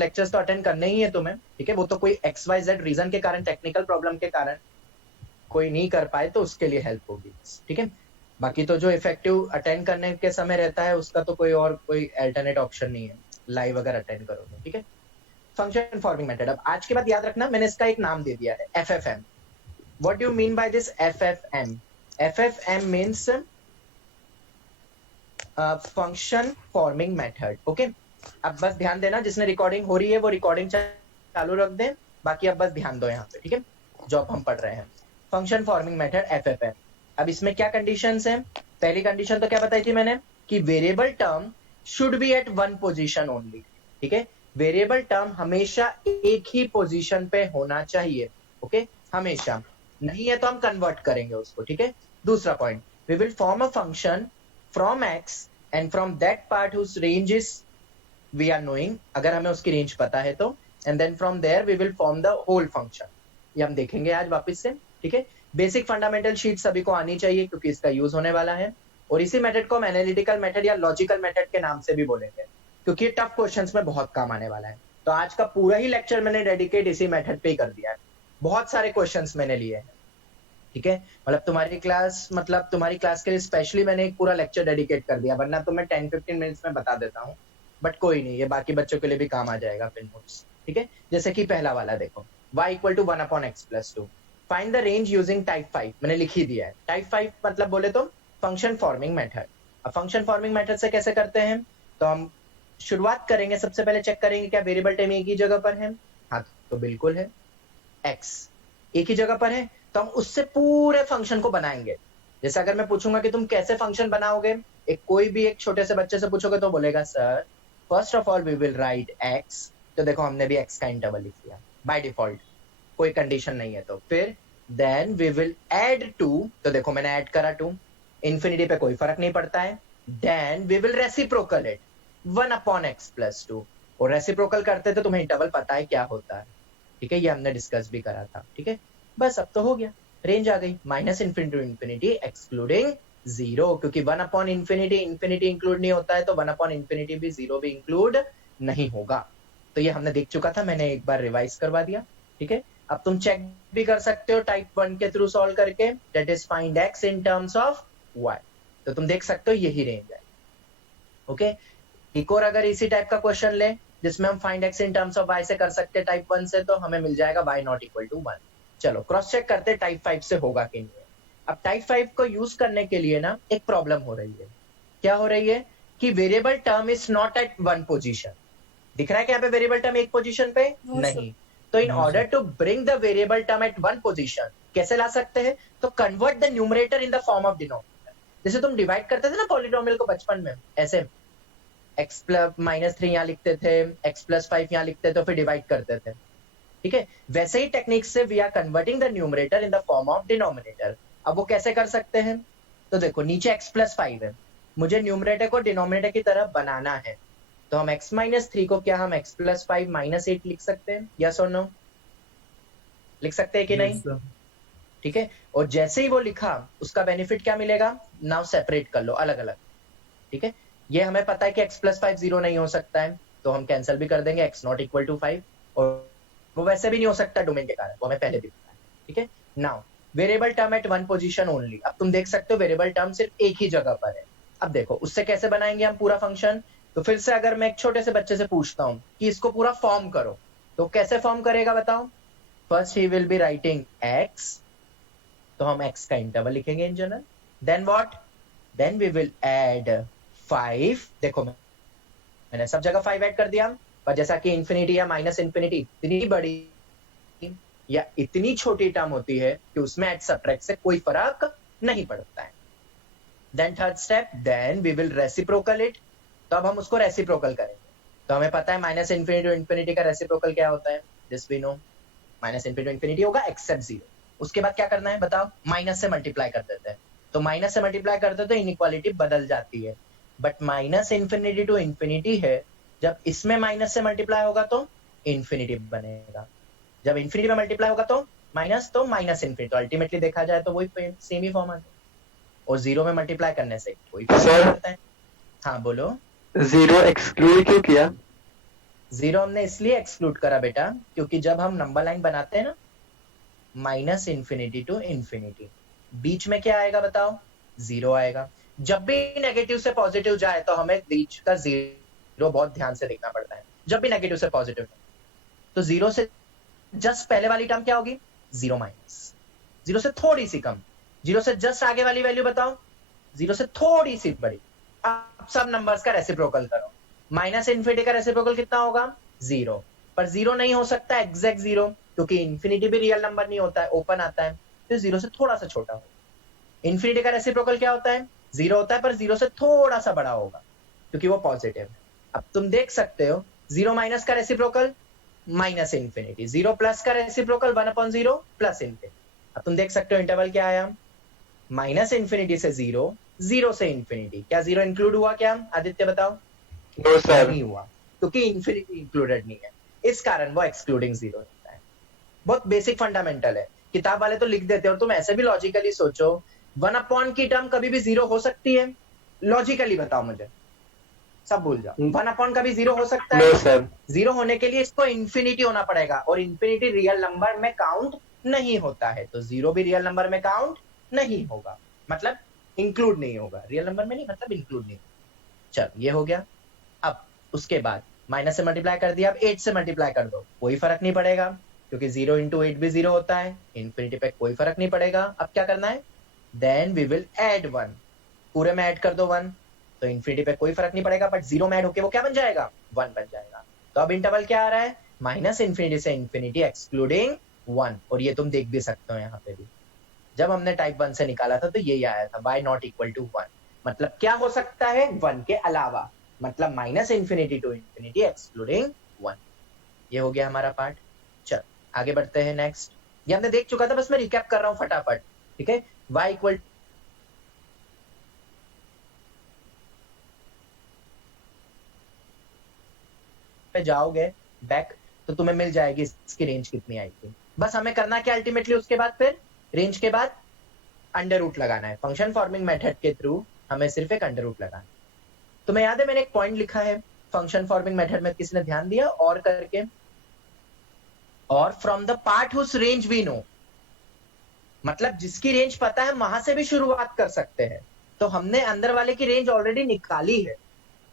Lectures तो attend करने ही है तुम्हें, ठीक है। वो तो कोई XYZ रीजन के कारण, टेक्निकल प्रॉब्लम के कारण कोई नहीं कर पाए तो उसके लिए हेल्प होगी, ठीक है। बाकी तो जो इफेक्टिव अटेंड करने के समय रहता है उसका तो कोई अल्टरनेट ऑप्शन नहीं है लाइव अगर अटेंड करो तो, ठीक है। फंक्शन फॉर्मिंग मेथड, अब आज के बाद याद रखना मैंने इसका एक नाम दे दिया है, FFM। What do you mean by this FFM? FFM means function forming method, okay. अब बस ध्यान देना, जिसने रिकॉर्डिंग हो रही है वो रिकॉर्डिंग चालू रख दे, बाकी अब बस ध्यान दो यहाँ पे, ठीक है, जो अब हम पढ़ रहे हैं फंक्शन फॉर्मिंग मेथड FFM। अब इसमें क्या कंडीशंस हैं? पहली कंडीशन तो क्या बताई थी मैंने कि variable term should be at one position only, ठीक है। वेरिएबल टर्म हमेशा एक ही पोजीशन पे होना चाहिए, ओके, हमेशा, नहीं है तो हम कन्वर्ट करेंगे उसको, ठीक है। दूसरा point, we will form a function from x and from that part whose range is we are knowing, अगर हमें उसकी रेंज पता है तो, and then from there we will form the whole function। ये हम देखेंगे आज वापस से, ठीक है। बेसिक फंडामेंटल शीट सभी को आनी चाहिए क्योंकि इसका यूज होने वाला है, और इसी मेथड को हम एनालिटिकल मेथड या लॉजिकल मेथड के नाम से भी बोलेंगे क्योंकि टफ क्वेश्चंस में बहुत काम आने वाला है। तो आज का पूरा ही लेक्चर मैंने डेडिकेट इसी मेथड पे ही कर दिया है, बहुत सारे क्वेश्चंस मैंने लिए हैं, ठीक है। मतलब तुम्हारी क्लास के लिए स्पेशली मैंने एक पूरा लेक्चर डेडिकेट कर दिया, वरना तो मैं 10-15 मिनट्स में बता देता हूँ, बट कोई नहीं, ये बाकी बच्चों के लिए भी काम आ जाएगा फिर नोट्स, ठीक है। जैसे कि पहला वाला देखो, y = 1/x+2, find the range using type 5, मैंने लिख ही दिया है। टाइप 5 मतलब बोले तो फंक्शन फॉर्मिंग मेथड। अब फंक्शन फॉर्मिंग मेथड से कैसे करते हैं, तो हम शुरुआत करेंगे, सबसे पहले चेक करेंगे क्या वेरिएबल टाइम एक ही जगह पर है। हाँ तो बिल्कुल है, x एक ही जगह पर है, तो हम उससे पूरे फंक्शन को बनाएंगे। जैसे अगर मैं पूछूंगा कि तुम कैसे फंक्शन बनाओगे, कोई भी एक छोटे से बच्चे से पूछोगे तो बोलेगा sir first of all we will write x, तो देखो हमने भी x का इंटरवल लिख दिया बाय डिफॉल्ट, कोई कंडीशन नहीं है तो। फिर देन वी विल ऐड 2, तो देखो मैंने ऐड करा 2, इंफिनिटी पे कोई फर्क नहीं पड़ता है। Then we will reciprocal it 1/x+2, और रेसिप्रोकल करते थे, तुम्हें इंटरवल पता है क्या होता है, ठीक है, ये हमने डिस्कस भी करा था, ठीक है। बस अब तो हो गया, रेंज आ गई -∞ to infinity एक्सक्लूडिंग 0, क्योंकि 1/∞ इंफिनिटी इंक्लूड नहीं होता है तो 1/∞ भी 0 भी इंक्लूड नहीं होगा। तो ये हमने देख चुका था, मैंने एक बार रिवाइज करवा दिया, ठीक है। अब तुम चेक भी कर सकते हो टाइप 1 के थ्रू सॉल्व करके, that is find x in terms of y, तो तुम देख सकते हो यही रेंज है, ओके। एक और अगर इसी टाइप का क्वेश्चन ले जिसमें हम find x in terms of y से कर सकते हैं टाइप 1 से, तो हमें मिल जाएगा y ≠ 1। चलो क्रॉस चेक करते हैं टाइप 5 से होगा कि नहीं। अब टाइप 5 को यूज करने के लिए ना एक प्रॉब्लम हो रही है, क्या हो रही है कि variable term is not at one position. दिख रहा है कि यहाँ पे वेरिएबल टर्म एक पोजीशन पे नहीं, तो in order to bring the variable term at one position कैसे ला सकते हैं, तो convert the numerator in the form of denominator. जैसे तुम डिवाइड करते थे ना पॉलिनोमियल को बचपन में, ऐसे x -3 यहाँ लिखते थे, x+5 यहाँ लिखते थे, फिर डिवाइड करते थे, ठीक है। वैसे ही टेक्निक से we are converting the numerator in the form of denominator. अब वो कैसे कर सकते हैं, तो देखो नीचे x+5 है, मुझे न्यूमरेटर को डिनोमिनेटर की तरह बनाना है, तो हम x - 3 को क्या हम x+5 - 8 लिख सकते हैं, यस और नो, लिख सकते हैं कि नहीं, ठीक है। और जैसे ही वो लिखा उसका बेनिफिट क्या मिलेगा, नाउ सेपरेट कर लो अलग अलग, ठीक है। ये हमें पता है कि x+5 0 नहीं हो सकता है, तो हम कैंसिल भी कर देंगे, x ≠ 5, और वो वैसे भी नहीं हो सकता डोमेन के कारण, वो हमें पहले भी पता है, ठीक है। Now variable term at one position only, अब तुम देख सकते हो वेरिएबल टर्म सिर्फ एक ही जगह पर है। अब देखो उससे कैसे बनाएंगे हम पूरा फंक्शन, तो फिर से अगर मैं एक छोटे से बच्चे से पूछता हूँ कि इसको पूरा फॉर्म करो, तो कैसे फॉर्म करेगा बताओ। फर्स्ट ही विल बी राइटिंग x, तो हम x का इंटरवल लिखेंगे in general, then what, then we will add 5, देखो मैंने सब जगह 5 ऐड कर दिया, पर जैसा कि इंफिनिटी या -∞ इतनी बड़ी या इतनी छोटी टर्म होती है कि उसमें एड सब्ट्रैक्ट से कोई फर्क नहीं पड़ता है। Then third step, then we will reciprocal it, तो अब हम उसको रेसिप्रोकल करेंगे, तो हमें पता है -∞ to infinity का रेसिप्रोकल क्या होता है, this we know, -∞ to infinity होगा एक्सेप्ट 0। उसके बाद क्या करना है बताओ, माइनस से मल्टीप्लाई कर देते हैं, तो माइनस से मल्टीप्लाई करते तो इनइक्वालिटी बदल जाती है, बट -∞ to infinity है, जब इसमें माइनस से मल्टीप्लाई होगा तो इन्फिनिटी बनेगा, जब इन्फिनिटी में मल्टीप्लाई होगा तो माइनस, तो -∞, तो अल्टीमेटली देखा जाए तो वही सेम ही फॉर्म आता है, और 0 में मल्टीप्लाई करने से कोई फर्क नहीं पड़ता है। हाँ बोलो। 0 एक्सक्लूड क्यों किया? जीरो हमने इसलिए एक्सक्लूड करा बेटा क्योंकि जब हम नंबर लाइन बनाते हैं ना माइनस इन्फिनिटी टू इन्फिनिटी, बीच में क्या आएगा बताओ? जीरो आएगा। जब भी नेगेटिव से पॉजिटिव जाए तो हमें बीच का जीरो बहुत ध्यान से देखना पड़ता है। जब भी नेगेटिव से पॉजिटिव तो जीरो से जस्ट पहले वाली टर्म क्या होगी? जीरो माइनस, जीरो से थोड़ी सी कम। जीरो से जस्ट आगे वाली वैल्यू बताओ? जीरो से थोड़ी सी बड़ी। अब सब नंबर्स का रेसिप्रोकल करो। माइनस इन्फिनिटी का रेसिप्रोकल कितना होगा? जीरो। पर जीरो नहीं हो सकता एग्जैक्ट जीरो, क्योंकि इन्फिनिटी भी रियल नंबर नहीं होता है, ओपन आता है, तो जीरो से थोड़ा सा छोटा होगा। इन्फिनिटी का रेसिप्रोकल क्या होता है? जीरो होता है, पर जीरो से थोड़ा सा बड़ा होगा क्योंकि वो पॉजिटिव है। अब तुम देख सकते हो जीरो माइनस का reciprocal minus infinity, zero plus का रेसिप्रोकल 1/0 प्लस इन्फिनिटी। अब तुम देख सकते हो इंटरवल क्या आया? माइनस इन्फिनिटी से जीरो, जीरो से इन्फिनिटी। क्या जीरो इंक्लूड हुआ क्या आदित्य बताओ? No sir. नहीं हुआ क्योंकि इन्फिनिटी इंक्लूडेड नहीं है, इस कारण वो एक्सक्लूडिंग जीरो होता है। बहुत बेसिक फंडामेंटल है, किताब वाले तो लिख देते हो, तुम ऐसे भी लॉजिकली सोचो 1/, की टर्म कभी भी जीरो हो सकती है? लॉजिकली बताओ मुझे, सब भूल जाओ। 1/, कभी जीरो हो सकता है? No sir. जीरो होने के लिए इसको इन्फिनिटी होना पड़ेगा, और इन्फिनिटी रियल नंबर में काउंट नहीं होता है, तो जीरो भी रियल नंबर में काउंट नहीं होगा, मतलब इंक्लूड नहीं होगा। रियल नंबर में नहीं, मतलब इंक्लूड नहीं। चल ये हो गया। अब उसके बाद माइनस से मल्टीप्लाई कर दिया, अब 8 से मल्टीप्लाई कर दो, कोई फर्क नहीं पड़ेगा क्योंकि 0 इंटू 8 भी 0 होता है। इन्फिनिटी पे कोई फर्क नहीं पड़ेगा। अब क्या करना है? देन वी विल एड 1, पूरे में ऐड कर दो 1, तो इन्फिनिटी पे कोई फर्क नहीं पड़ेगा, बट 0 में ऐड होके वो क्या बन जाएगा? 1 बन जाएगा। तो अब इंटरवल क्या आ रहा है? माइनस इन्फिनिटी से इन्फिनिटी एक्सक्लूडिंग 1, और ये तुम देख भी सकते हो यहाँ पे भी, जब हमने टाइप 1 से निकाला था तो यही आया था, y नॉट इक्वल टू 1। मतलब क्या हो सकता है? 1 के अलावा, मतलब minus infinity to infinity excluding 1। ये हो गया हमारा पार्ट। चल आगे बढ़ते हैं नेक्स्ट। ये हमने देख चुका था, बस मैं रिकैप कर रहा हूं फटाफट, ठीक है? y इक्वल पे जाओगे बैक तो तुम्हें मिल जाएगी इसकी रेंज कितनी आई थी। बस हमें करना क्या अल्टीमेटली, उसके बाद फिर रेंज के बाद अंडर रूट लगाना है। फंक्शन फॉर्मिंग मेथड के थ्रू हमें सिर्फ एक अंडर रूट लगाना है। तुम्हें याद है मैंने एक पॉइंट लिखा है फंक्शन फॉर्मिंग मेथड में, किसी ने ध्यान दिया? और करके, और from the part whose range we know, मतलब जिसकी रेंज पता है वहां से भी शुरुआत कर सकते हैं। तो हमने अंदर वाले की रेंज ऑलरेडी निकाली है,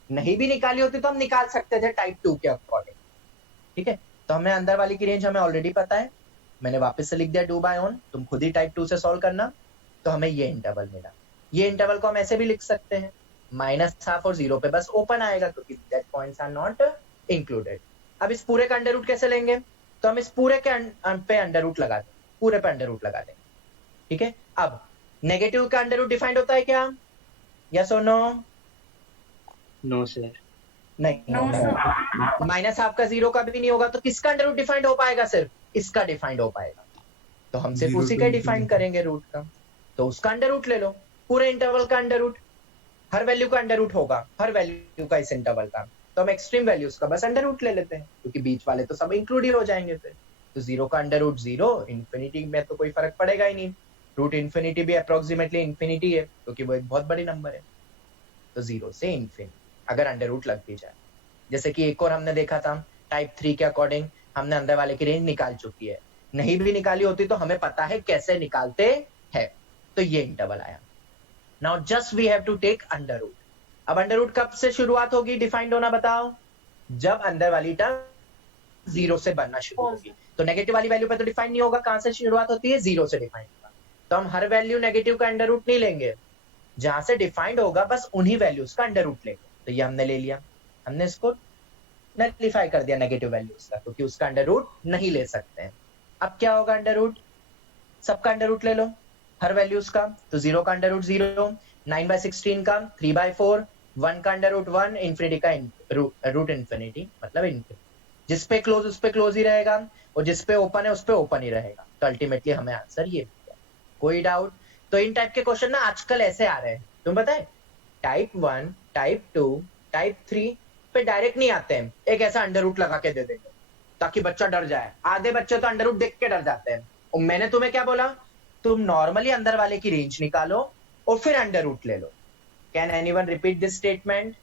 नहीं भी निकाली होती तो हम निकाल सकते थे टाइप 2 के अकॉर्डिंग, ठीक है? तो हमें अंदर वाली की रेंज हमें ऑलरेडी पता है, मैंने वापस से लिख दिया 2/, तुम खुद ही टाइप 2 से सॉल्व करना। तो हमें ये इंटरवल मिला। ये इंटरवल को हम ऐसे भी लिख सकते हैं, -½ और 0 पे बस ओपन आएगा क्योंकि that points are not included. अब इस पूरे का अंडर रूट कैसे लेंगे? तो हम इस पूरे के पे अंडर रूट लगा दें, पूरे पे अंडर रूट लगा दें, ठीक है? अब नेगेटिव का अंडर रूट डिफाइंड होता है क्या? यस और नो? No sir. नहीं होगा। -½ का 0 का भी नहीं होगा, तो किसका अंडर रूट डिफाइंड हो पाएगा? सिर्फ इसका डिफाइंड हो पाएगा। तो हम सिर्फ उसी का डिफाइंड करेंगे रूट का, तो उसका अंडर रूट ले लो, पूरे इंटरवल का अंडर रूट। हर वैल्यू का अंडर रूट होगा, हर वैल्यू का इस इंटरवल का, तो हम एक्सट्रीम वैल्यूज का बस अंडर रूट ले लेते हैं क्योंकि बीच वाले तो सब इंक्लूड ही हो जाएंगे फिर। तो 0 का अंडर रूट 0, इन्फिनिटी में तो कोई फर्क पड़ेगा ही नहीं, रूट इन्फिनिटी भी अप्रोक्सीमेटली इन्फिनिटी है क्योंकि वो एक बहुत बड़ी नंबर है। तो 0 से इन्फिनिटी अगर अंडर रूट लग भी जाए, जैसे कि एक और हमने देखा था टाइप 3 के अकॉर्डिंग, हमने अंदर वाले की रेंज निकाल चुकी है, नहीं भी निकाली होती तो हमें पता है कैसे निकालते हैं। तो ये इंटरवल आया। Now just we have to take under root. अब अंडर रूट कब से शुरुआत होगी डिफाइंड होना बताओ? जब अंदर वाली टर्म 0 से बनना शुरू होगी। तो नेगेटिव वाली वैल्यू पे तो डिफाइन नहीं होगा, कहां से शुरुआत होती है? 0 से डिफाइन होगा। तो हम हर वैल्यू नेगेटिव का अंडर रूट नहीं लेंगे, जहां से डिफाइंड होगा बस उन्हीं वैल्यूज का अंडर रूट लेंगे। तो ये हमने ले लिया, हमने इसको नलिफाई कर दिया नेगेटिव वैल्यूज का, क्योंकि उसका अंडर रूट नहीं ले सकते हैं। अब क्या होगा? अंडर रूट सबका अंडर रूट ले लो, हर वैल्यूज का। तो 0 का अंडर रूट 0, 9/16 का 3/4, 1 का अंडर रूट 1, इन्फिनिटी का रूट इन्फिनिटी मतलब इन्फिनिटी। जिस पे क्लोज उस पे क्लोज ही रहेगा, और जिस पे ओपन है उस पे ओपन ही रहेगा। तो अल्टीमेटली हमें आंसर ये मिल गया। कोई डाउट? तो इन टाइप के क्वेश्चन ना आजकल ऐसे आ रहे हैं, तुम बताए टाइप 1, टाइप 2, टाइप 3 पे डायरेक्ट नहीं आते हैं, एक ऐसा अंडर रूट लगा के दे देंगे ताकि बच्चा डर जाए। आधे बच्चे तो अंडर रूट देख के डर जाते हैं। और मैंने तुम्हें क्या बोला? तुम नॉर्मली अंदर वाले की रेंज निकालो और फिर अंडर रूट ले लो। Can anyone repeat this statement?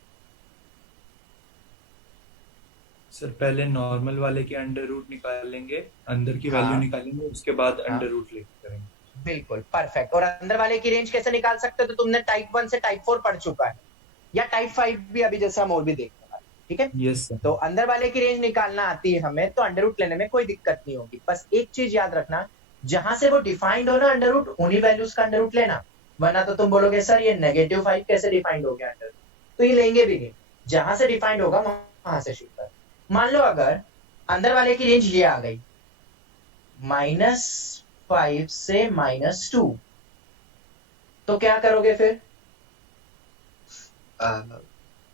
Sir पहले नॉर्मल वाले के अंडर रूट निकालेंगे, अंदर की वैल्यू हाँ निकालेंगे, उसके बाद हाँ अंडर रूट लेके करेंगे। बिल्कुल परफेक्ट। और अंदर वाले की रेंज कैसे निकाल सकते हो? तो तुमने टाइप 1 से टाइप 4 पढ़ चुका है, या टाइप 5 भी अभी जैसा हम और भी देखने वाले हैं, ठीक है। Yes sir. तो अंदर वाले की रेंज निकालना आती है हमें, तो अंडर रूट लेने में कोई दिक्कत नहीं होगी। बस एक चीज याद रखना, जहां से वो डिफाइंड हो ना अंडर रूट, उन्हीं वैल्यूज का अंडर रूट लेना। वरना तो तुम बोलोगे सर ये -5 कैसे डिफाइंड हो गया अंडर रूट, तो ये लेंगे भी नहीं। जहां से डिफाइंड होगा वहां से शुरू कर। मान लो अगर अंदर वाले की रेंज ये आ गई -5 से -2, तो क्या करोगे फिर?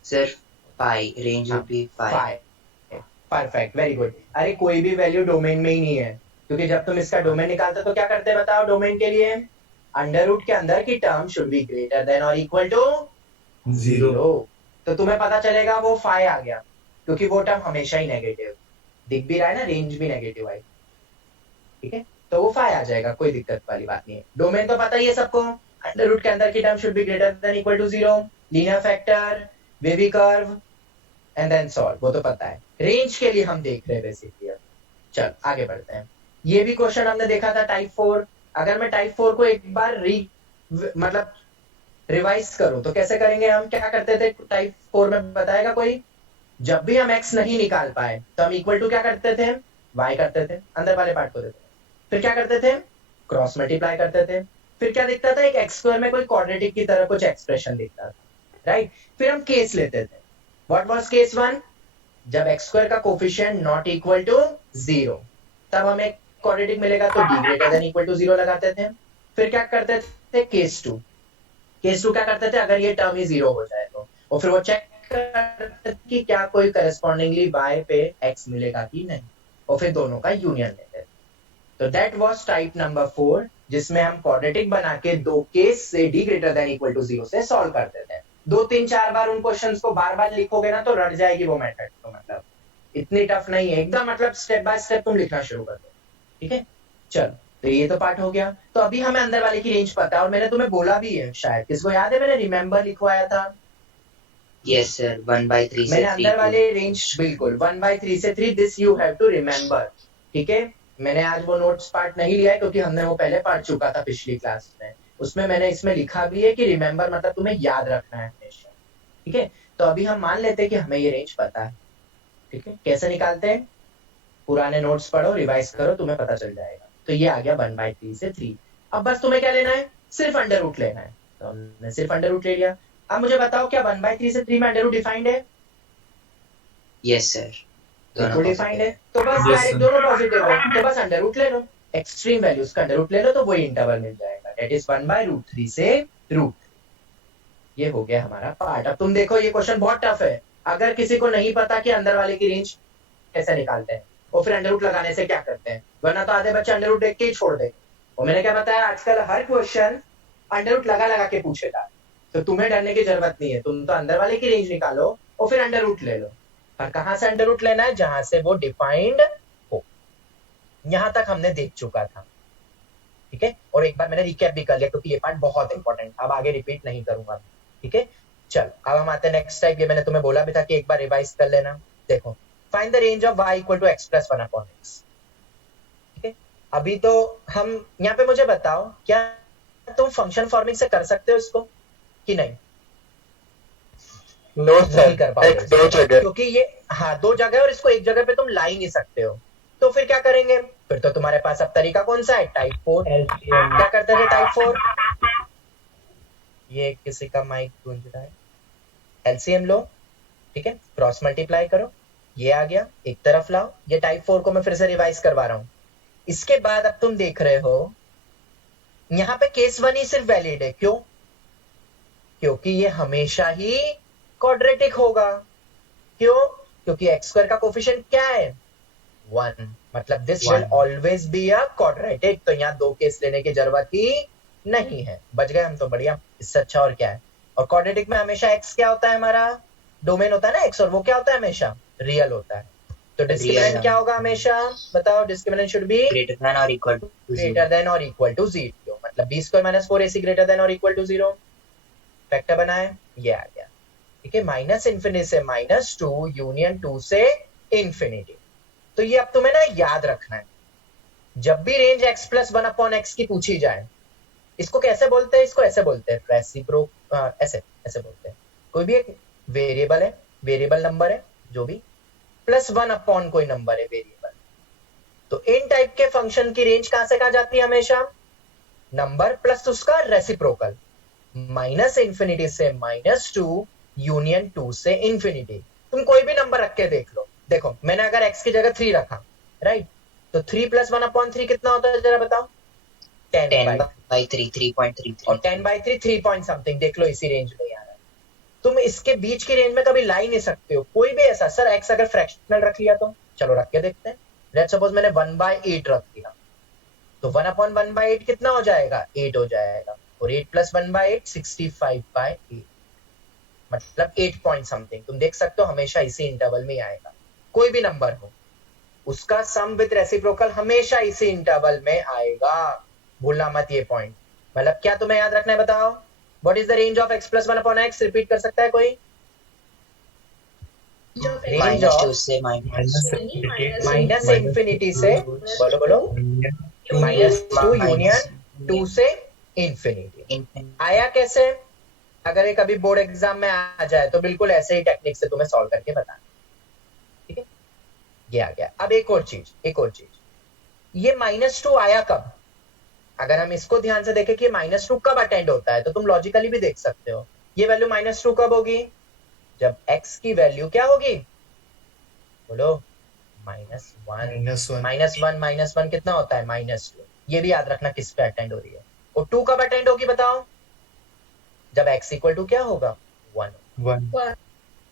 सिर्फ पाई, रेंज हाँ, would be 5. Perfect, very good. अरे कोई भी वैल्यू डोमेन में ही नहीं है, क्योंकि जब तुम इसका डोमेन निकालते हो तो क्या करते हैं बताओ? डोमेन के लिए अंडर रूट के अंदर की term should be greater then और इक्वल टू 0। तो तुम्हें पता चलेगा वो 5 आ गया, क्योंकि वो टर्म हमेशा ही नेगेटिव दिख भी रहा है ना, रेंज भी नेगेटिव आई, ठीक है। तो वो 5 आ जाएगा, कोई दिक्कत वाली बात नहीं है। डोमेन तो पता ही है सबको, अंडर रूट के अंदर की term should be greater than equal to 0, linear factor, wavy curve and then solve, वो तो पता है। रेंज के लिए हम देख रहे हैं बेसिकली। अब चल आगे बढ़ते हैं। ये भी क्वेश्चन हमने देखा था टाइप 4। अगर मैं टाइप 4 को एक बार मतलब रिवाइज करूं तो कैसे करेंगे? हम क्या करते थे टाइप 4 में, बताएगा कोई? जब भी हम x नहीं निकाल पाए तो हम इक्वल टू क्या करते थे? y करते थे, अंदर वाले पार्ट को देते थे। फिर क्या करते थे? क्रॉस मल्टीप्लाई करते थे। फिर क्या दिखता था? एक एक्स स्क्वायर में कोई क्वाड्रेटिक की तरह कुछ एक्सप्रेशन दिखता था, राइट। फिर हम केस लेते थे। What was case 1? जब एक्स स्क्वायर का कोफिशिएंट नॉट इक्वल टू 0, तब हमें क्वाड्रेटिक मिलेगा, तो d greater than equal to 0 लगाते थे। फिर क्या करते थे? केस 2। केस 2 क्या करते थे? अगर ये टर्म ही 0 हो जाए तो, और फिर वो चेक करते थे कि क्या कोई करस्पॉन्डिंगली y पे x मिलेगा कि नहीं, और फिर दोनों का यूनियन लेते थे। तो दैट वाज टाइप नंबर 4, जिसमें हम क्वाड्रेटिक बना के दो केस से d greater than equal to 0 से सॉल्व करते थे। 2 3 4 बार उन क्वेश्चंस को बार बार लिखोगे ना तो रट जाएगी वो मेथड। तो मतलब इतनी टफ नहीं है एकदम, मतलब स्टेप बाय स्टेप तुम लिखना शुरू कर दो, ठीक है। चलो, तो ये तो पार्ट हो गया। तो अभी हमें अंदर वाले की रेंज पता है, और मैंने तुम्हें बोला भी है, शायद किसको याद है, मैंने रिमेंबर लिखवाया था। Yes sir, 1/3 से मैंने 3 अंदर to वाले रेंज बिल्कुल 1/3 से 3, this you have to remember, ठीक है। मैंने आज वो नोट्स पार्ट नहीं लिया है, क्योंकि हमने वो पहले पढ़ चुका था पिछली क्लास में। उसमें मैंने इसमें लिखा भी है कि रिमेंबर मतलब तुम्हें याद रखना है हमेशा, ठीक है। तो अभी हम मान लेते हैं कि हमें ये रेंज पता है, ठीक है। कैसे निकालते हैं? पुराने नोट्स पढ़ो, रिवाइज करो, तुम्हें पता चल जाएगा। तो ये आ गया 1/3 से 3। अब बस तुम्हें क्या लेना है? सिर्फ अंडर रूट लेना है। तो हमने सिर्फ अंडर रूट ले लिया। अब मुझे बताओ, क्या 1/3 से 3 में अंडर रूट डिफाइंड है? yes sir, बिल्कुल डिफाइंड है। तो बस Yes, डायरेक्ट sir. दोनों पॉजिटिव है, तो बस अंडर रूट ले लो, एक्सट्रीम वैल्यूज का अंडर रूट ले लो, तो वही इंटरवल मिल जाएगा, दैट इज 1/√3 से रूट। ये हो गया हमारा पार्ट। अब तुम देखो, ये क्वेश्चन बहुत टफ है। अगर किसी को नहीं पता कि अंदर वाले की रेंज कैसे निकालते हैं और फिर अंडर रूट लगाने से क्या करते हैं, वरना तो आधे बच्चे अंडर रूट देख के ही छोड़ देंगे। और मैंने क्या बताया, आजकल हर क्वेश्चन अंडर रूट लगा लगा के पूछेगा, तो तुम्हें डरने की जरूरत नहीं है। तुम तो अंदर वाले की रेंज निकालो और फिर अंडर रूट ले लो। और कहां से अंडर रूट लेना है? जहां से वो डिफाइंड हो। यहां तक हमने देख चुका था, ठीक है। और एक बार मैंने रिकैप भी कर लिया, क्योंकि ये पार्ट बहुत इंपॉर्टेंट, अब आगे रिपीट नहीं करूंगा, ठीक है। चलो अब हम आते हैं नेक्स्ट टाइप। ये मैंने तुम्हें बोला भी था कि एक बार रिवाइज कर लेना। देखो, find the range of y equal to x plus 1/x, ठीक है। अभी तो हम यहाँ पे, मुझे बताओ, क्या तुम फंक्शन फॉर्मिंग से कर सकते हो इसको कि नहीं? नो नहीं सर, कर पाओगे एक्स दो जगह। क्योंकि ये, हाँ, दो जगह, और इसको एक जगह पे तुम ला ही नहीं सकते हो। तो फिर क्या करेंगे? फिर तो तुम्हारे पास अब तरीका कौन सा है? टाइप 4। क्या करते थे टाइप 4? ये किसी का माइक गूंज रहा है। एलसीएम लो, ठीक है, क्रॉस मल्टीप्लाई करो, ये आ गया, एक तरफ लाओ। ये टाइप 4 को मैं फिर से रिवाइज करवा रहा हूं। इसके बाद अब तुम देख रहे हो, यहाँ पे केस 1 ही सिर्फ वैलिड है। क्यों? क्योंकि ये हमेशा ही क्वाड्रेटिक होगा। क्यों? क्योंकि एक्स स्क्वायर का कोफिशिएंट क्या है? 1, मतलब this will always be a quadratic. तो यहाँ दो केस लेने की जरूरत ही नहीं है। बच गए हम तो, बढ़िया, इससे अच्छा और क्या है। और क्वाड्रेटिक में हमेशा एक्स क्या होता है? हमारा डोमेन होता है ना एक्स, और वो क्या होता है? हमेशा रियल होता है। तो डिस्क्रिमिनेंट क्या होगा हमेशा? बताओ, discriminant should be greater than or equal to 0. Greater than और इक्वल टू 0, मतलब b² - 4ac ग्रेटर देन और इक्वल टू 0। फैक्टर बनाए, ये आ गया, ठीक है। -∞ से -2 यूनियन 2 से इंफिनिटी। तो ये अब तुम्हें ना याद रखना है, जब भी range x plus one upon x की पूछी जाए, इसको कैसे बोलते हैं, इसको ऐसे बोलते हैं ऐसे ऐसे बोलते हैं। कोई भी एक वेरिएबल है, वेरिएबल नंबर है जो भी, प्लस वन अपॉन कोई नंबर है वेरिएबल, तो इन टाइप के फंक्शन की रेंज कहां से कहां जाती है हमेशा, नंबर प्लस उसका रेसिप्रोकल, माइनस इंफिनिटी से -2 यूनियन 2 से इंफिनिटी। तुम कोई भी नंबर रख के देख लो, देखो मैंने अगर x की जगह 3 रखा, राइट, तो 3 प्लस 1 अपॉन 3 कितना होता है जरा बताओ, 10 10 by by 3, 3.33. और 10 by 3 3 पॉइंट समथिंग, देख लो इसी रेंज में आ रहा है। तुम इसके बीच की रेंज में कभी ला ही नहीं सकते हो कोई भी ऐसा, सर x अगर फ्रैक्शनल रख लिया तो चलो रख के देखते हैं। लेट्स सपोज मैंने 1/8 रख दिया, तो 1 अपॉन 1/8 कितना हो जाएगा, 8 हो जाएगा, और 8 प्लस 1/8 65/8, मतलब 8 पॉइंट समथिंग। तुम देख सकते हो हमेशा इसी इंटरवल में आएगा, कोई भी नंबर हो उसका सम विद रेसिप्रोकल हमेशा इसी इंटरवल में आएगा, भूलना मत ये पॉइंट। मतलब क्या तुम्हें याद रखना है बताओ, what is the range of x plus 1 upon x, repeat कर सकता है कोई, रेंज -2 ऑफ से माइनस इंफिनिटी से, बोलो बोलो, -2 यूनियन 2 से इंफिनिटी। infinity. आया कैसे, अगर ये कभी बोर्ड एग्जाम में आ जाए तो बिल्कुल ऐसे ही टेक्निक से तुम्हें सॉल्व करके बताना, ठीक है। ये आ गया। अब एक और चीज, ये -2 आया कब, अगर हम इसको ध्यान से देखें कि -2 कब अटेंड होता है, तो तुम लॉजिकली भी देख सकते हो, ये वैल्यू -2 कब होगी, जब x की वैल्यू क्या होगी, बोलो -1 कितना होता है, -2। ये भी याद रखना किस पे अटेंड हो रही है। और 2 कब अटेंड होगी बताओ, जब x इक्वल टू क्या होगा, 1।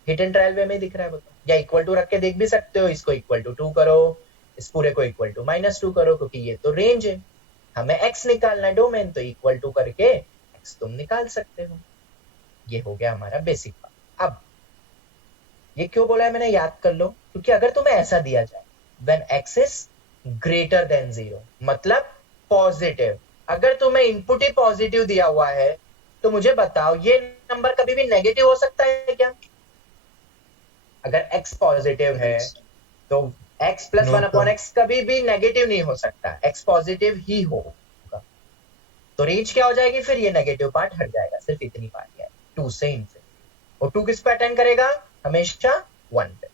हिट एंड ट्रायल वे में दिख रहा है बताओ, या इक्वल टू रख के देख भी सकते हो, इसको इक्वल टू 2 करो, इस पूरे को इक्वल टू -2 करो, क्योंकि ये तो रेंज है, हमें x निकालना है डोमेन, तो इक्वल टू करके x तुम निकाल सकते हो। ये हो गया हमारा बेसिक पार्ट। अब ये क्यों बोला है मैंने, याद कर लो, क्योंकि अगर तुम्हें ऐसा दिया जाए when x is greater than 0, मतलब पॉजिटिव, अगर तुम्हें इनपुट ही पॉजिटिव दिया हुआ है, तो मुझे बताओ ये नंबर कभी भी नेगेटिव हो सकता है क्या, अगर x पॉजिटिव है तो x प्लस 1 अपॉन x कभी भी नेगेटिव नहीं हो सकता, x पॉजिटिव ही होगा। तो रेंज क्या हो जाएगी फिर, ये नेगेटिव पार्ट हट जाएगा, सिर्फ इतनी पार्ट है 2 से इंफिनिटी, और 2 किस पे अटेंड करेगा, हमेशा 1 पे।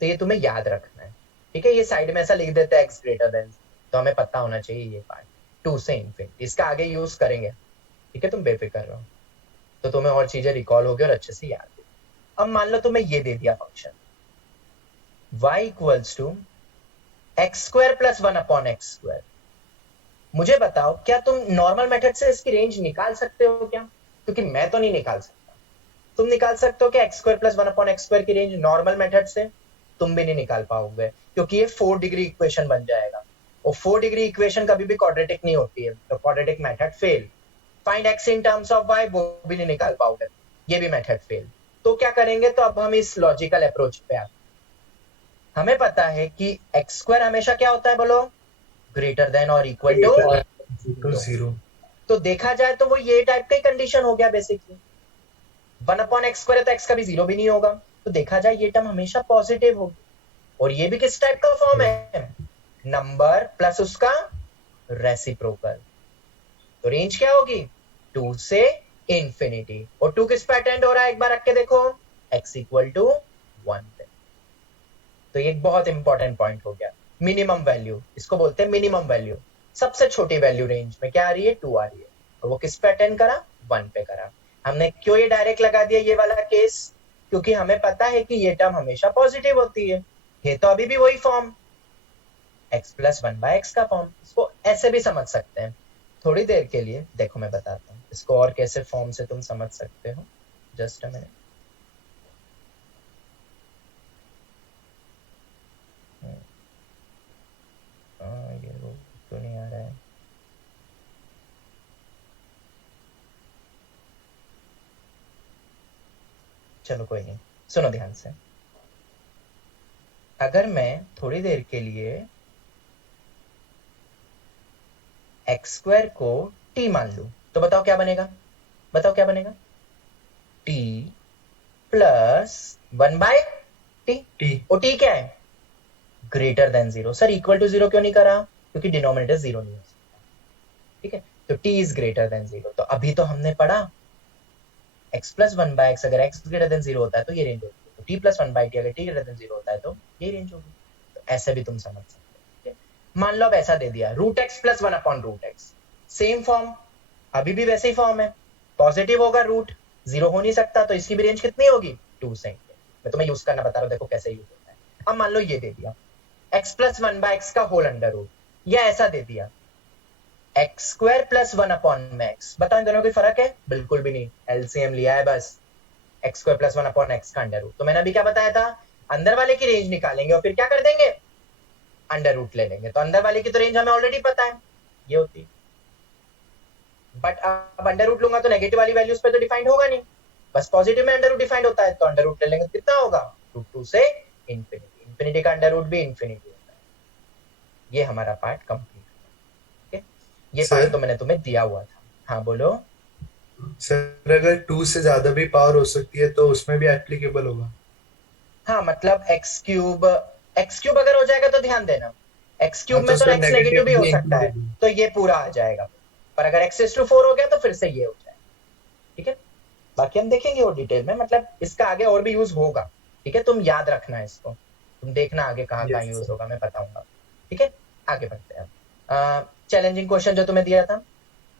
तो ये तुम्हें याद रखना है, ठीक है। ये साइड में ऐसा लिख देते हैं x ग्रेटर देन, तो हमें पता होना चाहिए ये पार्ट 2 से इंफिनिटी, इसका आगे यूज करेंगे, ठीक है, तुम बेफिक्र रहो, तो तुम्हें और चीजें रिकॉल होगी और अच्छे से याद। अब मान लो तुम्हें ये दे दिया function y equals to x square plus 1 upon x square, मुझे बताओ क्या तुम नॉर्मल मेथड से इसकी रेंज निकाल सकते हो क्या, क्योंकि मैं तो नहीं निकाल सकता, तुम निकाल सकते हो क्या x square plus 1 upon x square की रेंज नॉर्मल मेथड से, तुम भी नहीं निकाल पाओगे, क्योंकि ये 4 डिग्री इक्वेशन बन जाएगा, और 4 डिग्री इक्वेशन कभी भी क्वाड्रेटिक नहीं होती है, तो quadratic method fail. Find x in terms of y, वो भी नहीं निकाल पाओगे, ये भी मेथड फेल। तो क्या करेंगे, तो अब हम इस लॉजिकल अप्रोच पे आते, हमें पता है कि एक्स स्क्वायर हमेशा क्या होता है बोलो, ग्रेटर देन और इक्वल टू 0। तो देखा जाए तो वो ये टाइप का ही कंडीशन हो गया बेसिकली, 1 अपॉन एक्स स्क्वायर है तो एक्स कभी 0 भी नहीं होगा, तो देखा जाए ये टर्म हमेशा पॉजिटिव होगी। और ये भी किस टाइप का फॉर्म है, नंबर प्लस उसका रेसिप्रोकल, तो रेंज क्या होगी 2 से इंफिनिटी, और 2 किस पे अटेंड हो रहा है एक बार रख के देखो, x इक्वल टू 1 पे। तो ये एक बहुत इंपॉर्टेंट पॉइंट हो गया, मिनिमम वैल्यू, इसको बोलते हैं मिनिमम वैल्यू, सबसे छोटी वैल्यू रेंज में क्या आ रही है, 2 आ रही है, और वो किस पे अटेंड करा, 1 पे करा। हमने क्यों ये डायरेक्ट लगा दिया ये वाला केस, क्योंकि हमें पता है कि ये टर्म हमेशा पॉजिटिव होती है, ये तो अभी भी वही form x plus 1 by x का फॉर्म, इसको ऐसे भी समझ सकते हैं थोड़ी देर के लिए, देखो मैं बताता हूँ इसको और कैसे फॉर्म से तुम समझ सकते हो, जस्ट अ मिनट। ये वो क्यों नहीं आ रहा है, चलो कोई नहीं, सुनो ध्यान से, अगर मैं थोड़ी देर के लिए एक्स स्क्वायर को t मान लूं, तो बताओ क्या बनेगा, बताओ क्या बनेगा, t प्लस 1 बाय टी ओ टी क्या है? Greater than 0। Sir equal to 0 क्यों नहीं करा? क्योंकि डिनोमिनेटर 0 नहीं हो सकता। ठीक है, तो t इज ग्रेटर देन 0। तो अभी तो हमने पढ़ा x प्लस 1/x, अगर x ग्रेटर देन 0 होता है तो ये रेंज होगी, तो t प्लस 1/t अगर t ग्रेटर देन 0 होता है तो ये रेंज होगी। तो ऐसे भी तुम समझ सकते हो। ठीक है? मान लो अब ऐसा दे दिया root x plus 1/√x, same form, अभी भी वैसे ही फॉर्म है, पॉजिटिव होगा रूट, 0 हो नहीं सकता, तो इसकी भी रेंज कितनी होगी? 2 से। मैं तुम्हें यूज करना बता रहा हूँ, देखो कैसे यूज होता है। अब मान लो ये दे दिया x प्लस 1/x का होल अंडर रूट, या ऐसा दे दिया x² प्लस 1/x। बताओ इन दोनों में कोई फर्क है? बिल्कुल भी नहीं, एलसीएम लिया है बस, x² प्लस 1/x का अंडर रूट। तो मैंने अभी क्या बताया था, अंदर वाले की रेंज निकालेंगे और फिर क्या कर देंगे, अंडर रूट ले लेंगे। तो अंदर वाले की तो रेंज हमें ऑलरेडी पता है, ये होती है। बट अब अंडर रूट लूंगा तो नेगेटिव वाली वैल्यूज पे तो डिफाइंड होगा नहीं, बस पॉजिटिव में अंडर रूट डिफाइंड होता है, तो अंडर रूट ले लेंगे, कितना होगा? √2 से इंफिनिटी। इंफिनिटी का अंडर रूट भी इंफिनिटी होता है। ये हमारा पार्ट कंप्लीट। ठीक है, ये सर? पार्ट तो मैंने तुम्हें दिया हुआ था। हाँ बोलो। सर अगर 2 से ज्यादा भी पावर हो सकती है तो उसमें भी एप्लीकेबल होगा? हाँ मतलब x³ अगर हो जाएगा तो ध्यान देना, x³ हाँ, तो में तो सर x नेगेटिव भी हो भी सकता है, included तो ये पूरा आ जाएगा। पर अगर x⁴ हो गया तो फिर से ये हो जाएगा। ठीक है, बाकी हम देखेंगे वो डिटेल में, मतलब इसका आगे और भी यूज होगा। ठीक है, तुम याद रखना इसको, तुम देखना आगे कहाँ कहाँ Yes, यूज sir. होगा, मैं बताऊंगा। ठीक है, आगे बढ़ते हैं। चैलेंजिंग क्वेश्चन जो तुम्हें दिया था,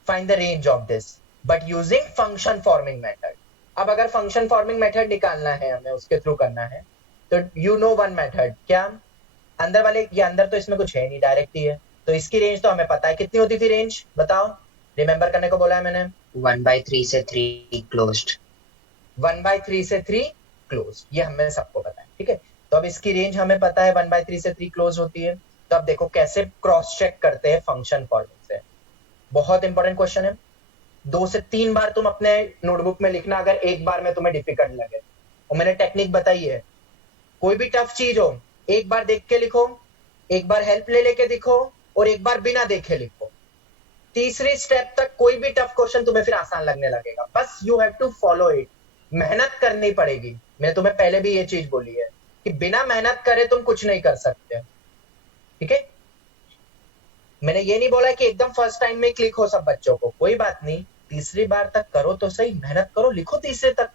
find the range of this but using function forming method. अब अगर फंक्शन फॉर्मिंग मेथड निकालना है हमें, उसके थ्रू करना है, तो यू नो वन मेथड, क्या? अंदर वाले, ये अंदर तो इसमें कुछ है नहीं, डायरेक्ट ही है, तो इसकी रेंज तो हमें पता है कितनी होती थी रेंज, बताओ, रिमेंबर करने को बोला है मैंने। 1/3 से 3 क्लोज्ड। 1/3 से 3 क्लोज, ये हमें सबको पता है। ठीक है, तो अब इसकी रेंज हमें पता है 1/3 से 3 क्लोज होती है। तो अब देखो कैसे क्रॉस चेक करते हैं फंक्शन फॉर्मिंग से। बहुत इंपॉर्टेंट क्वेश्चन है, 2 से 3 बार तुम अपने नोटबुक में लिखना, अगर एक बार में तुम्हें डिफिकल्ट लगे। और मैंने टेक्निक बताई है, कोई भी टफ चीज हो, एक बार देख के लिखो, एक बार हेल्प ले लेके दिखो, और एक बार बिना देखे लिखो। तीसरी स्टेप तक कोई भी टफ क्वेश्चन तुम्हें फिर आसान लगने लगेगा। बस you have to follow it, मेहनत करनी पड़ेगी। मैंने तुम्हें पहले भी ये चीज बोली है कि बिना मेहनत करे तुम कुछ नहीं कर सकते। ठीक है, मैंने ये नहीं बोला कि एकदम फर्स्ट टाइम में क्लिक हो सब बच्चों को, कोई बात नहीं, तीसरी बार तक करो तो सही, मेहनत करो, लिखो तीसरे तक,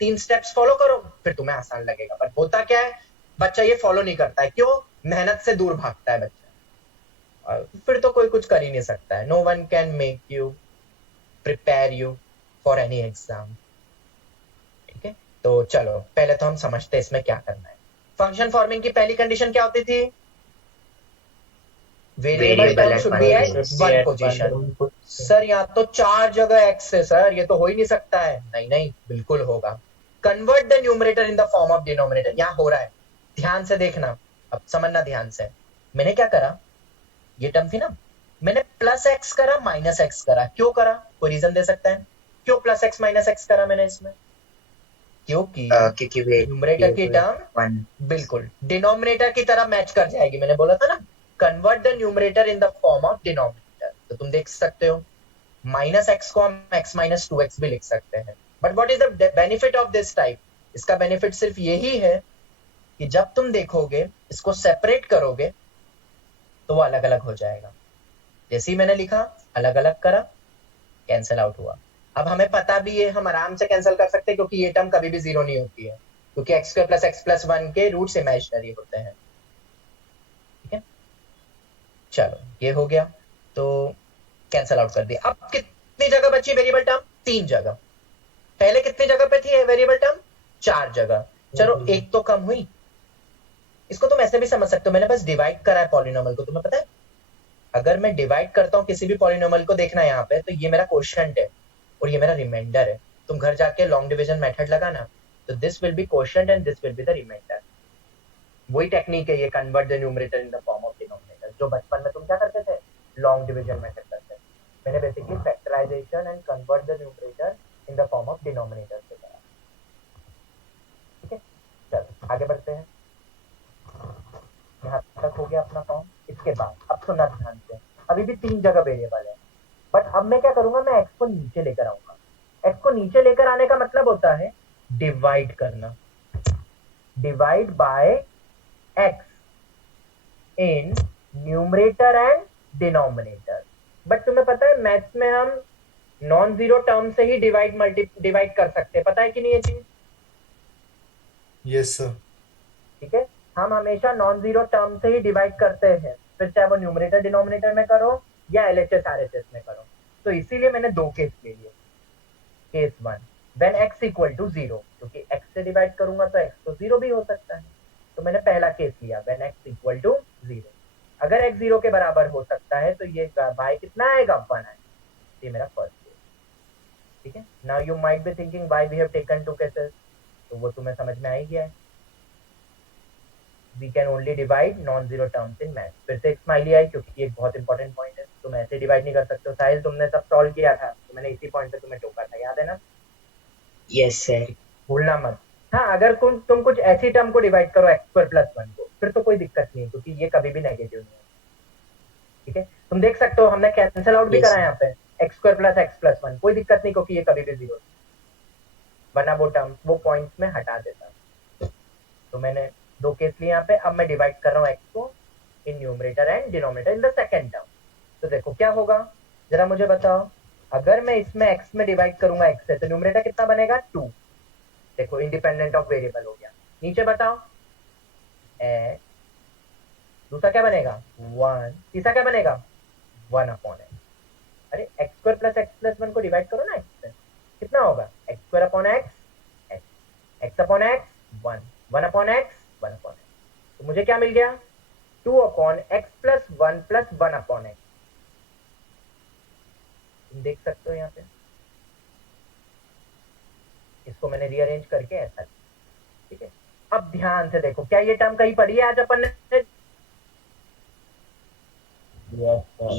3 स्टेप्स फॉलो करो, फिर तुम्हें आसान लगेगा। पर होता क्या है, बच्चा ये फॉलो नहीं करता है, क्यों? मेहनत से दूर भागता है बच्चा, और फिर तो कोई कुछ कर ही नहीं सकता है। No one can make you prepare you for any exam. ठीक है, तो चलो पहले तो हम समझते हैं इसमें क्या करना है। फंक्शन फॉर्मिंग की पहली कंडीशन क्या होती थी? Variable Variable term at should one be at place. One position. Sir यहाँ तो 4 जगह x है सर, ये तो हो ही नहीं सकता है। नहीं नहीं, बिल्कुल होगा। Convert the numerator in the form of denominator, यहाँ हो रहा है, ध्यान से देखना, अब समझना ध्यान से। मैंने क्या करा, ये टर्म थी ना, मैंने प्लस x करा माइनस x करा। क्यों करा, कोई रीजन दे सकता है क्यों प्लस x माइनस x करा मैंने इसमें? क्योंकि क्योंकि न्यूमरेटर की टर्म वन बिल्कुल डिनोमिनेटर की तरह मैच कर जाएगी। मैंने बोला था ना, convert the numerator in the form of denominator. तो तुम देख सकते हो माइनस एक्स को हम x माइनस 2x भी लिख सकते हैं। But what is the benefit of this type? इसका बेनिफिट सिर्फ यही है कि जब तुम देखोगे, इसको सेपरेट करोगे, तो वो अलग अलग हो जाएगा। जैसे ही मैंने लिखा, अलग अलग करा, कैंसिल आउट हुआ। अब हमें पता भी है, हम आराम से कैंसिल कर सकते हैं, क्योंकि ये टर्म कभी भी 0 नहीं होती है, क्योंकि x² प्लस x प्लस 1 के रूट्स इमेजिनरी होते हैं। ठीक है, चलो ये हो गया, तो कैंसिल आउट कर दिया। अब कितनी जगह बची वेरिएबल टर्म? 3 जगह। पहले कितनी जगह पे थी वेरिएबल टर्म? 4 जगह। चलो एक तो कम हुई। इसको तुम ऐसे भी समझ सकते हो, मैंने बस डिवाइड करा है पॉलिनोमियल को। तुम्हें पता है, अगर मैं डिवाइड करता हूँ किसी भी पॉलिनोमियल को, देखना यहाँ पे, तो ये मेरा क्वोशिएंट है और ये मेरा रिमाइंडर है। तुम घर जाके लॉन्ग डिवीजन मेथड लगाना, तो this will be quotient and this will be the remainder. वही टेक्निक है ये, convert the numerator in the form of denominator, जो बचपन में तुम क्या करते थे, लॉन्ग डिवीजन मेथड करते थे। मैंने basically factorisation and convert the numerator in the form of denominator से करा। ठीक है, चलो आगे बढ़ते हैं। यहाँ तक हो गया अपना फॉर्म। इसके बाद अब सुनना ध्यान से, अभी भी 3 जगह वेरिएबल है, बट अब मैं क्या करूंगा, मैं x को नीचे लेकर आऊंगा। x को नीचे लेकर आने का मतलब होता है डिवाइड करना। Divide by x in numerator and denominator. But तुम्हें पता है मैथ्स में हम नॉन जीरो टर्म से ही डिवाइड कर सकते हैं, पता है कि नहीं ये चीज? Yes sir. ठीक है, हम हमेशा नॉन जीरो टर्म से ही डिवाइड करते हैं, फिर चाहे वो न्यूमरेटर डिनोमिनेटर में करो या एलएचएस आरएचएस में करो। तो इसीलिए मैंने दो केस ले लिए। Case one, when x equal to zero, क्योंकि x से डिवाइड करूंगा तो x तो जीरो भी हो सकता है, तो मैंने पहला केस लिया when x equal to zero. अगर x जीरो के बराबर हो सकता है तो ये y कितना आएगा, 1 आएगा। ये मेरा फर्स्ट केस। ठीक है, now you might be thinking why we have taken two cases, तो वो तुम्हें समझ में आ ही गया है। We can only divide non zero terms in math. फिर से एक स्माइली आई क्योंकि ये एक बहुत इंपॉर्टेंट पॉइंट है, तुम ऐसे डिवाइड नहीं कर सकते हो। साहिल तुमने सब सॉल्व किया था तो मैंने इसी पॉइंट पे तुम्हें टोका था, याद है ना? Yes sir. भूलना मत। हाँ, अगर तुम कुछ ऐसी टर्म को डिवाइड करो एक्स स्क्वायर प्लस वन को, फिर तो कोई दिक्कत नहीं है क्योंकि ये कभी भी नेगेटिव नहीं है। ठीक है, तुम देख सकते हो हमने कैंसिल आउट भी Yes, करा sir. है यहाँ पे, x square plus x plus one, कोई दिक्कत नहीं क्योंकि ये कभी भी जीरो, वरना वो टर्म वो पॉइंट्स में हटा देता। तो मैंने दो केस लिए यहाँ पे। अब मैं डिवाइड कर रहा हूँ एक्स को in numerator and denominator in the second term. तो देखो क्या होगा, जरा मुझे बताओ। अगर मैं इसमें x में डिवाइड करूंगा x से तो न्यूमरेटर कितना बनेगा, 2। देखो इंडिपेंडेंट ऑफ वेरिएबल हो गया। नीचे बताओ x, दूसरा क्या बनेगा 1, तीसरा क्या बनेगा 1 अपॉन एक्स। अरे x square plus x plus one को डिवाइड करो ना x से, कितना होगा x square upon x, x upon x 1, 1 upon x 1 upon x. तो मुझे क्या मिल गया 2 upon x plus 1 plus 1 upon x. तुम देख सकते हो यहाँ पे, इसको मैंने रीअरेंज करके ऐसा। ठीक है, अब ध्यान से देखो, क्या ये टर्म कहीं पढ़ी है आज अपन ने?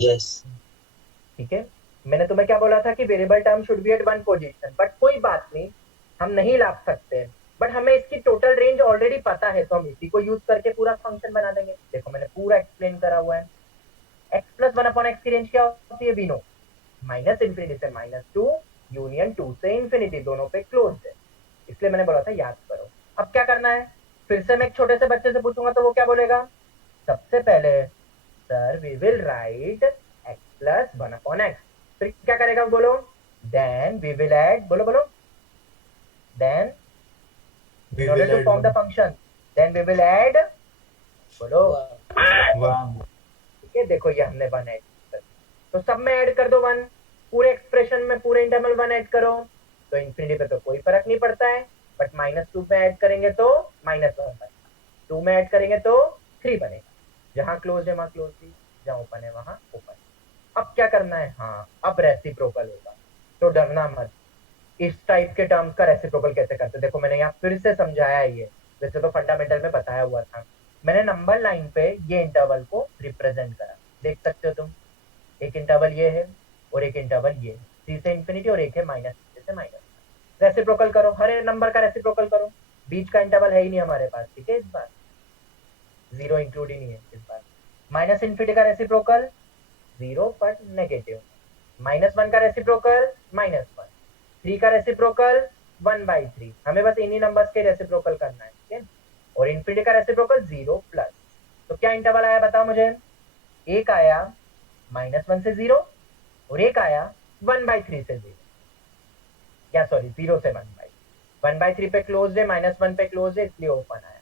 यस। ठीक है, मैंने तुम्हें क्या बोला था कि variable term should be at one position, but कोई बात नहीं, हम नहीं ला सकते, बट हमें इसकी टोटल रेंज ऑलरेडी पता है, तो हम इसी को यूज करके पूरा फंक्शन बना देंगे। देखो मैंने पूरा एक्सप्लेन करा हुआ है। X plus one upon x की रेंज क्या होती है, वी नो, माइनस इन्फिनिटी से -2 यूनियन 2 से इन्फिनिटी, दोनों पे क्लोज है, इसलिए मैंने बोला था याद करो। अब क्या करना है, फिर से मैं एक छोटे से बच्चे से पूछूंगा तो वो क्या बोलेगा, सबसे पहले sir we will write x plus 1 upon x. फिर क्या करेगा बोलो, देन वी विल ऐड, बोलो बोलो, then We in order will to add form the one. function, then we will add, बोलो, One. ठीक है, देखो ये हमने 1 ऐड कर, तो सब में ऐड कर दो 1, पूरे एक्सप्रेशन में पूरे इंटरवल 1 ऐड करो, तो इन्फिनिटी पे तो कोई फर्क नहीं पड़ता है, बट -2 में ऐड करेंगे तो -1 बनेगा, 2 में ऐड करेंगे तो 3 बनेगा, जहां क्लोज है वहां क्लोज थी, जहां ओपन है वहां ओपन। अब क्या करना है, हाँ अब रेसिप्रोकल होगा, तो डरना मत। इस टाइप के टर्म्स का रेसिप्रोकल कैसे करते, देखो मैंने यहाँ फिर से समझाया है, ये वैसे तो फंडामेंटल में बताया हुआ था। मैंने नंबर लाइन पे ये इंटरवल को रिप्रेजेंट करा, देख सकते हो तुम, एक इंटरवल ये है और एक इंटरवल ये है, 3 से इंफिनिटी, और एक है -3 से माइनस। रेसिप्रोकल करो, हर एक नंबर का रेसिप्रोकल करो, बीच का इंटरवल है ही नहीं हमारे पास, ठीक है, इस बार जीरो इंक्लूड ही नहीं है इस बार। माइनस इन्फिनिटी का रेसिप्रोकल 0 बट नेगेटिव, -1 का रेसिप्रोकल -1, 3 का रेसिप्रोकल 1/3, हमें बस इन्हीं नंबर्स के रेसिप्रोकल करना है, ठीक है। और इन्फिनिटी का रेसिप्रोकल 0 प्लस, तो क्या इंटरवल आया बताओ मुझे, एक आया -1 से 0 और एक आया 1/3 से 0, या सॉरी 0 से 1/3 पे क्लोज है, -1 पे क्लोज है, इसलिए ओपन आया,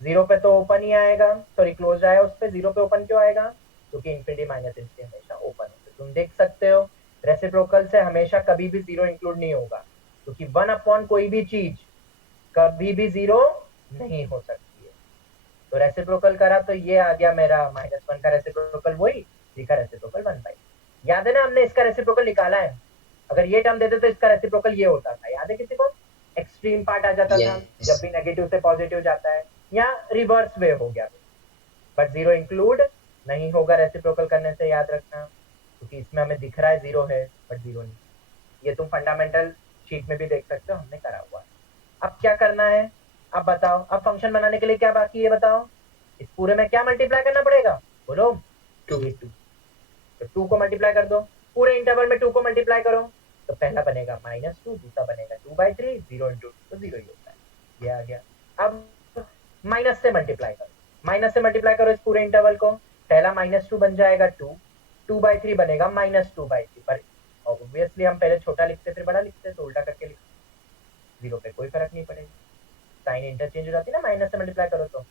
0 पे तो ओपन ही आएगा, सॉरी क्लोज आया उस पे, 0 पे ओपन क्यों आएगा, क्योंकि इन्फिनिटी माइनस इनफिनिटी हमेशा ओपन होता है। तुम देख सकते हो रेसिप्रोकल से हमेशा कभी भी 0 इंक्लूड नहीं होगा, क्योंकि 1 अपॉन कोई भी चीज कभी भी 0 नहीं हो सकती है। तो रेसिप्रोकल करा तो ये आ गया मेरा -1 का रेसिप्रोकल वही, 3 का रेसिप्रोकल 1/3। याद है ना, हमने इसका रेसिप्रोकल निकाला है, अगर ये टर्म देते तो इसका रेसिप्रोकल ये होता था, याद है किसी को, एक्सट्रीम पार्ट आ जाता था, Yes. जब भी नेगेटिव से पॉजिटिव जाता है, या रिवर्स वे हो गया, बट 0 इंक्लूड नहीं होगा रेसिप्रोकल करने से, याद रखना, क्योंकि इसमें हमें दिख रहा है 0 है बट 0 नहीं। ये तुम फंडामेंटल शीट में भी देख सकते हो, हमने करा हुआ है। अब क्या करना है, अब बताओ, अब फंक्शन बनाने के लिए क्या बाकी है बताओ, इस पूरे में क्या मल्टीप्लाई करना पड़ेगा, बोलो 2. 2, तो 2 को मल्टीप्लाई कर दो, पूरे इंटरवल में 2 को मल्टीप्लाई करो, तो पहला बनेगा -2, दूसरा बनेगा 2/3, 0 × 2 तो 0 ही होता है, ये आ गया। अब माइनस से मल्टीप्लाई करो, माइनस से मल्टीप्लाई करो इस पूरे इंटरवल को, पहला -2 बन जाएगा 2, 2/3 बनेगा -2/3, पर ऑब्वियसली हम पहले छोटा लिखते फिर बड़ा लिखते, तो उल्टा करके लिखते, 0 पे कोई फर्क नहीं पड़ेगा, साइन इंटरचेंज हो जाती है ना, माइनस से मल्टीप्लाई करो तो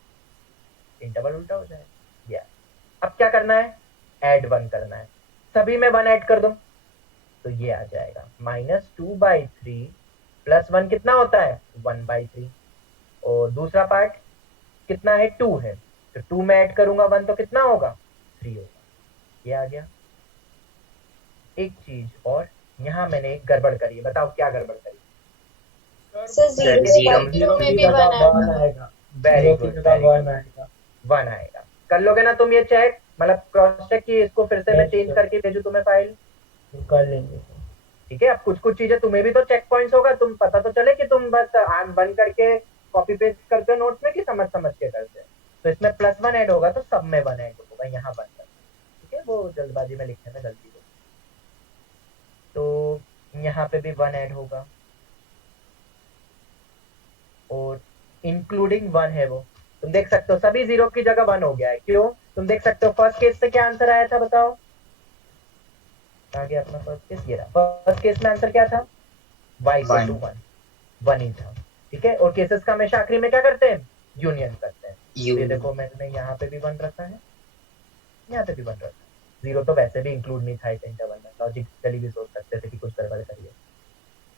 इंटरवल उल्टा हो जाएगा। या अब क्या करना है, ऐड 1 करना है, सभी में 1 ऐड कर दो तो ये आ जाएगा -2/3 प्लस 1 कितना होता है 1/3, और दूसरा पार्ट कितना है 2 है, तो 2 में ऐड करूंगा 1 तो कितना होगा 3 होगा, ये आ गया। एक चीज और, यहाँ मैंने एक गड़बड़ करी है, बताओ क्या गड़बड़ करी। सर जीरो में भी वन आएगा। वेरी गुड, 1 आएगा, कर लोगे ना तुम ये चेक, मतलब क्रॉस चेक की, इसको फिर से मैं चेंज करके भेजू तुम्हें फाइल, कर लेंगे। ठीक है। अब कुछ कुछ चीजें तुम्हें भी तो चेक पॉइंट्स होगा, तुम पता तो चले कि तुम बस आंख बंद करके कॉपी पेस्ट करते हो नोट्स में कि समझ समझ के करते हो, तो इसमें +1 ऐड होगा तो सब में 1 ऐड होगा, यहाँ 1 कर, ठीक है, वो जल्दबाजी में लिखने में गलती हो, तो यहाँ पे भी 1 ऐड होगा, और इंक्लूडिंग 1 है वो, तुम देख सकते हो सभी 0 की जगह 1 हो गया है, क्यों, तुम देख सकते हो फर्स्ट केस से क्या आंसर आया था, बताओ आगे अपना फर्स्ट केस, ये रहा, फर्स्ट केस में आंसर क्या था y = 1 ही था, ठीक है, और केसेस का हमेशा आखिरी में क्या करते हैं, यूनियन करते हैं, तो ये देखो मैंने यहाँ पे भी 1 रखा है, यहाँ पे भी 1 रखा है, 0 तो वैसे भी इंक्लूड नहीं था इस इंटरवल में, लॉजिकली भी सोच सकते थे कि कुछ गड़बड़ करिए,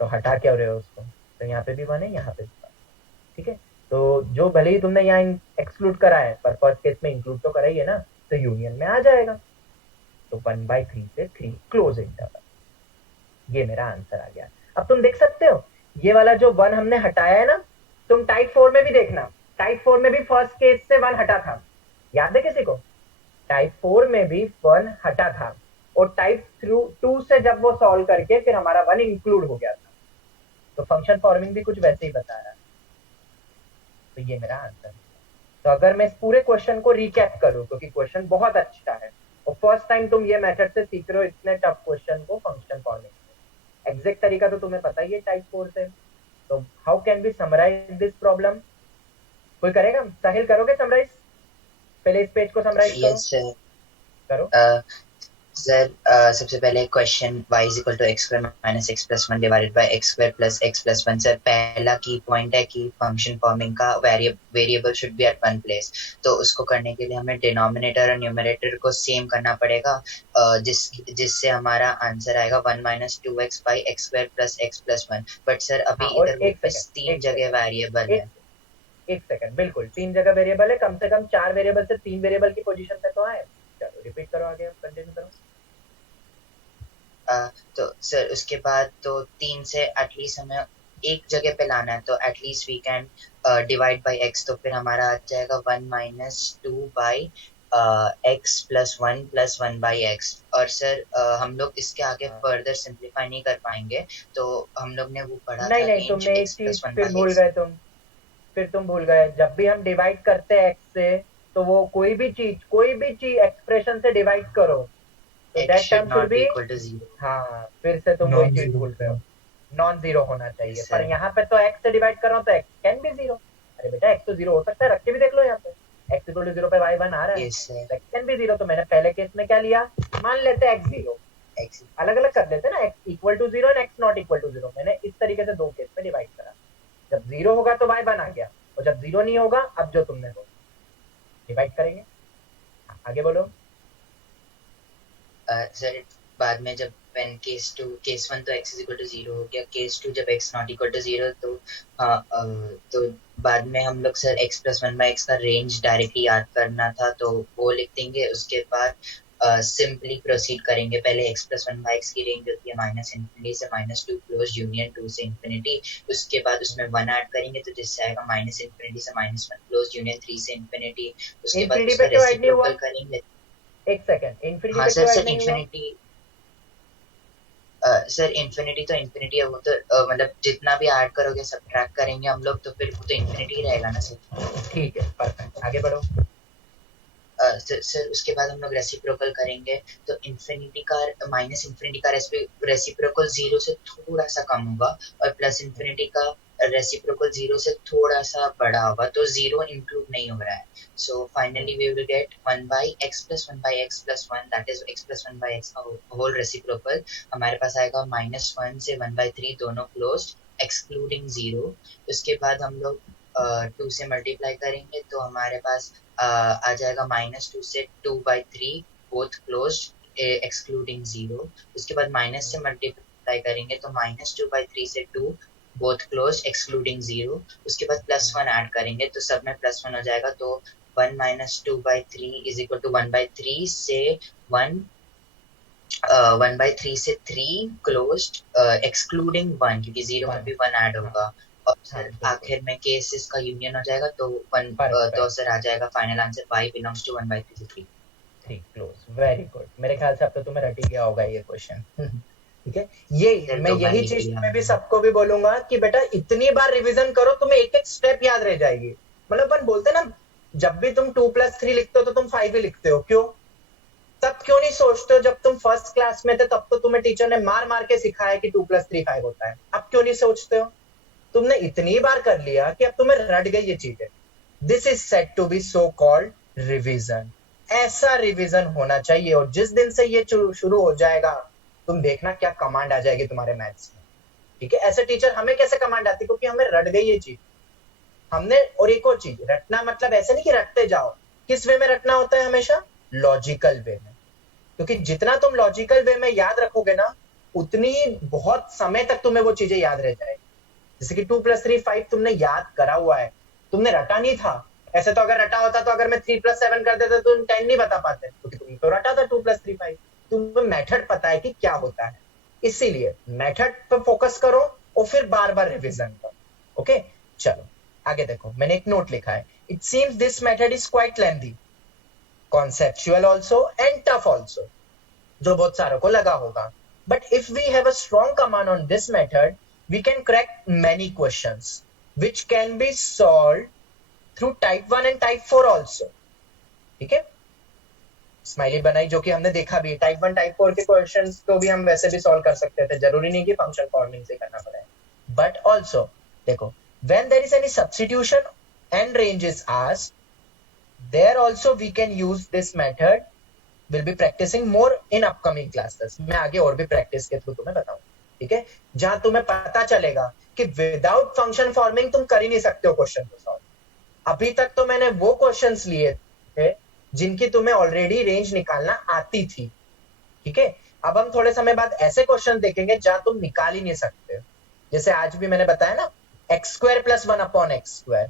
तो हटा क्या रहे हो उसको, तो यहाँ पे भी 1 है, यहाँ पे भी 1, ठीक है, तो जो भले ही तुमने यहाँ एक्सक्लूड करा है पर फर्स्ट केस में इंक्लूड तो करा ही है ना, तो यूनियन में आ जाएगा, तो 1/3 से 3 क्लोज इंटरवल, ये मेरा आंसर आ गया। अब तुम देख सकते हो ये वाला जो 1 हमने हटाया है ना, तुम टाइप 4 में भी देखना, टाइप 4 में भी फर्स्ट केस से 1 हटा था, याद है किसी को, टाइप 4 में भी 1 हटा था, और टाइप 2 से जब वो सॉल्व करके फिर हमारा 1 इंक्लूड हो गया था, तो फंक्शन फॉर्मिंग भी कुछ वैसे ही बता रहा है, तो ये मेरा आंसर है। तो अगर मैं इस पूरे क्वेश्चन को रिकैप करूं, क्योंकि क्वेश्चन बहुत अच्छा है और फर्स्ट टाइम तुम ये मेथड से सीख रहे हो इतने टफ क्वेश्चन को फंक्शन फॉर्मिंग, एग्जैक्ट तरीका तो तुम्हें पता ही है टाइप 4 से, तो how can we summarise this problem, कोई करेगा, साहिल करोगे समराइज, पहले इस पेज को समराइज करो। यस सर, करो सर सबसे पहले question y = x² - x + 1 / x² + x + 1, sir पहला की पॉइंट है कि फंक्शन फॉर्मिंग का variable should be at one place, तो उसको करने के लिए हमें डिनोमिनेटर और न्यूमरेटर को सेम करना पड़ेगा, जिससे हमारा आंसर आएगा 1 - 2x / x² + x + 1, but sir अभी और इधर एक वापस सेकंड, 3 जगह वेरिएबल है। एक सेकंड, बिल्कुल 3 जगह वेरिएबल है, कम से कम 4 वेरिएबल से 3 वेरिएबल की पोजीशन पे तो आए, चलो रिपीट करो, आगे कंटिन्यू करो। तो सर उसके बाद तो 3 से एटलीस्ट हमें एक जगह पे लाना है, तो at least we can divide by x, तो फिर हमारा आ जाएगा 1 - 2/x + 1 + 1/x, और सर हम लोग इसके आगे फर्दर सिंप्लीफाई नहीं कर पाएंगे, तो हम लोग ने वो पढ़ा था नहीं, तुमने एक चीज फिर भूल गए, तुम भूल गए, जब भी हम डिवाइड करते हैं x से, तो वो कोई भी चीज एक्सप्रेशन से डिवाइड करो, तो दैट टर्म शुड बी = 0। हाँ, फिर से तुम वही चीज भूल रहे हो, नॉन जीरो होना चाहिए, Yes, पर sir. यहाँ पे तो x से डिवाइड कर रहा हूँ तो x कैन बी 0, अरे बेटा x तो 0 हो सकता है, रख के भी देख लो, यहाँ पे x = 0 पे y 1 आ रहा है, Yes, sir. x can be 0, तो मैंने पहले केस में क्या लिया, मान लेते हैं x 0, X अलग अलग कर देते ना, x = 0 और x not equal to 0, मैंने इस तरीके से 2 केस में डिवाइड करा, जब 0 होगा तो y 1 आ गया, और जब 0 नहीं होगा, अब जो तुमने बोला डिवाइड करेंगे, आगे बोलो। सर बाद में जब when केस 1 तो x = 0 हो गया, केस 2 जब x not equal to 0, तो बाद में हम लोग सर x + 1/x का रेंज डायरेक्टली याद करना था, तो वो लिख देंगे, उसके बाद सिंपली प्रोसीड करेंगे, पहले x + 1/x की रेंज होती है -∞ से -2 क्लोज यूनियन 2 से ∞, उसके बाद उसमें 1 ऐड करेंगे, तो जिससे आएगा -∞ से -1 क्लोज यूनियन 3 से ∞, उसके बाद Infinity उसका पे क्यों ऐड नहीं हुआ? रेसिप्रोकल करेंगे। एक सेकंड, इंफिनिटी हाँ पे सर, क्यों सर ऐड नहीं हुआ? इन्फिनिटी सर इन्फिनिटी तो इन्फिनिटी है, वो तो मतलब जितना भी ऐड करोगे सब्ट्रैक्ट करेंगे हम लोग, तो फिर वो तो इन्फिनिटी रहेगा ना सर। ठीक है, परफेक्ट, आगे बढ़ो। सर उसके बाद हम लोग रेसिप्रोकल करेंगे, तो इन्फिनिटी का रेसिप्रोकल 0 से थोड़ा सा कम होगा, और प्लस इन्फिनिटी का रेसिप्रोकल 0 से थोड़ा सा बड़ा होगा तो 0 इंक्लूड नहीं हो रहा है. So finally we will get 1 by x plus 1 by x plus 1, that is x plus 1 by x का whole reciprocal. हमारे पास आएगा -1 से 1 by 3 दोनों closed excluding 0. उसके बाद हम लोग 2 से मल्टीप्लाई करेंगे तो हमारे पास आ जाएगा -2 से 2 by 3 both closed excluding 0. उसके बाद माइनस से मल्टीप्लाई करेंगे तो -2 by 3 से 2 both closed excluding 0. उसके बाद +1 ऐड करेंगे तो सब में +1 हो जाएगा तो 1 minus 2 by 3 is equal to 1 by 3 से 1 by 3 से 3 closed excluding 1 क्योंकि 0 में भी 1 ऐड होगा और फिर आखिर में केसेस का यूनियन हो जाएगा तो 1 तो सर आ जाएगा final answer y belongs to 1 by 3 से 3 क्लोज. Very good. मेरे ख्याल से अब तो तुम्हें रट ही गया होगा ये क्वेश्चन. ठीक है. ये मैं यही चीज मैं भी सबको भी बोलूंगा कि बेटा इतनी बार रिवीजन करो तुम्हें एक एक स्टेप याद रह जाएगी. मतलब अपन बोलते ना जब भी तुम 2+3 लिखते हो तो तुम 5 ही लिखते हो. क्यों? तब क्यों नहीं सोचते हो जब तुम फर्स्ट क्लास में थे तब तो तुम्हें टीचर ने मार मार के सिखाया कि 2+3 5 होता है. अब क्यों नहीं सोचते हो? तुमने इतनी बार कर लिया कि अब तुम्हें रट गई ये चीजें. This is said to be so called revision. ऐसा रिवीजन होना चाहिए और जिस दिन से ये शुरू हो जाएगा तुम देखना क्या कमांड आ जाएगी तुम्हारे मैथ्स में. ठीक है. ऐसे टीचर हमें कैसे कमांड आती क्योंकि हमें रट गई ये चीज हमने. और एक और चीज रटना मतलब ऐसे नहीं कि रटते जाओ. किस वे में रटना होता है? हमेशा लॉजिकल वे में. क्योंकि जितना तुम लॉजिकल वे में याद रखोगे ना उतनी बहुत समय तक तुम्हें वो चीजें याद रह जाएगी. जैसे कि 2+3 5 तुमने याद करा हुआ है तुमने रटा नहीं था. ऐसे तो अगर रटा होता तो अगर मैं 3+7 कर देता तो तुम 10 नहीं बता पाते क्योंकि तुमने तो रटा था 2+3 5. तुम्हें मेथड पता है कि क्या होता है. इसीलिए मेथड पे फोकस करो और फिर बार बार रिवीजन करो. ओके. चलो आगे देखो. मैंने एक नोट लिखा है. It seems this method is quite lengthy, conceptual also and tough also, जो बहुत सारों को लगा होगा. But if we have a strong command on this method, we can crack many questions which can be solved through type 1 and type 4 also. ठीक है. Smiley बनाई जो कि हमने देखा भी. टाइप 1 टाइप 4 के क्वेश्चंस को भी हम वैसे भी सॉल्व कर सकते थे. जरूरी नहीं कि फंक्शन फॉर्मिंग से करना पड़े. बट ऑल्सो देखो when there is any substitution and range is asked, there also we can use this method. We'll be practicing more in upcoming classes. मैं आगे और भी प्रैक्टिस के थ्रू तुम्हें बताऊं. ठीक है. जहां तुम्हें पता चलेगा कि विदाउट फंक्शन फॉर्मिंग तुम कर ही नहीं सकते हो क्वेश्चन को सॉल्व. अभी तक तो मैंने वो क्वेश्चंस लिए थे जिनकी तुम्हें ऑलरेडी रेंज निकालना आती थी. ठीक है. अब हम थोड़े समय बाद ऐसे क्वेश्चन देखेंगे जहां तुम निकाल ही नहीं सकते. जैसे आज भी मैंने बताया ना x² + 1/x².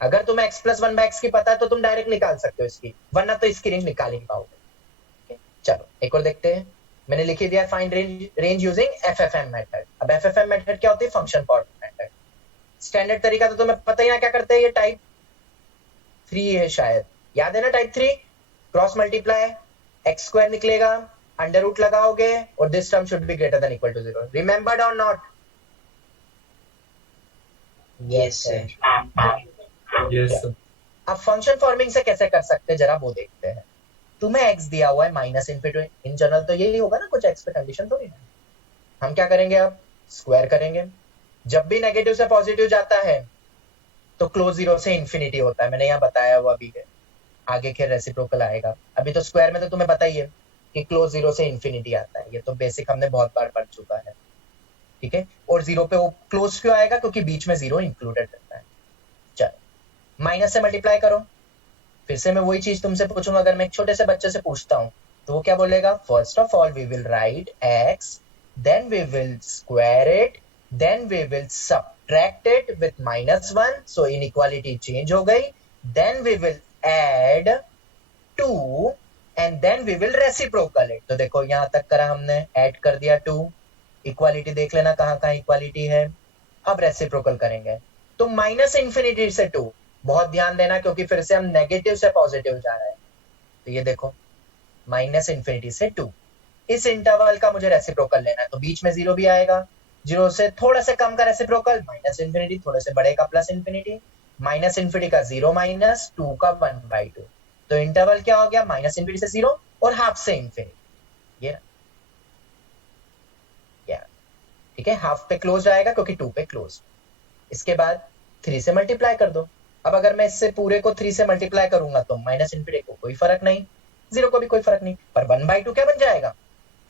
अगर तुम्हें x + 1 by x की पता है तो तुम डायरेक्ट निकाल सकते हो इसकी, वरना तो इसकी रेंज निकाल ही नहीं पाओगे. चलो एक और देखते हैं. मैंने लिख दिया find range using FFM method. अब एफएफएम मेथड क्या होती है? Function forming method. स्टैंडर्ड तरीका तो तुम्हें पता ही ना क्या करते हैं. ये टाइप 3 है शायद. याद है ना टाइप 3? क्रॉस मल्टीप्लाई x² निकलेगा, अंडर रूट लगाओगे और this term should be greater than equal to 0. Remembered or not? Yes sir. Yes sir. अब फंक्शन फॉर्मिंग से कैसे कर सकते हैं जरा वो देखते हैं. तुम्हें x दिया हुआ है -∞. इन जनरल तो यही होगा ना, कुछ x पे कंडीशन थोड़ी ना. हम क्या करेंगे? अब स्क्वायर करेंगे. जब भी नेगेटिव से पॉजिटिव जाता है तो क्लोज 0 से इंफिनिटी होता है. मैंने यहाँ बताया हुआ भी है. आगे के रेसिप्रोकल आएगा. अभी तो स्क्वायर में तो तुम्हें पता ही है कि क्लोज 0 से इंफिनिटी आता है. ये तो बेसिक हमने बहुत बार पढ़ चुका है. ठीक है. और 0 पे वो क्लोज क्यों आएगा? क्योंकि बीच में 0 इंक्लूडेड रहता है. चलो माइनस से मल्टीप्लाई करो. फिर से मैं वही चीज तुमसे पूछूंगा. अगर मैं एक छोटे से बच्चे से पूछता हूँ तो वो क्या बोलेगा? First of all we will write x, then we will square it, then we will subtract it with -1. So inequality change हो गई. Then we will add 2 and then we will reciprocal it. तो देखो यहाँ तक करा हमने, add कर दिया 2. इक्वालिटी देख लेना कहाँ कहाँ इक्वालिटी है. अब रेसिप्रोकल करेंगे तो -∞ से 2. बहुत ध्यान देना क्योंकि फिर से हम नेगेटिव से पॉजिटिव जा रहे हैं. तो ये देखो -∞ से 2. इस इंटरवल का मुझे रेसिप्रोकल लेना है तो बीच में 0 भी आएगा. 0 से थोड़ा से कम का रेसिप्रोकल -∞, थोड़े से बड़े का +∞, -∞ का 0 -2 का 1/2. तो इंटरवल क्या हो गया? -∞ से 0 और हाफ से इंफिनिटी. ये ठीक है. हाफ पे क्लोज आएगा क्योंकि 2 पे क्लोज. इसके बाद 3 से मल्टीप्लाई कर दो। अब अगर मैं इससे पूरे को 3 से मल्टीप्लाई करूंगा तो माइनस इन्फिनिटी को कोई फर्क नहीं, 0 को भी कोई फर्क नहीं, पर 1/2 क्या बन जाएगा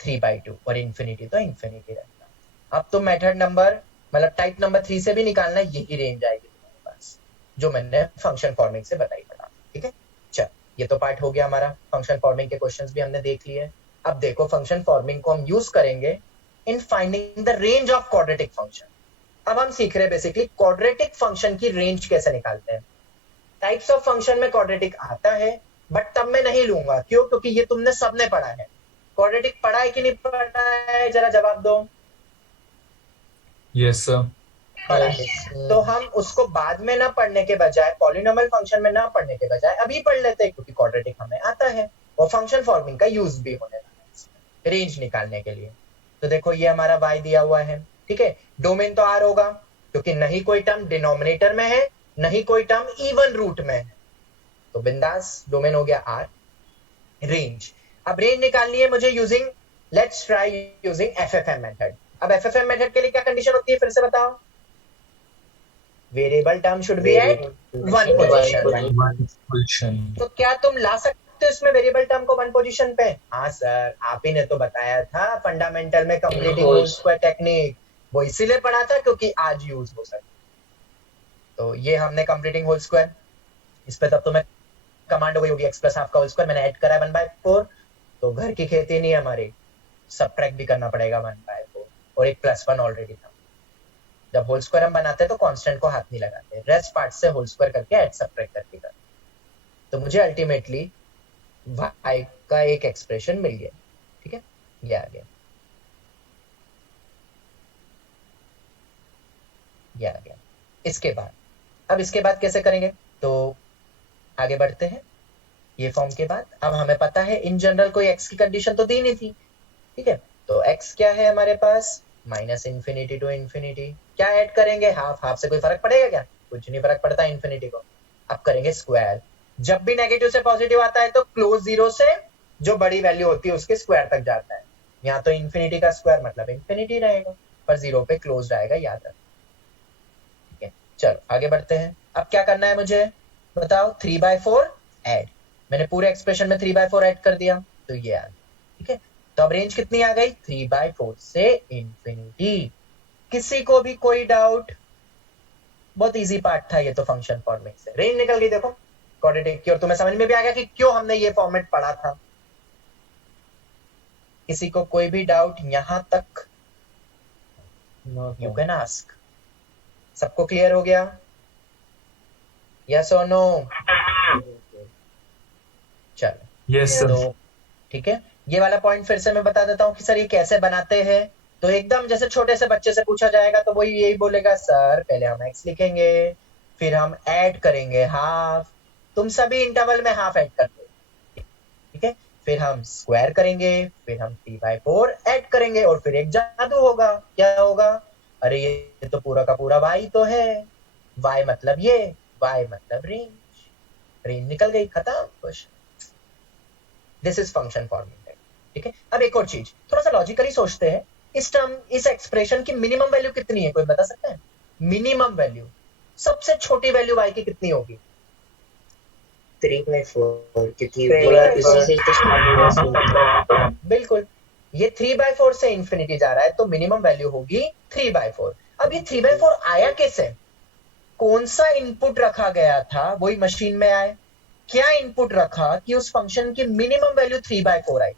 3/2, और इन्फिनिटी तो इन्फिनिटी रहेगा। अब तो मेथड नंबर मतलब टाइप नंबर 3 से भी निकालना यही रेंज आएगी तुम्हारे पास, जो मैंने फंक्शन फॉर्मिंग से बताई पड़ा। ठीक है, चल ये तो पार्ट हो गया हमारा, फंक्शन फॉर्मिंग के क्वेश्चंस भी हमने देख लिए। अब देखो फंक्शन फॉर्मिंग को हम यूज करेंगे in finding the range of quadratic function. अब हम सीख रहे हैं बेसिकली क्वाड्रेटिक फंक्शन की रेंज कैसे निकालते हैं। टाइप्स ऑफ फंक्शन में क्वाड्रेटिक आता है, बट तब मैं नहीं लूंगा, क्यों? क्योंकि ये तुमने सबने पढ़ा है। क्वाड्रेटिक पढ़ा है कि नहीं पढ़ा है, जरा जवाब दो। Yes sir. पढ़ा है। तो हम उसको बाद में ना पढ़ने के बजाय, पॉलिनोमियल फंक्शन में ना पढ़ने के बजाय अभी पढ़ लेते हैं, क्योंकि क्वाड्रेटिक हमें आता है और फंक्शन फॉर्मिंग का यूज भी होने वाला है रेंज निकालने के लिए। तो देखो ये हमारा y दिया हुआ है, ठीक है। डोमेन तो r होगा, क्योंकि नहीं कोई टर्म डिनोमिनेटर में है, नहीं कोई टर्म इवन रूट में है, तो बिंदास डोमेन हो गया r। रेंज, अब रेंज निकालनी है मुझे using, let's try using FFM method. अब एफएफएम मेथड के लिए क्या कंडीशन होती है, फिर से बताओ। Variable term should be at 1 position. तो क्या तुम ला सकते हो इसमें वेरिएबल टर्म को 1 पोजीशन पे? हाँ सर, आप ही ने तो बताया था फंडामेंटल में कंप्लीटिंग होल स्क्वायर टेक्निक, वो इसीलिए पढ़ा था क्योंकि आज यूज हो सकता। तो ये हमने कंप्लीटिंग होल स्क्वायर, इस पे तब तो मैं कमांड हो गई होगी x प्लस हाफ का होल स्क्वायर, मैंने ऐड करा है 1/4, तो घर की खेती नहीं हमारी, सबट्रैक्ट भी करना पड़ेगा 1/4, और एक +1 ऑलरेडी था। जब होल स्क्वायर हम बनाते हैं तो कांस्टेंट को हाथ नहीं लगाते, रेस्ट पार्ट से होल स्क्वायर करके ऐड सबट्रैक्ट करके करते। तो मुझे अल्टीमेटली y का एक एक्सप्रेशन मिल गया, ठीक है, ये आ गया, ये आ गया। इसके बाद, अब इसके बाद कैसे करेंगे, तो आगे बढ़ते हैं। ये फॉर्म के बाद अब हमें पता है इन जनरल कोई x की कंडीशन तो दी नहीं थी, ठीक है। तो x क्या है हमारे पास, -∞ to ∞। क्या ऐड करेंगे, हाफ। हाफ से कोई फर्क पड़ेगा क्या? कुछ नहीं फर्क पड़ता इन्फिनिटी को। अब करेंगे स्क्वायर। जब भी नेगेटिव से पॉजिटिव आता है तो क्लोज जीरो से जो बड़ी वैल्यू होती है उसके स्क्वायर तक जाता है। यहाँ तो इन्फिनिटी का स्क्वायर मतलब इन्फिनिटी रहेगा, पर जीरो पे क्लोज आएगा, याद रखो, ठीक है। चलो आगे बढ़ते हैं। अब क्या करना है मुझे बताओ, 3/4 ऐड। मैंने पूरे एक्सप्रेशन में 3/4 ऐड कर दिया, तो ये आ, ठीक है। तो अब रेंज कितनी आ गई, 3/4 से इन्फिनिटी। किसी को भी कोई डाउट? बहुत इजी पार्ट था ये तो फंक्शन फॉर्मेट से। रेंज निकल गई देखो क्वाड्रेटिक की, और तुम्हें समझ में भी आ गया कि क्यों हमने ये फॉर्मेट पढ़ा था। किसी को कोई भी डाउट यहां तक? You can ask. सबको क्लियर हो गया, यस और नो? चलो यस सर। तो ठीक है, ये वाला पॉइंट फिर से मैं बता देता हूँ कि सर ये कैसे बनाते हैं। तो एकदम जैसे छोटे से बच्चे से पूछा जाएगा तो वही यही बोलेगा, सर पहले हम x लिखेंगे, फिर हम ऐड करेंगे हाफ, तुम सभी इंटरवल में हाफ ऐड करते हो, ठीक है। फिर हम स्क्वायर करेंगे, फिर हम 3/4 ऐड करेंगे, और फिर एक जादू होगा। क्या होगा? अरे ये तो पूरा का पूरा y तो है, y मतलब ये, y मतलब रेंज। रेंज निकल गई, खत्म question. This is function format, ठीक है। अब एक और चीज, थोड़ा सा लॉजिकली सोचते हैं। इस टर्म, इस एक्सप्रेशन की मिनिमम वैल्यू कितनी है, कोई बता सकता है? मिनिमम वैल्यू, सबसे छोटी वैल्यू y की कितनी होगी? 3/4, क्योंकि इसी से तो स्टार्ट हुआ। बिल्कुल, ये 3/4 से इन्फिनिटी जा रहा है, तो मिनिमम वैल्यू होगी 3/4। अब ये 3/4 आया कैसे? कौन सा इनपुट रखा गया था वही मशीन में आए? क्या इनपुट रखा कि उस फंक्शन की मिनिमम वैल्यू 3/4 आई?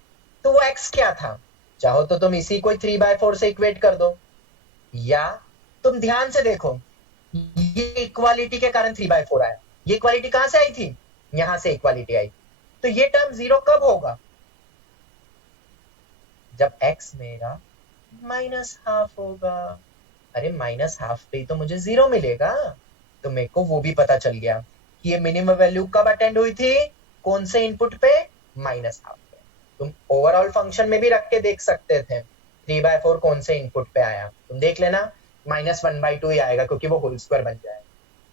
तो वो x क्या था? चाहो तो तुम इसी को 3/4 से इक्वेट कर दो, या तुम ध्यान से देखो, ये इक्वालिटी के कारण 3/4 आया। ये इक्वालिटी कहां से आई थी? यहां से इक्वालिटी आई। तो ये टर्म जीरो कब होगा? जब x मेरा -½ होगा। अरे -½ पे तो मुझे जीरो मिलेगा। तो मेरे को वो भी पता चल गया कि ये मिनिमम वैल्यू कब अटेंड हुई थी, कौन से इनपुट पे? -½ पे। तुम ओवरऑल फंक्शन में भी रख के देख सकते थे 3/4 कौन से इनपुट पे आया, तुम देख लेना, -1/2 ही आएगा क्योंकि वो होल स्क्वायर बन जाएगा,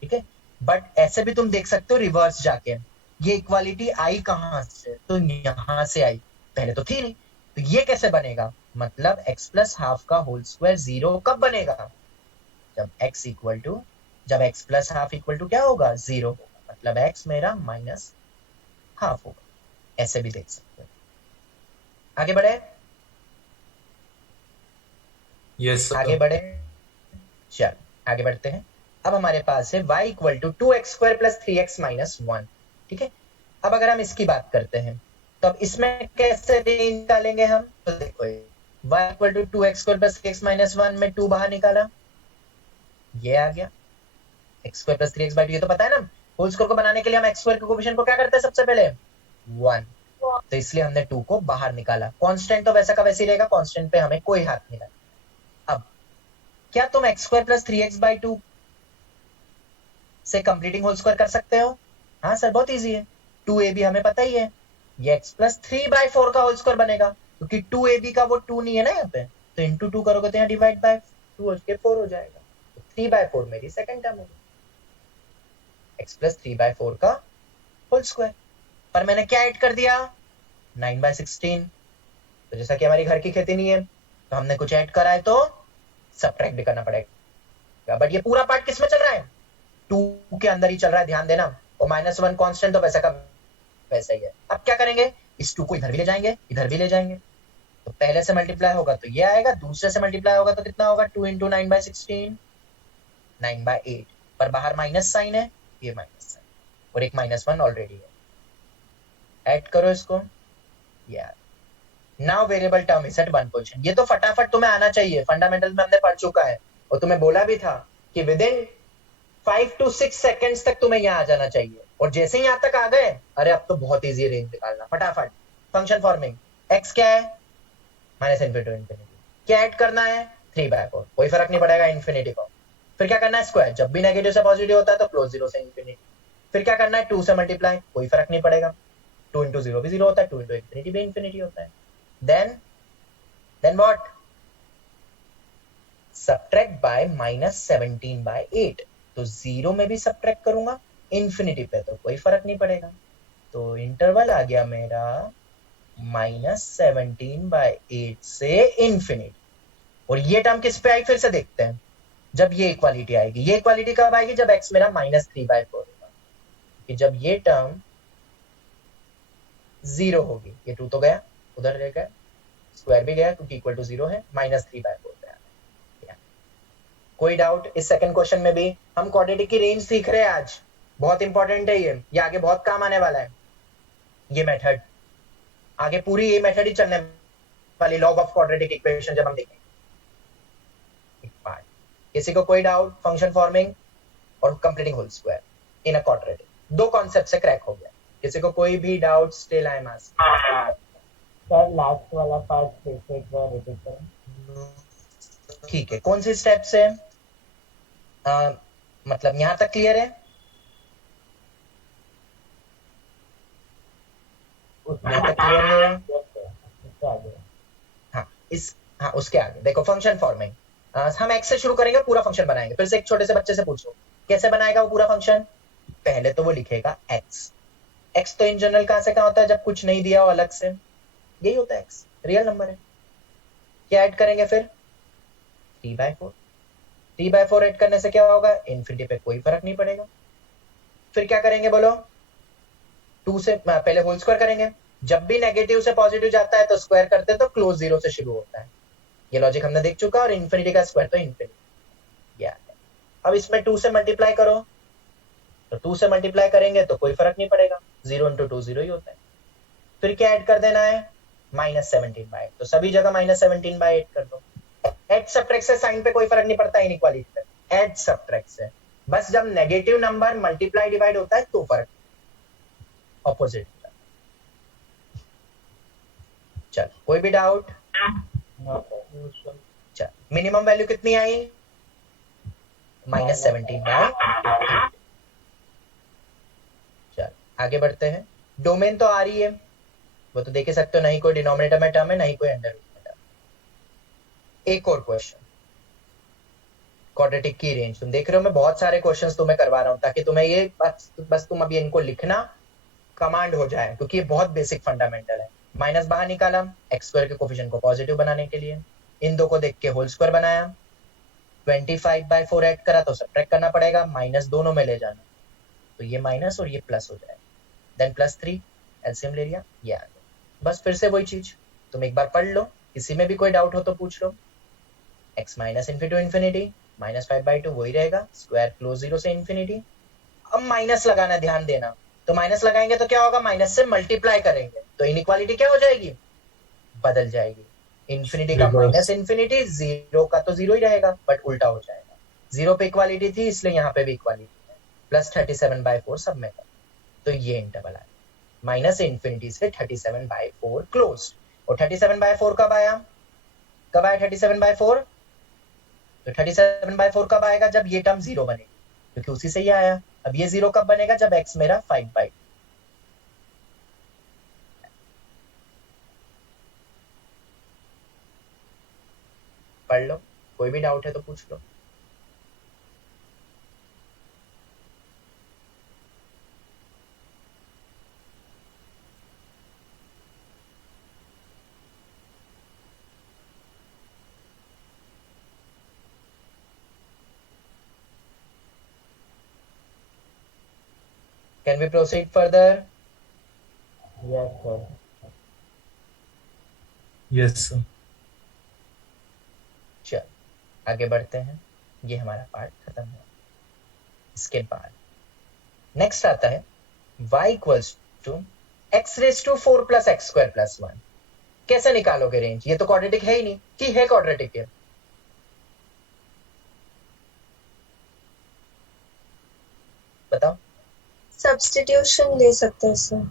ठीक है। बट ऐसे भी तुम देख सकते हो रिवर्स जाके, ये इक्वालिटी आई कहां से? तो यहां से आई, पहले तो थी नहीं। तो ये कैसे बनेगा? मतलब x प्लस हाफ का होल स्क्वायर 0 कब बनेगा? जब x इक्वल टू जब x plus half equal to क्या होगा 0 होगा, मतलब x मेरा माइनस हाफ होगा, ऐसे भी देख सकते हो। आगे बढ़े, यस आगे बढ़े, चल आगे बढ़ते हैं। अब हमारे पास है y equal to 2x² plus 3x minus 1, ठीक है। अब अगर हम इसकी बात करते हैं तो अब इसमें कैसे रेंज निकालेंगे हम, तो देखो y equal to 2x² plus 3x minus 1 में 2 बाहर निकाला, ये आ गया x² प्लस 3x बाई 2, ये तो पता है ना। होल स्क्वायर को बनाने के लिए हम x² के कोएफिशिएंट को क्या करते हैं सबसे पहले 1, तो इसलिए हमने 2 को बाहर निकाला। कांस्टेंट तो वैसा का वैसे ही रहेगा, कांस्टेंट पे हमें कोई हाथ नहीं लगा। अब क्या तुम x² प्लस 3x बाई 2 से कंप्लीटिंग होल स्क्वायर कर सकते हो? हाँ सर बहुत इजी है, 2ab हमें पता ही है, ये x प्लस 3/4 का होल स्क्वायर बनेगा, क्योंकि 2ab का वो 2 नहीं है ना यहाँ पे, तो इंटू 2 करोगे तो यहाँ डिवाइड बाय 2 हो के 4 हो जाएगा, तो 3/4 मेरी सेकंड टर्म होगी, x प्लस 3/4 का होल स्क्वायर। पर मैंने क्या ऐड कर दिया 9/16, तो जैसा कि हमारी घर की खेती नहीं है तो हमने कुछ ऐड करा है तो सब्ट्रैक्ट भी करना पड़ेगा। बट ये पूरा पार्ट किस में चल रहा है, 2 के अंदर ही चल रहा है, ध्यान देना। और -1 कांस्टेंट तो वैसा का वैसा ही है। अब क्या करेंगे, इस 2 को इधर भी ले जाएंगे, इधर भी ले जाएंगे, तो पहले से मल्टीप्लाई होगा तो ये आएगा, दूसरे से मल्टीप्लाई होगा तो कितना होगा 2 × 9/16 9/8, पर बाहर माइनस साइन है, ये माइनस साइन और एक -1 ऑलरेडी है, ऐड करो इसको, यार now variable term is at 1 position. ये तो फटाफट तुम्हें आना चाहिए, फंडामेंटल में हमने पढ़ चुका है और तुम्हें बोला भी था कि विद इन 5 to 6 सेकंड्स तक तुम्हें यहाँ आ जाना चाहिए, और जैसे ही यहाँ तक आ गए, अरे अब तो बहुत इजी रेंज निकालना फटाफट। फंक्शन फॉर्मिंग, x क्या है -∞ to ∞, क्या ऐड करना है 3/4, कोई फर्क नहीं पड़ेगा इन्फिनिटी को। फिर क्या करना है स्क्वायर, जब भी नेगेटिव से पॉजिटिव होता है तो क्लोज 0 से इन्फिनिटी। फिर क्या करना है 2 से मल्टीप्लाई, कोई फर्क नहीं पड़ेगा, 2 × 0 भी 0 होता है, 2 × ∞ भी इन्फिनिटी होता है। then what, subtract by -17/8, तो 0 में भी सब्ट्रैक्ट करूंगा, इन्फिनिटी पे तो कोई फर्क नहीं पड़ेगा, तो इंटरवल आ गया मेरा -17/8 से इन्फिनिटी। और ये टर्म किस पे आई फिर से देखते हैं, जब ये इक्वालिटी आएगी। ये इक्वालिटी कब आएगी, जब x मेरा -3/4 होगा, कि जब ये टर्म 0 होगी, ये 2 तो गया उधर रह गया, स्क्वायर भी गया क्योंकि इक्वल टू 0 है, -3/4 पे आ गया। कोई डाउट इस सेकंड क्वेश्चन में भी? हम क्वाड्रेटिक की रेंज सीख रहे हैं आज, बहुत इंपॉर्टेंट है ये आगे बहुत काम आने वाला है। ये मेथड आगे पूरी ये मेथड ही चलने वाली, लॉग ऑफ क्वाड्रेटिक इक्वेशन जब हम देखेंगे। किसी को कोई डाउट, फंक्शन फॉर्मिंग और completing whole square in a quadratic, दो कॉन्सेप्ट से क्रैक हो गया। किसी को कोई भी doubt still I am asking? Sir last वाला पार्ट फिर से एक बार रिपीट करें। ठीक है, कौन सी स्टेप से, मतलब यहाँ तक क्लियर है? यहाँ तक क्लियर है? उससे आगे हाँ उसके आगे देखो, फंक्शन फॉर्मिंग। हम x से शुरू करेंगे, पूरा फंक्शन बनाएंगे। फिर से एक छोटे से बच्चे से पूछो कैसे बनाएगा वो पूरा फंक्शन। पहले तो वो लिखेगा x तो इन जनरल कहां से कहां होता है, जब कुछ नहीं दिया हो अलग से, यही होता है x, रियल नंबर है। क्या ऐड करेंगे फिर 3/4 ऐड करने से क्या होगा, इन्फिनिटी पे कोई फर्क नहीं पड़ेगा। फिर क्या करेंगे बोलो, 2 से पहले होल स्क्वायर करेंगे, जब भी नेगेटिव से पॉजिटिव जाता है तो स्क्वायर करते हैं तो क्लोज 0 से शुरू होता है, ये लॉजिक हमने देख चुका। और इन्फिनिटी का स्क्वायर तो इन्फिनिटी, या अब इसमें 2 से मल्टीप्लाई करो, तो 2 से मल्टीप्लाई करेंगे तो कोई फर्क नहीं पड़ेगा, 0 × 2 0 ही होता है। फिर क्या ऐड कर देना है -17/8, तो सभी जगह -17/8 कर दो। ऐड सब्ट्रैक्ट से साइन पे कोई फर्क नहीं पड़ता इनइक्वालिटी पे, ऐड सब्ट्रैक्ट से बस जब नेगेटिव नंबर मल्टीप्लाई डिवाइड होता है तो फर्क, ऑपोजिट। चल कोई भी डाउट? चल मिनिमम वैल्यू कितनी आई, -17/8। चल आगे बढ़ते हैं। डोमेन तो आ रही है, वो तो देख ही सकते हो, नहीं कोई डिनोमिनेटर में टर्म है, नहीं कोई अंडर रूट में टर्म। एक और क्वेश्चन, क्वाड्रेटिक की रेंज तुम देख रहे हो, मैं बहुत सारे क्वेश्चंस तुम्हें करवा रहा हूं ताकि तुम्हें ये बस तुम अभी इनको लिखना कमांड हो जाए, क्योंकि ये बहुत बेसिक फंडामेंटल है। माइनस बाहर निकाला, x² के कोफिशिएंट को पॉजिटिव बनाने के लिए, इन दो को देख के होल स्क्वायर बनाया, 25/4 ऐड करा तो सब्ट्रैक्ट करना पड़ेगा, माइनस दोनों में ले जाना, तो ये माइनस और ये प्लस हो जाएगा, देन +3 एलसीएम ले लिया, ये आ गया। बस फिर से वही चीज तुम एक बार पढ़ लो, किसी में भी कोई डाउट हो तो पूछ लो। x minus infinity to infinity -5/2 वही रहेगा, स्क्वायर क्लोज 0 से इन्फिनिटी। अब माइनस लगाना, ध्यान देना, तो माइनस लगाएंगे तो क्या होगा, माइनस से मल्टीप्लाई करेंगे तो इनइक्वालिटी क्या हो जाएगी, बदल जाएगी। इन्फिनिटी का माइनस इन्फिनिटी, 0 का तो 0 ही रहेगा बट उल्टा हो जाएगा। 0 पे इक्वालिटी थी इसलिए यहाँ पे भी इक्वालिटी है, +37/4 सब में था, तो ये इंटरवल आया माइनस इन्फिनिटी से 37/4 क्लोज। और 37/4 कब आया, 37/4, तो 37/4 कब आएगा, जब ये टर्म 0 बनेगी, क्योंकि उसी से ही आया। अब ये 0 कब बनेगा, जब x मेरा 5/2। पढ़ लो, कोई भी डाउट है तो पूछ लो। Can we proceed further? Yes, sir. Yes sir. चल आगे बढ़ते हैं, ये हमारा पार्ट खत्म हुआ। इसके बाद नेक्स्ट आता है y equals to x⁴ + x² + 1। कैसे निकालोगे रेंज, ये तो क्वाड्रेटिक है ही नहीं, कि है क्वाड्रेटिक है, बताओ। सब्स्टिट्यूशन ले सकते हैं सर।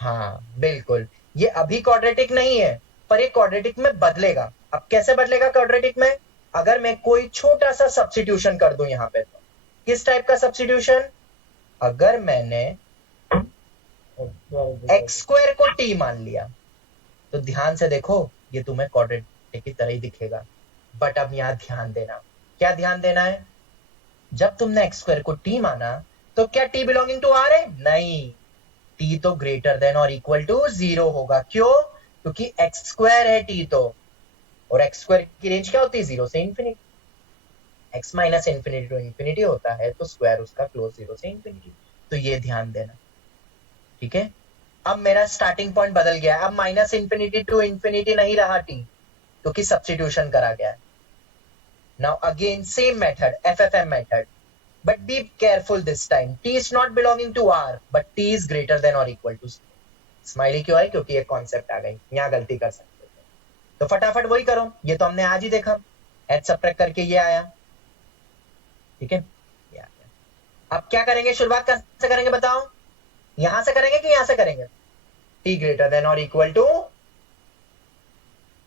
हाँ बिल्कुल, ये अभी क्वाड्रेटिक नहीं है पर ये क्वाड्रेटिक में बदलेगा। अब कैसे बदलेगा क्वाड्रेटिक में, अगर मैं कोई छोटा सा सब्स्टिट्यूशन कर दूं यहाँ पे, तो किस टाइप का सब्स्टिट्यूशन, अगर मैंने x² को t मान लिया तो ध्यान से देखो ये तुम्हें क्वाड्रेटिक की तरह ही दिखेगा, बट अब यहाँ ध्यान देना, क्या ध्यान देना है, जब तुमने x² को t माना तो क्या t बिलोंगिंग टू r है, नहीं, t तो ग्रेटर देन और इक्वल टू 0 होगा। क्यों, क्योंकि x² है t तो, और x² की रेंज क्या होती है, 0 से infinity. x minus infinity to infinity होता है तो स्क्वायर उसका क्लोज 0 से इन्फिनिटी, तो ये ध्यान देना, ठीक है। अब मेरा स्टार्टिंग पॉइंट बदल गया, अब माइनस इन्फिनिटी टू इन्फिनिटी नहीं रहा t, क्योंकि सब्स्टिट्यूशन करा गया है। Now again same method, FFM method, but be careful this time, t is not belonging to r but t is greater than or equal to। Smiley क्यों है, क्योंकि एक कॉन्सेप्ट आ गई, यहाँ गलती कर सकते थे, तो फटाफट वही करो, ये तो हमने आज ही देखा, h सब्ट्रैक्ट करके ये आया, ठीक है, ये आ गया। अब क्या करेंगे, शुरुआत कैसे करेंगे बताओ, यहां से करेंगे कि यहां से करेंगे, t greater than or equal to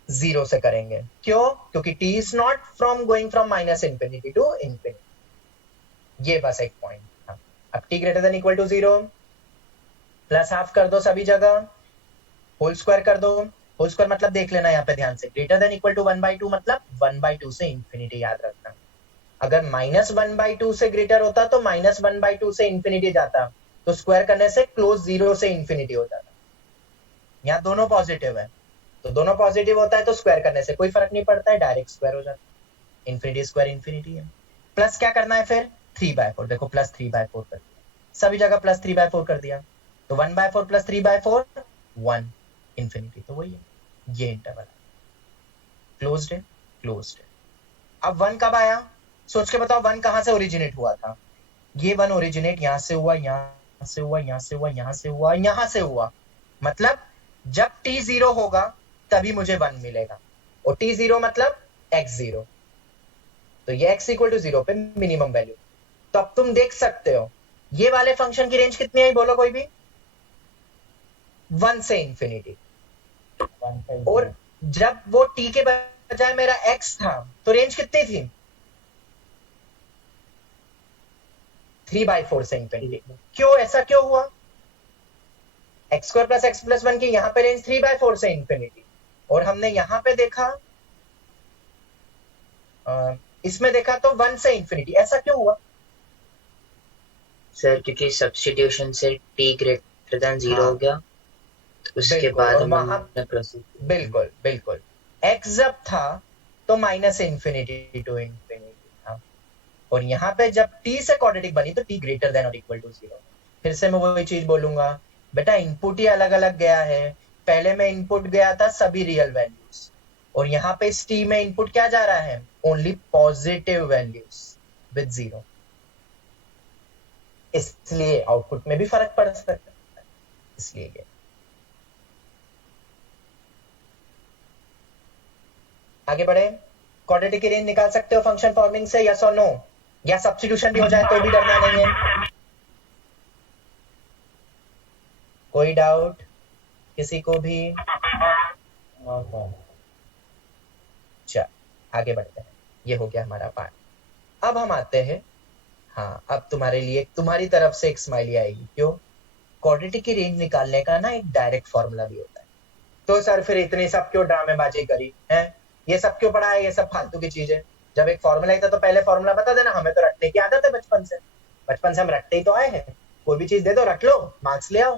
0 से करेंगे। क्यों, क्योंकि t is not from going from minus infinity to infinity, ये बस एक पॉइंट था। अब t greater than equal to 0, +½ कर दो सभी जगह, होल स्क्वायर कर दो, होल स्क्वायर मतलब देख लेना यहाँ पे ध्यान से, ग्रेटर देन इक्वल टू 1/2 मतलब 1/2 से इन्फिनिटी, याद रखना। अगर -1/2 से ग्रेटर होता तो -1/2 से इन्फिनिटी जाता, तो स्क्वायर करने से क्लोज 0 से इन्फिनिटी हो जाता। यहाँ दोनों पॉजिटिव है, तो दोनों पॉजिटिव होता है तो स्क्वायर करने से कोई फर्क नहीं पड़ता है, डायरेक्ट स्क्वायर हो जाता है। इन्फिनिटी स्क्वायर इन्फिनिटी है। प्लस क्या करना है फिर, 3/4, देखो +3/4 कर दिया, सभी जगह +3/4 कर दिया, तो 1/4 + 3/4 1 इन्फिनिटी, तो वही है, ये इंटरवल क्लोज्ड है, क्लोज्ड है। अब 1 कब आया, सोच के बताओ, 1 कहां से ओरिजिनेट हुआ था, ये 1 ओरिजिनेट यहां से हुआ, यहां से हुआ, यहां से हुआ, यहां से हुआ, यहां से हुआ, मतलब जब t 0 होगा तभी मुझे 1 मिलेगा, और t 0 मतलब x 0, तो ये x इक्वल टू 0 पे मिनिमम वैल्यू। तो अब तुम देख सकते हो ये वाले फंक्शन की रेंज कितनी आई, बोलो कोई भी, 1 से इन्फिनिटी, और जब वो t के बजाय मेरा x था तो रेंज कितनी थी, 3/4 से इन्फिनिटी। क्यों, ऐसा क्यों हुआ, x² + x + 1 की यहाँ पे रेंज 3/4 से इन्फिनिटी, और हमने यहाँ पे देखा, इसमें देखा तो 1 से इन्फिनिटी, ऐसा क्यों हुआ सर, क्योंकि सब्स्टिट्यूशन से t ग्रेटर देन 0 हो गया, तो उसके बाद हमने प्रोसीड, बिल्कुल बिल्कुल, x जब था तो -∞ टू इन्फिनिटी था, और यहाँ पे जब t से क्वाड्रेटिक बनी तो t ग्रेटर देन और इक्वल टू 0। फिर से मैं वही चीज बोलूंगा, बेटा इनपुट ही अलग अलग गया है। पहले में इनपुट गया था सभी रियल वैल्यूज, और यहाँ पे इस t में इनपुट क्या जा रहा है, ओनली पॉजिटिव वैल्यूज विद 0, इसलिए आउटपुट में भी फर्क पड़ सकता है। इसलिए ये आगे बढ़े, क्वाड्रेटिक की रेंज निकाल सकते हो फंक्शन फॉर्मिंग से, यस और नो, या सब्स्टिट्यूशन भी हो जाए तो भी डरना नहीं है। कोई डाउट किसी को भी? चल आगे बढ़ते हैं, ये हो गया हमारा पार्ट। अब हम आते हैं, हाँ अब तुम्हारे लिए तुम्हारी तरफ से एक स्माइली आएगी। क्यों? क्वाड्रेटिक की रेंज निकालने का ना एक डायरेक्ट फॉर्मूला भी होता है। तो सर फिर इतनी सब क्यों ड्रामेबाजी करी है, ये सब क्यों पढ़ा है, ये सब फालतू की चीज है। जब एक फॉर्मूला ही था तो पहले फॉर्मूला बता देना, हमें तो रटने की आदत है बचपन से हम रटते ही तो आए हैं। कोई भी चीज दे दो रट लो, मार्क्स ले आओ।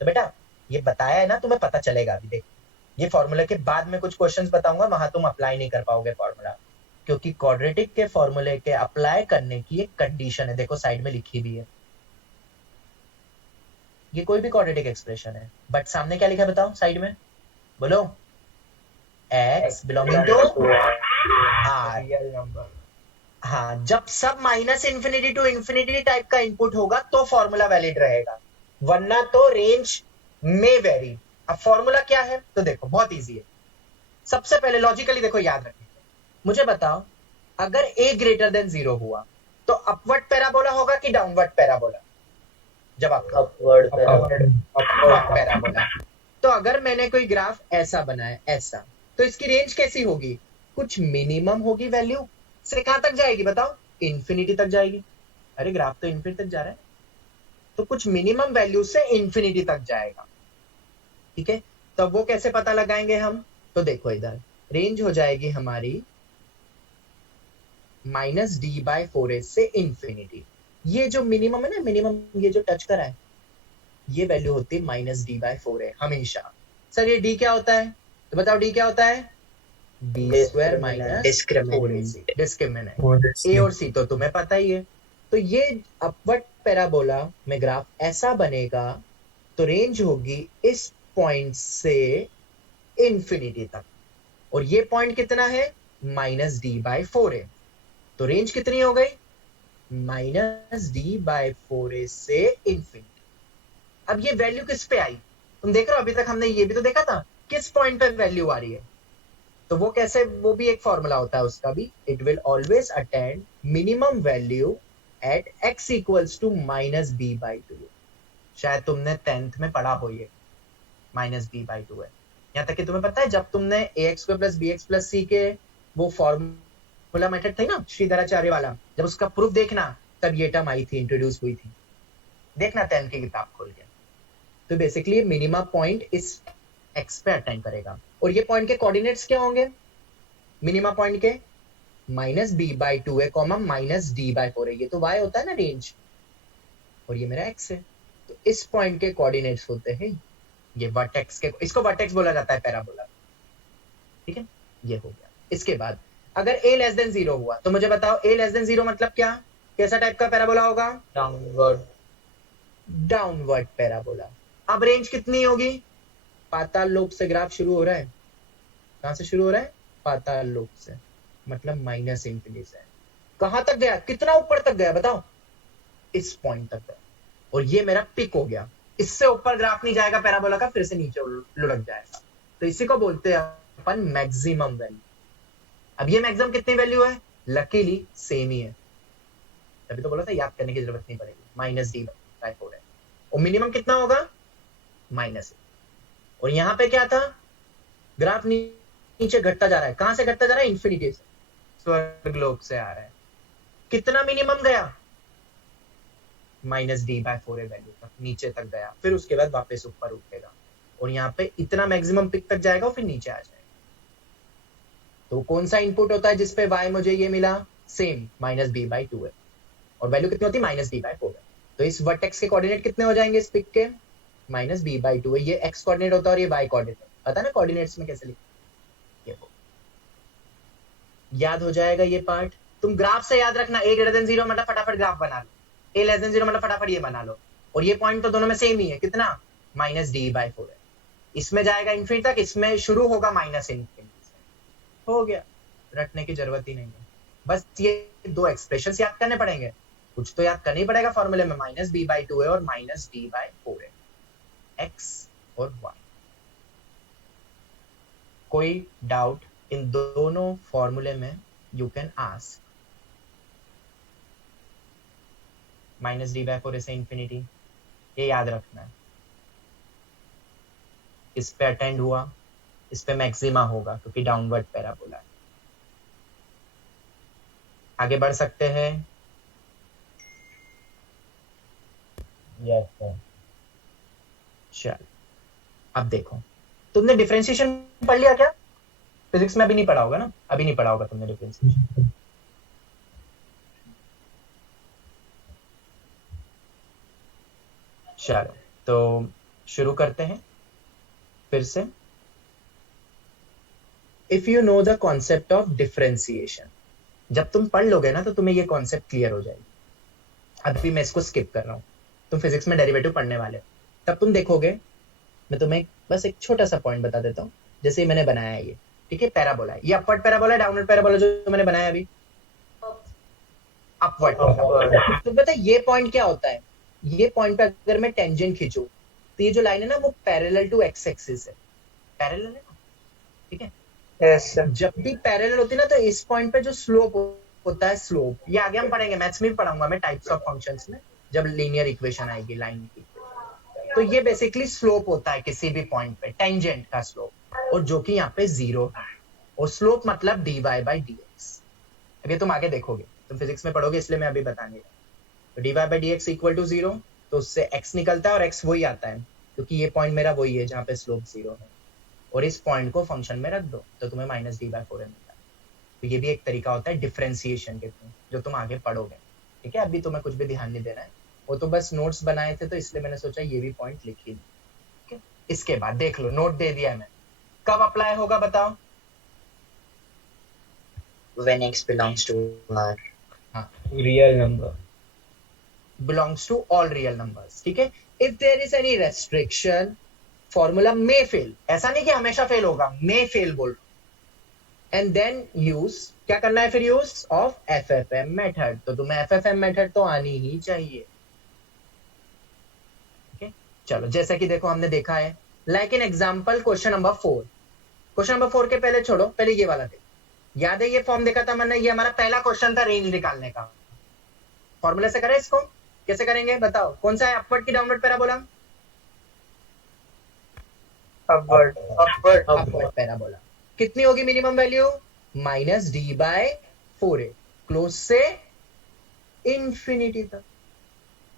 तो बेटा ये बताया है ना, तुम्हें पता चलेगा। अभी देख, ये फॉर्मूले के बाद में कुछ क्वेश्चंस बताऊंगा, वहां तुम अप्लाई नहीं कर पाओगे फॉर्मूला, क्योंकि क्वाड्रेटिक के फॉर्मूले के अप्लाई करने की एक कंडीशन है। देखो साइड में लिखी भी है, ये कोई भी क्वाड्रेटिक एक्सप्रेशन है, बट सामने क्या लिखा है बताओ साइड में, बोलो। x belonging to real number. हाँ, जब सब minus infinity to infinity type का इनपुट होगा तो फॉर्मूला वैलिड रहेगा, वरना तो रेंज में वेरी। अब फॉर्मूला क्या है तो देखो बहुत इजी है। सबसे पहले लॉजिकली देखो, याद रखिए, मुझे बताओ अगर a ग्रेटर देन 0 हुआ तो अपवर्ड पैराबोला होगा कि डाउनवर्ड पैराबोला? जवाब अपवर्ड पैराबोला। तो अगर मैंने कोई ग्राफ ऐसा बनाया ऐसा, तो इसकी रेंज कैसी होगी? कुछ मिनिमम होगी वैल्यू से, कहां तक जाएगी बताओ? इंफिनिटी तक जाएगी। अरे ग्राफ तो इंफिनिटी तक जा रहा है, तो कुछ मिनिमम वैल्यू से इंफिनिटी तक जाएगा। ठीक है, तो वो कैसे पता लगाएंगे हम? तो देखो इधर रेंज हो जाएगी हमारी -d/4a से इंफिनिटी। ये जो मिनिमम है ना, मिनिमम ये जो टच करा है, ये वैल्यू होती है -d/4a हमेशा। सर ये d क्या होता है तो बताओ, d क्या होता है? d² - discriminant. a और c तो तुम्हें पता ही है। तो ये अपवर्ड पैराबोला में ग्राफ ऐसा बनेगा, तो रेंज होगी इस पॉइंट से इंफिनिटी तक, और ये पॉइंट कितना है? -d/4a। तो रेंज कितनी हो गई? -d/4a से इंफिनिटी। अब ये वैल्यू किस पे आई तुम देख रहे हो? अभी तक हमने ये भी तो देखा था किस पॉइंट पे वैल्यू आ रही है। तो वो कैसे, वो भी एक फॉर्मूला होता है उसका भी, it will always attend minimum value at x equals to -b/2। शायद तुमने 10th में पढ़ा हो ये, -b/2 है। यहाँ तक कि तुम्हें पता है जब तुमने ax² + bx + c के वो फॉर्मूला मेथड थी ना श्रीधराचार्य वाला, जब उसका प्रूफ देखना तब ये टर्म आई थी, इंट्रोड्यूस हुई थी, देखना 10th की किताब खोल के। तो बेसिकली मिनिमम पॉइंट इस x पे अटेंड करेगा, और ये पॉइंट के कोऑर्डिनेट्स क्या होंगे मिनिमम पॉइंट के? -b/2a, -d/4a। ये तो y होता है ना रेंज, और ये मेरा x है। तो इस पॉइंट के कोऑर्डिनेट्स होते हैं ये वर्टेक्स के, इसको वर्टेक्स बोला जाता है पैराबोला। ठीक है, ये हो गया। इसके बाद अगर a लेस देन 0 हुआ तो मुझे बताओ a लेस देन 0 मतलब क्या, कैसा टाइप का पैराबोला होगा? Downward parabola. अब रेंज कितनी होगी? पाताल लोक से ग्राफ शुरू हो रहा है। कहां से शुरू हो रहा है? पाताल लोक से, मतलब -इंफिनिटी से। कहां तक गया? कितना ऊपर तक गया बताओ? इस पॉइंट तक गया, और ये मेरा पिक हो गया। इससे ऊपर ग्राफ नहीं जाएगा पैराबोला का, फिर से नीचे लुढ़क जाएगा। तो इसी को बोलते हैं अपन मैक्सिमम वैल्यू। अब ये मैक्सिमम कितनी वैल्यू है? लकीली सेम ही है, तभी तो बोला था याद करने की जरूरत नहीं पड़ेगी। -d/4 है, और मिनिमम कितना होगा? -1। और यहाँ पे क्या था? ग्राफ नीचे घटता जा रहा है। कहां से घटता जा रहा है? इंफिनिटी से, स्वर्गलोक से आ रहा है। कितना मिनिमम गया? -d/4a वैल्यू तक, नीचे तक गया, फिर उसके बाद वापस ऊपर उठेगा, और यहाँ पे इतना मैक्सिमम पिक तक जाएगा, फिर नीचे आ जाएगा। तो कौन सा इनपुट होता है जिसपे y मुझे ये मिला? सेम -b/2 है, और वैल्यू कितनी होती है? -d/4 है। तो इस वर्टेक्स के कोऑर्डिनेट कितने हो जाएंगे इस पिक के? -b/2 है। ये x कोऑर्डिनेट होता है और ये y कोऑर्डिनेट। पता ना कोऑर्डिनेट्स में कैसे लिखते? याद हो जाएगा ये पार्ट। तुम ग्राफ से याद रखना, a ग्रेटर देन 0 मतलब फटाफट ग्राफ बना लो, a लेस देन 0 मतलब फटाफट ये बना लो, और ये पॉइंट तो दोनों में सेम ही है, कितना -d/4 है। इसमें जाएगा इन्फिनिटी तक, इसमें शुरू होगा -इन्फिनिटी से। हो गया, रटने की जरूरत ही नहीं है, बस ये दो एक्सप्रेशंस याद करने पड़ेंगे, कुछ तो याद करना ही पड़ेगा फॉर्मूले में, -b/2 है और -d/4 है, x और y। कोई डाउट इन दोनों फॉर्मूले में यू कैन आस्क। -d/4 से इन्फिनिटी, ये याद रखना है। इस पे अटेंड हुआ, इस पे मैक्सिमा होगा क्योंकि डाउनवर्ड पैराबोला है। आगे बढ़ सकते हैं? Yes sir. चल, अब देखो, तुमने डिफरेंशिएशन पढ़ लिया क्या? फिजिक्स में अभी नहीं पढ़ा होगा ना, अभी नहीं पढ़ा होगा तुमने डिफरेंशिएशन। चलो तो शुरू करते हैं फिर से। If you know the concept of differentiation, जब तुम पढ़ लोगे ना तो तुम्हें ये कॉन्सेप्ट क्लियर हो जाएगी। अभी मैं इसको स्किप कर रहा हूं, तुम फिजिक्स में डेरिवेटिव पढ़ने वाले हो, तब तुम देखोगे। मैं तुम्हें बस एक छोटा सा पॉइंट बता देता हूँ, जैसे ही मैंने बनाया ये, ठीक है, पैराबोला है, ये अपवर्ड पैराबोला है, डाउनवर्ड पैराबोला जो मैंने बनाया अभी अपवर्ड। तो पता है ये पॉइंट क्या होता है, ये पॉइंट पे अगर मैं टेंजेंट खींचूं तो ये जो लाइन है ना वो पैरेलल टू एक्स एक्सिस है, पैरेलल है ना, ठीक है। Yes sir. जब भी पैरेलल होती है ना तो इस पॉइंट पे जो स्लोप होता है, स्लोप, ये आगे हम पढ़ेंगे, मैथ्स में भी पढ़ाऊंगा मैं टाइप्स ऑफ फंक्शंस में, जब लीनियर इक्वेशन आएगी लाइन की। तो ये बेसिकली स्लोप होता है किसी भी पॉइंट पे, टेंजेंट का स्लोप, और जो कि यहाँ पे 0 है, और स्लोप मतलब dy/dx। अभी तुम आगे देखोगे, तुम फिजिक्स में पढ़ोगे, इसलिए मैं अभी बताने लगा। तो dy/dx इक्वल टू 0, तो उससे x निकलता है और x वही आता है, क्योंकि ये पॉइंट मेरा वही है जहाँ पे स्लोप 0 है, और इस पॉइंट को फंक्शन में रख दो तो तुम्हें -d/4 मिलता है। तो ये भी एक तरीका होता है डिफरेंशिएशन के थ्रू, जो तुम आगे पढ़ोगे, ठीक है। अभी तुम्हें कुछ भी ध्यान नहीं देना है, वो तो बस नोट्स बनाए थे तो इसलिए मैंने सोचा ये भी पॉइंट लिख ही, ठीक है। इसके बाद देख लो, नोट दे दिया है मैं, कब अप्लाई होगा बताओ? when x belongs to R। Real number. belongs to all real numbers, ठीक है। if there is any restriction, formula may fail, ऐसा नहीं कि हमेशा फेल होगा, may fail बोल, and then use, क्या करना है फिर? use of FFM method. तो तुम्हें FFM मेथड तो आनी ही चाहिए, ठीक है। चलो, जैसा कि देखो हमने देखा है, like in example question number 4। Question number 4 के पहले छोड़ो, पहले ये वाला देखो, याद है ये फॉर्म देखा था मैंने, ये हमारा पहला क्वेश्चन था रेंज निकालने का। फॉर्मूले से करें इसको, कैसे करेंगे बताओ? कौन सा है, अपवर्ड की डाउनवर्ड पैराबोला? Upward parabola. कितनी होगी मिनिमम वैल्यू? -d/4 है, क्लोज से इंफिनिटी तक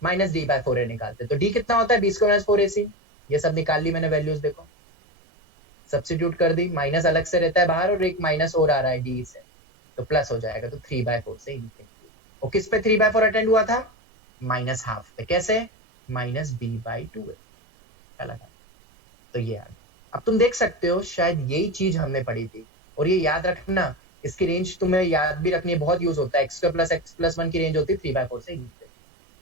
-d/4 है निकालते, तो d कितना होता है? b² - 4ac। ये सब निकाल ली मैंने वैल्यूज, देखो सब्स्टिट्यूट कर दी, माइनस अलग से रहता है बाहर और एक माइनस और आ रहा है d से, तो प्लस हो जाएगा, तो 3/4 से इंफिनिटी। और किस पे 3/4 अटेंड हुआ था? -½ पे। कैसे? -b/2 है, क्या लगा? तो ये आ गया। अब तुम देख सकते हो, शायद यही चीज हमने पढ़ी थी, और ये याद रखना, इसकी रेंज तुम्हें याद भी रखनी है, बहुत यूज होता है। x² + x+1 की रेंज होती है 3/4 से इंफिनिटी,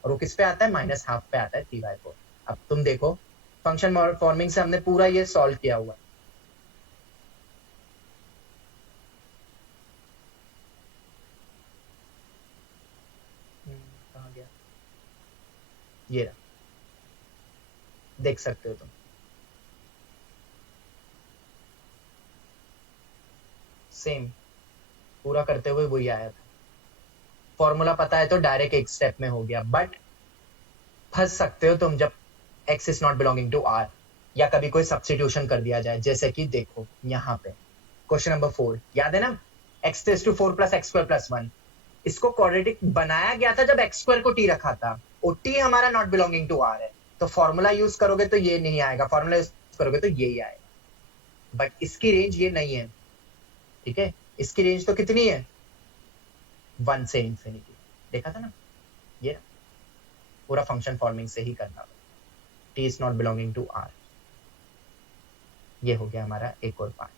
और वो किस पे आता है? -½ पे आता है 3/4। अब तुम देखो, फंक्शन फॉर्मिंग से हमने पूरा ये सॉल्व किया हुआ। कहाँ गया? ये रहा, देख सकते हो तुम, सेम पूरा करते हुए वही आया था। फॉर्मूला पता है तो डायरेक्ट एक स्टेप में हो गया, बट फंस सकते हो तुम जब x is not belonging to r, या कभी कोई सब्स्टिट्यूशन कर दिया जाए, जैसे कि देखो यहाँ पे क्वेश्चन नंबर 4, याद है ना, x⁴ + x² + 1, इसको क्वाड्रेटिक बनाया गया था जब x² को t रखा था, और t हमारा नॉट बिलोंगिंग टू r है, तो फॉर्मूला यूज करोगे तो ये नहीं आएगा, फॉर्मूला यूज करोगे तो यही आएगा, बट इसकी रेंज ये नहीं है, ठीक है। इसकी रेंज तो कितनी है? 1 से इंफिनिटी, देखा था ना, ये पूरा फंक्शन फॉर्मिंग से ही करना, t is not belonging to r। ये हो गया हमारा एक और पार्ट,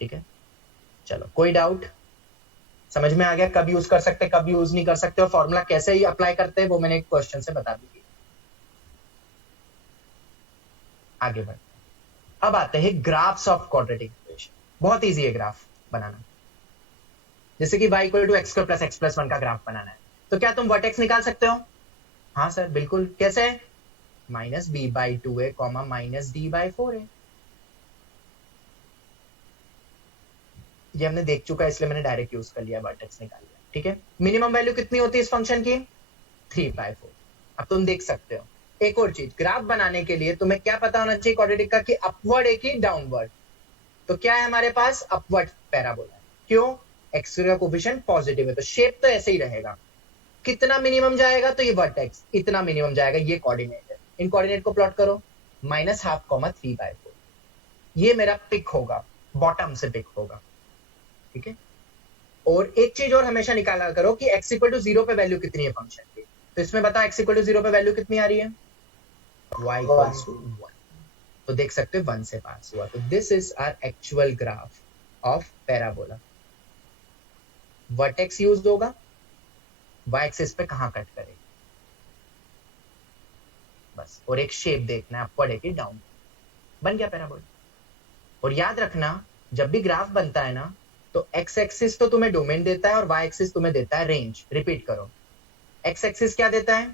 ठीक है। चलो, कोई डाउट? समझ में आ गया कब यूज कर सकते कब यूज नहीं कर सकते और फॉर्मूला कैसे ही अप्लाई करते हैं वो मैंने एक क्वेश्चन से बता दी। आगे बढ़ते हैं। अब आते हैं ग्राफ्स ऑफ क्वाड्रेटिक इक्वेशन। बहुत इजी है ग्राफ बनाना। जैसे कि y equal to x square plus x plus 1 का ग्राफ बनाना है तो क्या तुम वर्टेक्स निकाल सकते हो? हाँ सर बिल्कुल। कैसे? Minus b by 2a comma minus d by 4a। ये हमने देख चुका है इसलिए मैंने डायरेक्ट यूज कर लिया, वर्टेक्स निकाल लिया। ठीक है, मिनिमम वैल्यू कितनी होती है इस फंक्शन की? 3/4। अब तुम देख सकते हो एक और चीज, ग्राफ बनाने के लिए तुम्हें क्या पता होना चाहिए क्वाड्रेटिक का कि अपवर्ड है कि डाउनवर्ड। तो क्या है हमारे पास? अपवर्ड पैराबोला है। क्यों? एक्स का कोफिशिएंट पॉजिटिव है तो शेप तो ऐसे ही रहेगा। कितना मिनिमम जाएगा? तो ये वर्टेक्स इतना मिनिमम जाएगा। ये कोऑर्डिनेट है, इन कोऑर्डिनेट को प्लॉट करो। -12, 3/4 ये मेरा पिक होगा, बॉटम से पिक होगा। ठीक है, और एक चीज और हमेशा निकाला करो कि x इक्वल टू 0 पे वैल्यू कितनी है फंक्शन की। तो इसमें बताओ x इक्वल टू 0 पे वैल्यू कितनी आ रही है? y equals to 1। तो देख सकते हो 1 से पास हुआ। तो this is our actual graph of parabola. Vertex use होगा, y एक्सिस पे कहां कट करे बस, और एक शेप देखना है अपवर्ड है कि डाउन। बन गया पैराबोला। और याद रखना जब भी ग्राफ बनता है ना तो x एक्सिस तो तुम्हें डोमेन देता है और y एक्सिस तुम्हें देता है रेंज। रिपीट करो, x एक्सिस क्या देता है?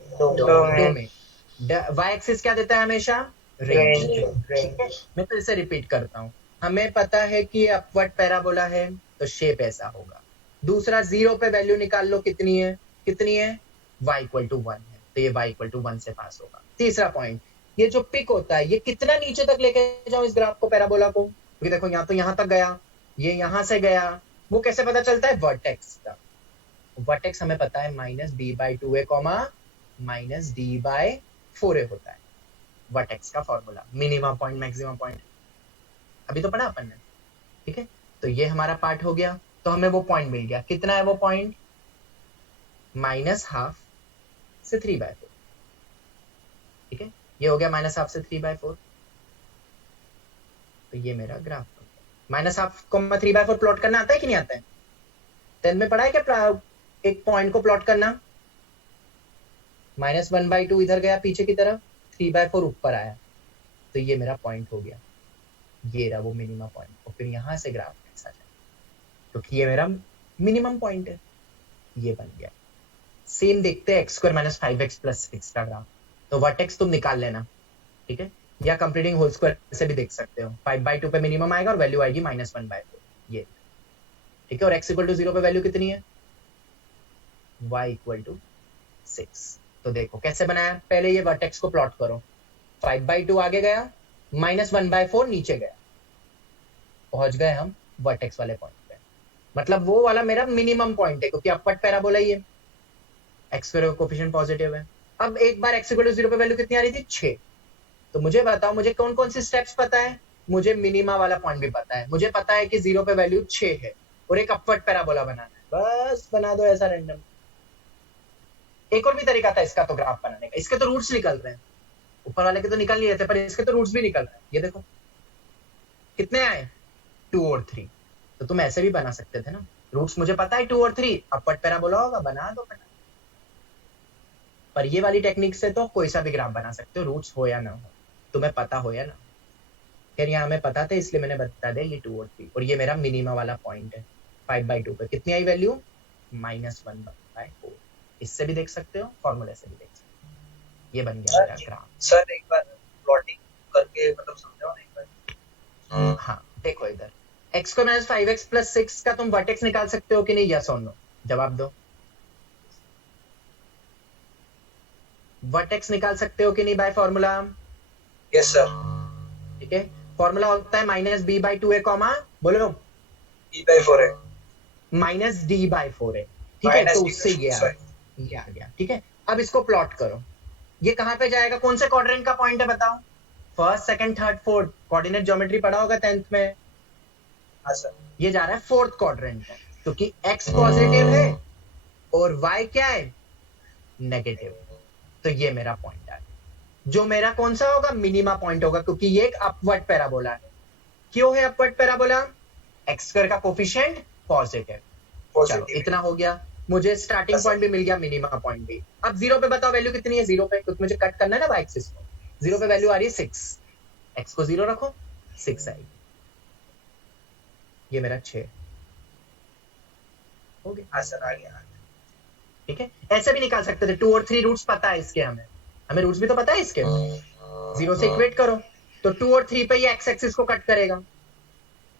डोमेन। y एक्सिस क्या देता है हमेशा? रेंज। ठीक है, मैं तो इसे रिपीट करता हूं। हमें पता है कि अपवर्ड पैराबोला है तो शेप ऐसा होगा। दूसरा 0 पे वैल्यू निकाल लो, कितनी है? कितनी है? y इक्वल टू 1 है तो ये y इक्वल टू 1 से पास होगा। तीसरा पॉइंट, ये जो पिक होता है ये कितना नीचे तक लेके जाऊं इस ग्राफ को, पैराबोला को? क्योंकि देखो यहाँ तो यहाँ तक गया, ये यहाँ से गया, वो कैसे पता चलता है? वर्टेक्स का। वर्टेक्स हमें पता है -b/2a कॉमा -d/4a होता है वर्टेक्स का formula. Minimum point, maximum point अभी तो पढ़ा अपन ने। ठीक है, तो ये हमारा पार्ट हो गया। तो हमें वो पॉइंट मिल गया। कितना है वो पॉइंट? -12 से 3/4। ठीक है, ये हो गया -12 से 3/4। तो ये मेरा ग्राफ हो गया। -12, 3/4 प्लॉट करना आता है कि नहीं आता है? 10 में पढ़ा है क्या एक पॉइंट को प्लॉट करना? -1/2 इधर गया पीछे की तरफ, 3/4 ऊपर आया, तो ये मेरा पॉइंट हो गया। ये रहा वो मिनिमम पॉइंट। और फिर यहां से ग्राफ कैसा जाए, क्योंकि ये मेरा मिनिमम पॉइंट है, ये बन गया। सेम देखते हैं x² - 5x + 6 का ग्राफ। तो वर्टेक्स तुम निकाल लेना। ठीक है, या कंप्लीटिंग होल स्क्वायर से भी देख सकते हो। 5/2 पे मिनिमम आएगा और वैल्यू आएगी -1/4 ये। ठीक है, और x इक्वल टू 0 पे वैल्यू कितनी है? y equal to 6। तो देखो कैसे बनाया, पहले ये वर्टेक्स को प्लॉट करो। 5/2 आगे गया, -1/4 नीचे गया, पहुंच गए हम वर्टेक्स वाले पॉइंट पे। मतलब वो वाला मेरा मिनिमम पॉइंट है क्योंकि अपवर्ड पैराबोला ही है, x² का कोफिशिएंट पॉजिटिव है। अब एक बार x इक्वल टू 0 पे वैल्यू कितनी आ रही थी? 6। तो मुझे बताओ, मुझे कौन कौन सी स्टेप्स पता है? मुझे मिनिमा वाला पॉइंट भी पता है। मुझे पता है कि 0 पे वैल्यू 6 है और एक अपवर्ड पैराबोला बनाना है। बस बना दो ऐसा रैंडम। एक और भी तरीका था इसका तो ग्राफ बनाने का। इसके तो रूट्स निकल रहे हैं, ऊपर वाले के तो निकल नहीं रहे थे, पर इसके तो रूट्स भी निकल रहे हैं। ये देखो कितने आए? 2 और 3। तो तुम ऐसे भी बना सकते थे ना। रूट्स मुझे पता है 2 और 3, अपवर्ड पैराबोला होगा, बना दो फटाफट। पर ये वाली टेक्निक से तो कोई सा भी ग्राफ बना सकते हो, रूट्स हो या ना हो, तुम्हें पता हो या ना। खैर यहाँ हमें पता था इसलिए मैंने बता दिया ये 2 और 3। और ये मेरा मिनिमा वाला पॉइंट है। 5/2 पे कितनी आई वैल्यू? -1/4। इससे भी देख सकते हो, फॉर्मूले से भी देख सकते हो। ये बन गया मेरा ग्राफ। सर एक बार प्लॉटिंग करके मतलब समझाओ ना एक बार। हाँ देखो इधर, x² - 5x + 6 का तुम वर्टेक्स निकाल सकते हो कि नहीं? यस और नो जवाब दो। वर्टेक्स निकाल सकते हो कि नहीं बाय फॉर्मूला? Yes sir. ठीक है, फॉर्मूला होता है -b/2a कॉमा, बोलो b/4 है, -d/4 है। ठीक है, तो उससे ये आ गया। ठीक है, अब इसको प्लॉट करो। ये कहां पे जाएगा? कौन से क्वाड्रेंट का पॉइंट है बताओ? First, second, third, fourth. Coordinate geometry पढ़ा होगा 10th में। हाँ सर। ये जा रहा है 4th क्वाड्रेंट में, क्योंकि x पॉजिटिव है और y क्या है? नेगेटिव। तो ये मेरा पॉइंट है, जो मेरा कौन सा होगा? मिनिमा पॉइंट होगा, क्योंकि ये एक अपवर्ड पैराबोला है। क्यों है अपवर्ड पैराबोला? x² का कोफिशिएंट पॉजिटिव। चलो पॉजिटिव इतना हो गया, मुझे स्टार्टिंग पॉइंट भी मिल गया, मिनिमा पॉइंट भी। अब 0 पे बताओ वैल्यू कितनी है 0 पे, क्योंकि मुझे कट करना है ना वाई एक्सिस को। 0 पे वैल्यू आ रही है 6, x को 0 रखो 6 आएगी, ये मेरा 6 हो गया। हाँ सर आ गया। ठीक है, ऐसे भी निकाल सकते थे, 2 और 3 रूट्स पता है इसके, हमें रूट्स भी तो पता है इसके। 0 से इक्वेट करो तो 2 और 3 पे ये x एक्सिस को कट करेगा,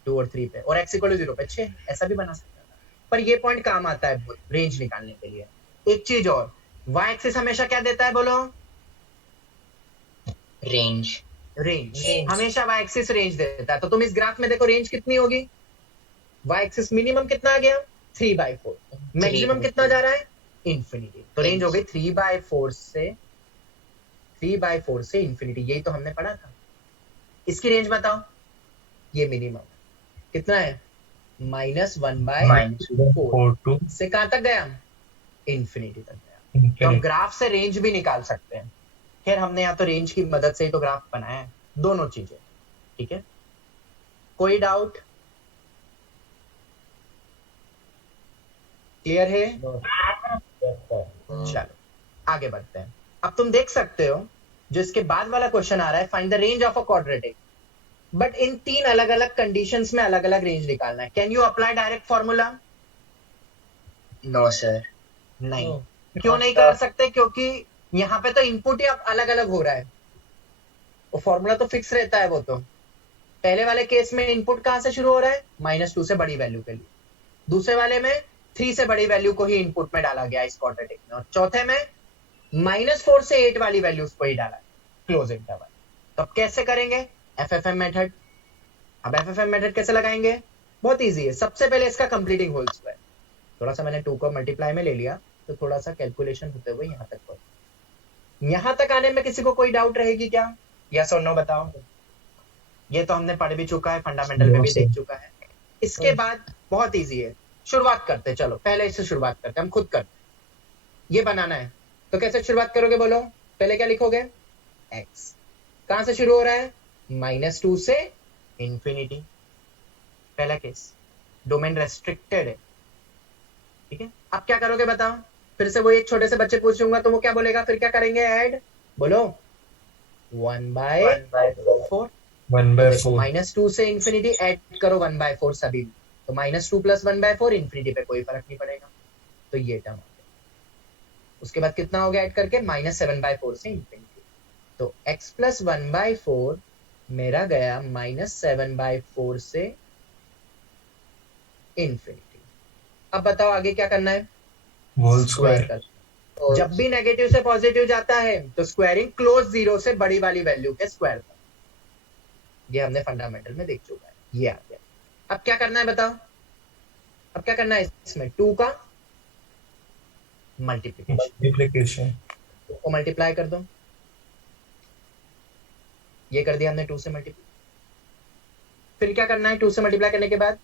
2 और 3 पे, और x इक्वल टू 0 पे 6, ऐसा भी बना सकता था। पर ये पॉइंट काम आता है रेंज निकालने के लिए। एक चीज और, y एक्सिस हमेशा क्या देता है बोलो? रेंज। रेंज हमेशा y एक्सिस रेंज देता है। तो तुम इस ग्राफ में देखो रेंज कितनी होगी, y एक्सिस मिनिमम कितना आ गया 3/4, मैक्सिमम कितना जा रहा है इंफिनिटी। तो रेंज हो गई 3/4 से इंफिनिटी, यही तो हमने पढ़ा था। इसकी रेंज बताओ, ये मिनिमम कितना है -1/4 से कहां तक गया, इंफिनिटी तक गया। तो हम ग्राफ से रेंज भी निकाल सकते हैं। खैर हमने यहाँ तो रेंज की मदद से ही तो ग्राफ बनाया है, दोनों चीजें। ठीक है, कोई डाउट? क्लियर है? चलो आगे बढ़ते हैं। अब तुम देख सकते हो जो इसके बाद वाला क्वेश्चन आ रहा है, find the range of a quadratic, but in 3 अलग अलग कंडीशंस में अलग अलग रेंज निकालना है। Can you apply direct formula? No sir. नहीं। क्यों नहीं कर सकते? क्योंकि यहाँ पे तो इनपुट ही अलग अलग हो रहा है, वो फॉर्मूला तो फिक्स रहता है। वो तो पहले वाले केस में इनपुट कहां से शुरू हो रहा है, -2 से बड़ी वैल्यू के लिए, दूसरे वाले में 3 से बड़ी वैल्यू को ही इनपुट में डाला गया इस क्वाड्रेटिक में, और चौथे में -4 से 8 वाली वैल्यूज को ही डाला क्लोज इंटरवल। तो अब कैसे करेंगे एफएफएम मेथड? अब एफएफएम मेथड कैसे लगाएंगे? बहुत इजी है। सबसे पहले इसका कंप्लीटिंग होल स्क्वायर, थोड़ा सा मैंने 2 को मल्टीप्लाई में ले लिया तो थोड़ा सा कैलकुलेशन होते हुए यहाँ तक पहुंचे। यहां तक आने में किसी को कोई डाउट रहेगी क्या? यस और नो बताओ। ये तो हमने पढ़ भी चुका है, फंडामेंटल में भी देख चुका है। इसके बाद बहुत इजी है, शुरुआत करते हैं। चलो पहले इससे शुरुआत करते हैं, हम खुद करते हैं। ये बनाना है तो कैसे शुरुआत करोगे बोलो? पहले क्या लिखोगे, x कहां से शुरू हो रहा है, -2 से इंफिनिटी। पहला केस, डोमेन रेस्ट्रिक्टेड है। ठीक है, अब क्या करोगे बताओ? फिर से वो एक छोटे से बच्चे पूछूंगा तो वो क्या बोलेगा, फिर क्या करेंगे, ऐड बोलो 1/4। 1/4 -2 से इंफिनिटी ऐड करो 1/4 सभी में, तो -2 + 1/4 इंफिनिटी पे कोई फर्क नहीं पड़ेगा। तो ये टर्म हो गया। उसके बाद कितना हो गया ऐड करके, -7/4 से इंफिनिटी। तो x + 1/4 मेरा गया -7/4 से इंफिनिटी। अब बताओ आगे क्या करना है, होल स्क्वायर स्क्वायर। कर। जब भी नेगेटिव से पॉजिटिव जाता है तो स्क्वायरिंग क्लोज 0 से बड़ी वाली वैल्यू के स्क्वायर पर, ये हमने फंडामेंटल में देख चुका है। ये आ गया। अब क्या करना है बताओ? अब क्या करना है इसमें, 2 का मल्टीप्लिकेशन को मल्टीप्लाई कर दो। ये कर दिया हमने 2 से मल्टीप्लाई। फिर क्या करना है, 2 से मल्टीप्लाई करने के बाद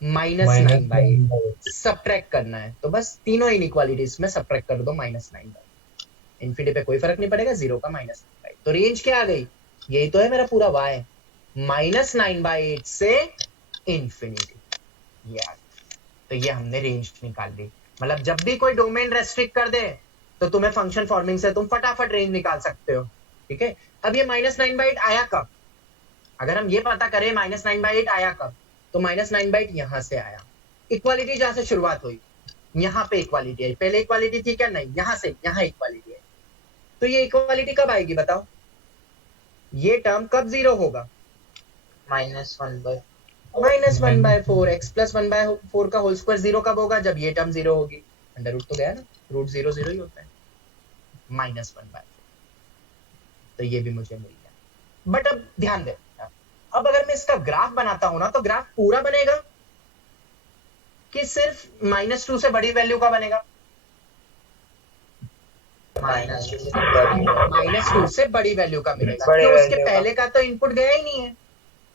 -9/8 सब्ट्रैक्ट करना है। तो बस तीनों इनइक्वालिटीज में सब्ट्रैक्ट कर दो -9/8। इनफिनिटी पे कोई फर्क नहीं पड़ेगा, 0 का -9/8। तो रेंज क्या आ गई, यही तो है मेरा पूरा y, -9/8 से इंफिनिटी। ये आ गया। तो ये हमने रेंज निकाल ली। मतलब जब भी कोई डोमेन रेस्ट्रिक्ट कर दे तो तुम्हें फंक्शन फॉर्मिंग से तुम फटाफट रेंज निकाल सकते हो। ठीक है, अब ये -9/8 आया कब? अगर हम ये पता करें -9/8 आया कब, तो -9/8 यहां से आया। इक्वालिटी जहां से शुरुआत हुई, यहाँ पे इक्वालिटी आई। पहले इक्वालिटी थी क्या? नहीं, यहां से यहाँ इक्वालिटी है। तो ये इक्वालिटी कब आएगी बताओ? ये टर्म कब 0 होगा? -1/4 -1/4 x + 1/4 का होल स्क्वायर 0 कब होगा? जब ये टर्म 0 होगी। अंडर रूट तो गया ना, रूट 0 0 ही होता है। -1/4, तो ये भी मुझे मिल गया। बट अब ध्यान दे, अब अगर मैं इसका ग्राफ बनाता हूं ना, तो ग्राफ पूरा बनेगा कि सिर्फ -2 से बड़ी वैल्यू का बनेगा? -2 से बड़ी वैल्यू का मिलेगा, क्योंकि उसके पहले का तो इनपुट गया ही नहीं है।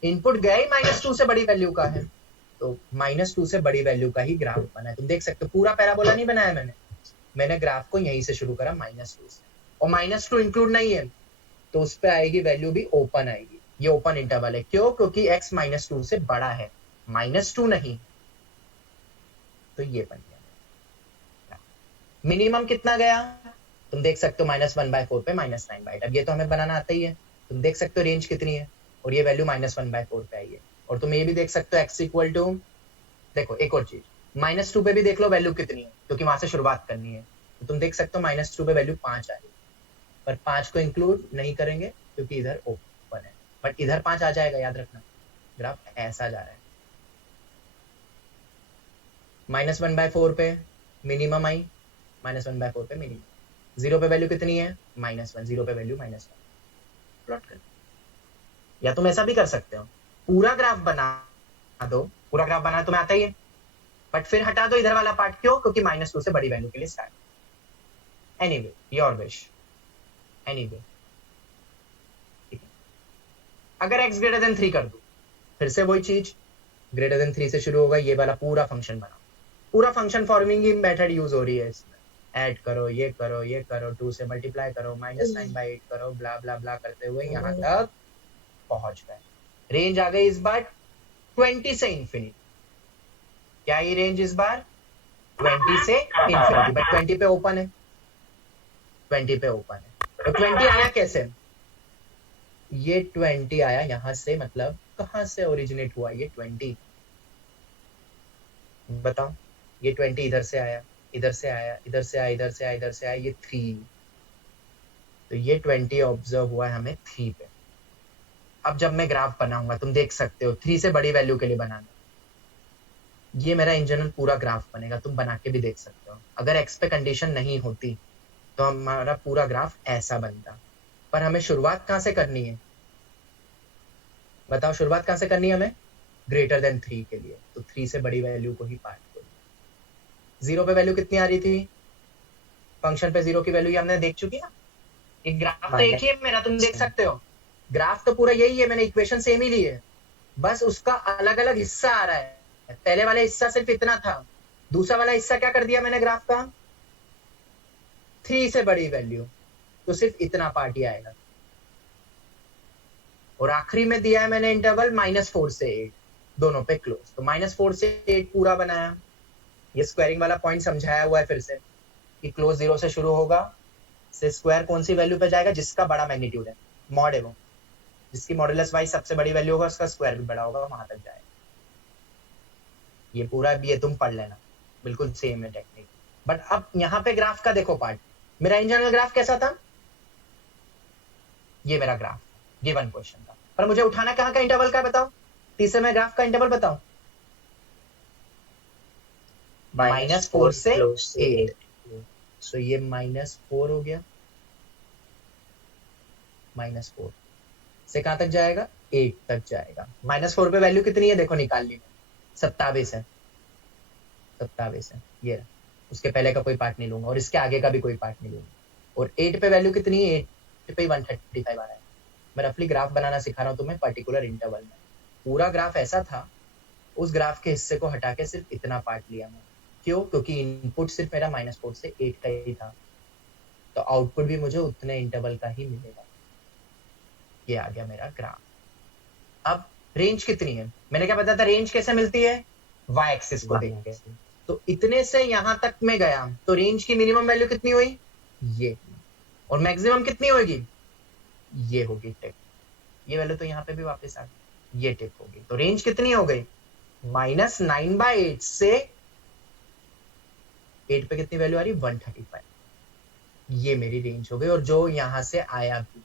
इनपुट गया ही -2 से बड़ी वैल्यू का है, तो -2 से बड़ी वैल्यू का ही ग्राफ बना है। तुम देख सकते हो, पूरा पैराबोला नहीं बनाया मैंने ग्राफ को यहीं से शुरू करा -2 से, और -2 इंक्लूड नहीं है तो उस पे आएगी वैल्यू भी ओपन आएगी। ये ओपन इंटरवल है, क्यों? क्योंकि x -2 से बड़ा है, -2 नहीं, तो ये बन गया। मिनिमम कितना गया तुम देख सकते हो, -1/4 पे -9/8। अब ये तो हमें बनाना आता ही है, तुम देख सकते हो रेंज कितनी है, और ये वैल्यू -1/4 पे आई है। और तुम ये भी देख सकते हो x इक्वल टू, देखो एक और चीज, -2 पे भी देख लो वैल्यू कितनी है, क्योंकि वहां से शुरुआत करनी है। तो तुम देख सकते हो -2 पे वैल्यू 5 आ रही है, पर 5 को इंक्लूड नहीं करेंगे क्योंकि इधर ओपन है, बट इधर 5 आ जाएगा, याद रखना। ग्राफ ऐसा जा रहा है, -1/4 पे मिनिमम आई, -1/4 पे मिनिमम, 0 पे वैल्यू कितनी है -1, 0 पे वैल्यू -1 प्लॉट कर। या तुम ऐसा भी कर सकते हो, पूरा ग्राफ बना दो, पूरा ग्राफ बनाना तुम्हें आता ही है, बट फिर हटा दो इधर वाला पार्ट। क्यों? क्योंकि -2 से बड़ी वैल्यू के लिए start. Anyway your wish, anyway ठीक है। अगर x ग्रेटर देन 3 कर दो, फिर से वही चीज, ग्रेटर देन 3 से शुरू होगा, ये वाला पूरा फंक्शन बनाओ, पूरा फंक्शन फॉर्मिंग की मेथड यूज हो रही है इसमें। ऐड करो, ये करो, ये करो, 2 से मल्टीप्लाई करो, -9/8 करो, ब्ला ब्ला ब्ला करते हुए यहाँ तक पहुंच गए। रेंज आ गई इस बार 20 से इंफिनिटी। क्या ये रेंज इस बार 20 से इंफिनिटी, बट 20 पे ओपन है, 20 पे ओपन है। तो 20 आया कैसे? ये 20 आया यहां से, मतलब कहां से ओरिजिनेट हुआ ये 20? बताओ। ये 20 इधर से आया, इधर से आया, इधर से आया, इधर से आया, इधर से आया, ये 3। तो ये 20 ऑब्जर्व हुआ है हमें 3 पे। अब जब मैं ग्राफ बनाऊंगा, तुम देख सकते हो 3 से बड़ी वैल्यू के लिए बनाना, ये मेरा इन जनरल पूरा ग्राफ बनेगा, तुम बना के भी देख सकते हो। अगर x पे कंडीशन नहीं होती तो हमारा पूरा ग्राफ ऐसा बनता। पर हमें शुरुआत कहां से करनी है? बताओ, शुरुआत कहां से करनी है हमें? ग्रेटर देन 3 के लिए, तो 3 से बड़ी वैल्यू को ही पार्ट करो। 0 पे वैल्यू कितनी आ रही थी फंक्शन पे? 0 की वैल्यू हमने देख चुकी ना। एक ग्राफ तो एक ही है मेरा, तुम देख सकते हो, ग्राफ तो पूरा यही है, मैंने इक्वेशन सेम ही ली है, बस उसका अलग अलग हिस्सा आ रहा है। पहले वाला हिस्सा सिर्फ इतना था, दूसरा वाला हिस्सा क्या कर दिया मैंने ग्राफ का? 3 से बड़ी वैल्यू, तो सिर्फ इतना पार्ट ही आएगा। और आखिरी में दिया है मैंने इंटरवल -4 से 8, दोनों पे क्लोज। तो -4 से 8 पूरा बनाया। ये स्क्वायरिंग वाला पॉइंट समझाया हुआ है फिर से, कि क्लोज 0 से शुरू होगा, से स्क्वायर कौन सी वैल्यू पे जाएगा? जिसका बड़ा मैग्नीट्यूड है, मॉड है वो, जिसकी मॉडुलस वाइज सबसे बड़ी वैल्यू होगा, उसका स्क्वायर भी बड़ा होगा, वहां तक जाएगा। ये पूरा ये तुम पढ़ लेना, बिल्कुल सेम है टेक्निक। बट अब यहाँ पे ग्राफ का देखो पार्ट, मेरा इन जनरल ग्राफ कैसा था? ये मेरा ग्राफ गिवन क्वेश्चन था, पर मुझे उठाना कहाँ का इंटरवल का बताओ? तीसरे में ग्राफ का इंटरवल बताओ। -4 से 8, तो ये -4 हो गया, -4 से कहां तक जाएगा? 8 तक जाएगा। -4 पे वैल्यू कितनी है देखो, निकाल ली, 27 है, 27 है ये। उसके पहले का कोई पार्ट नहीं लूंगा और इसके आगे का भी कोई पार्ट नहीं लूंगा। और 8 पे वैल्यू कितनी है? 8 पे 135 आ रहा है। मैं रफली ग्राफ बनाना सिखा रहा हूँ तुम्हें पर्टिकुलर इंटरवल में। पूरा ग्राफ ऐसा था, उस ग्राफ के हिस्से को हटा के सिर्फ इतना पार्ट लिया मैं। क्यों? क्योंकि इनपुट सिर्फ मेरा -4 से 8 का ही था, तो आउटपुट भी मुझे उतने इंटरवल का ही मिलेगा। ये आ गया मेरा ग्राफ। अब रेंज कितनी है? मैंने क्या बताया था रेंज कैसे मिलती है? वाई एक्सिस को देख के। तो इतने से यहां तक में गया, तो रेंज की मिनिमम वैल्यू कितनी हुई? ये। और मैक्सिमम कितनी होगी? ये होगी टिक। ये वैल्यू तो यहाँ पे भी वापस आ गई, ये टिक होगी। तो रेंज कितनी हो गई? -9/8 से 8 पे कितनी वैल्यू आ रही? 135। ये मेरी रेंज हो गई। और जो यहां से आया भी,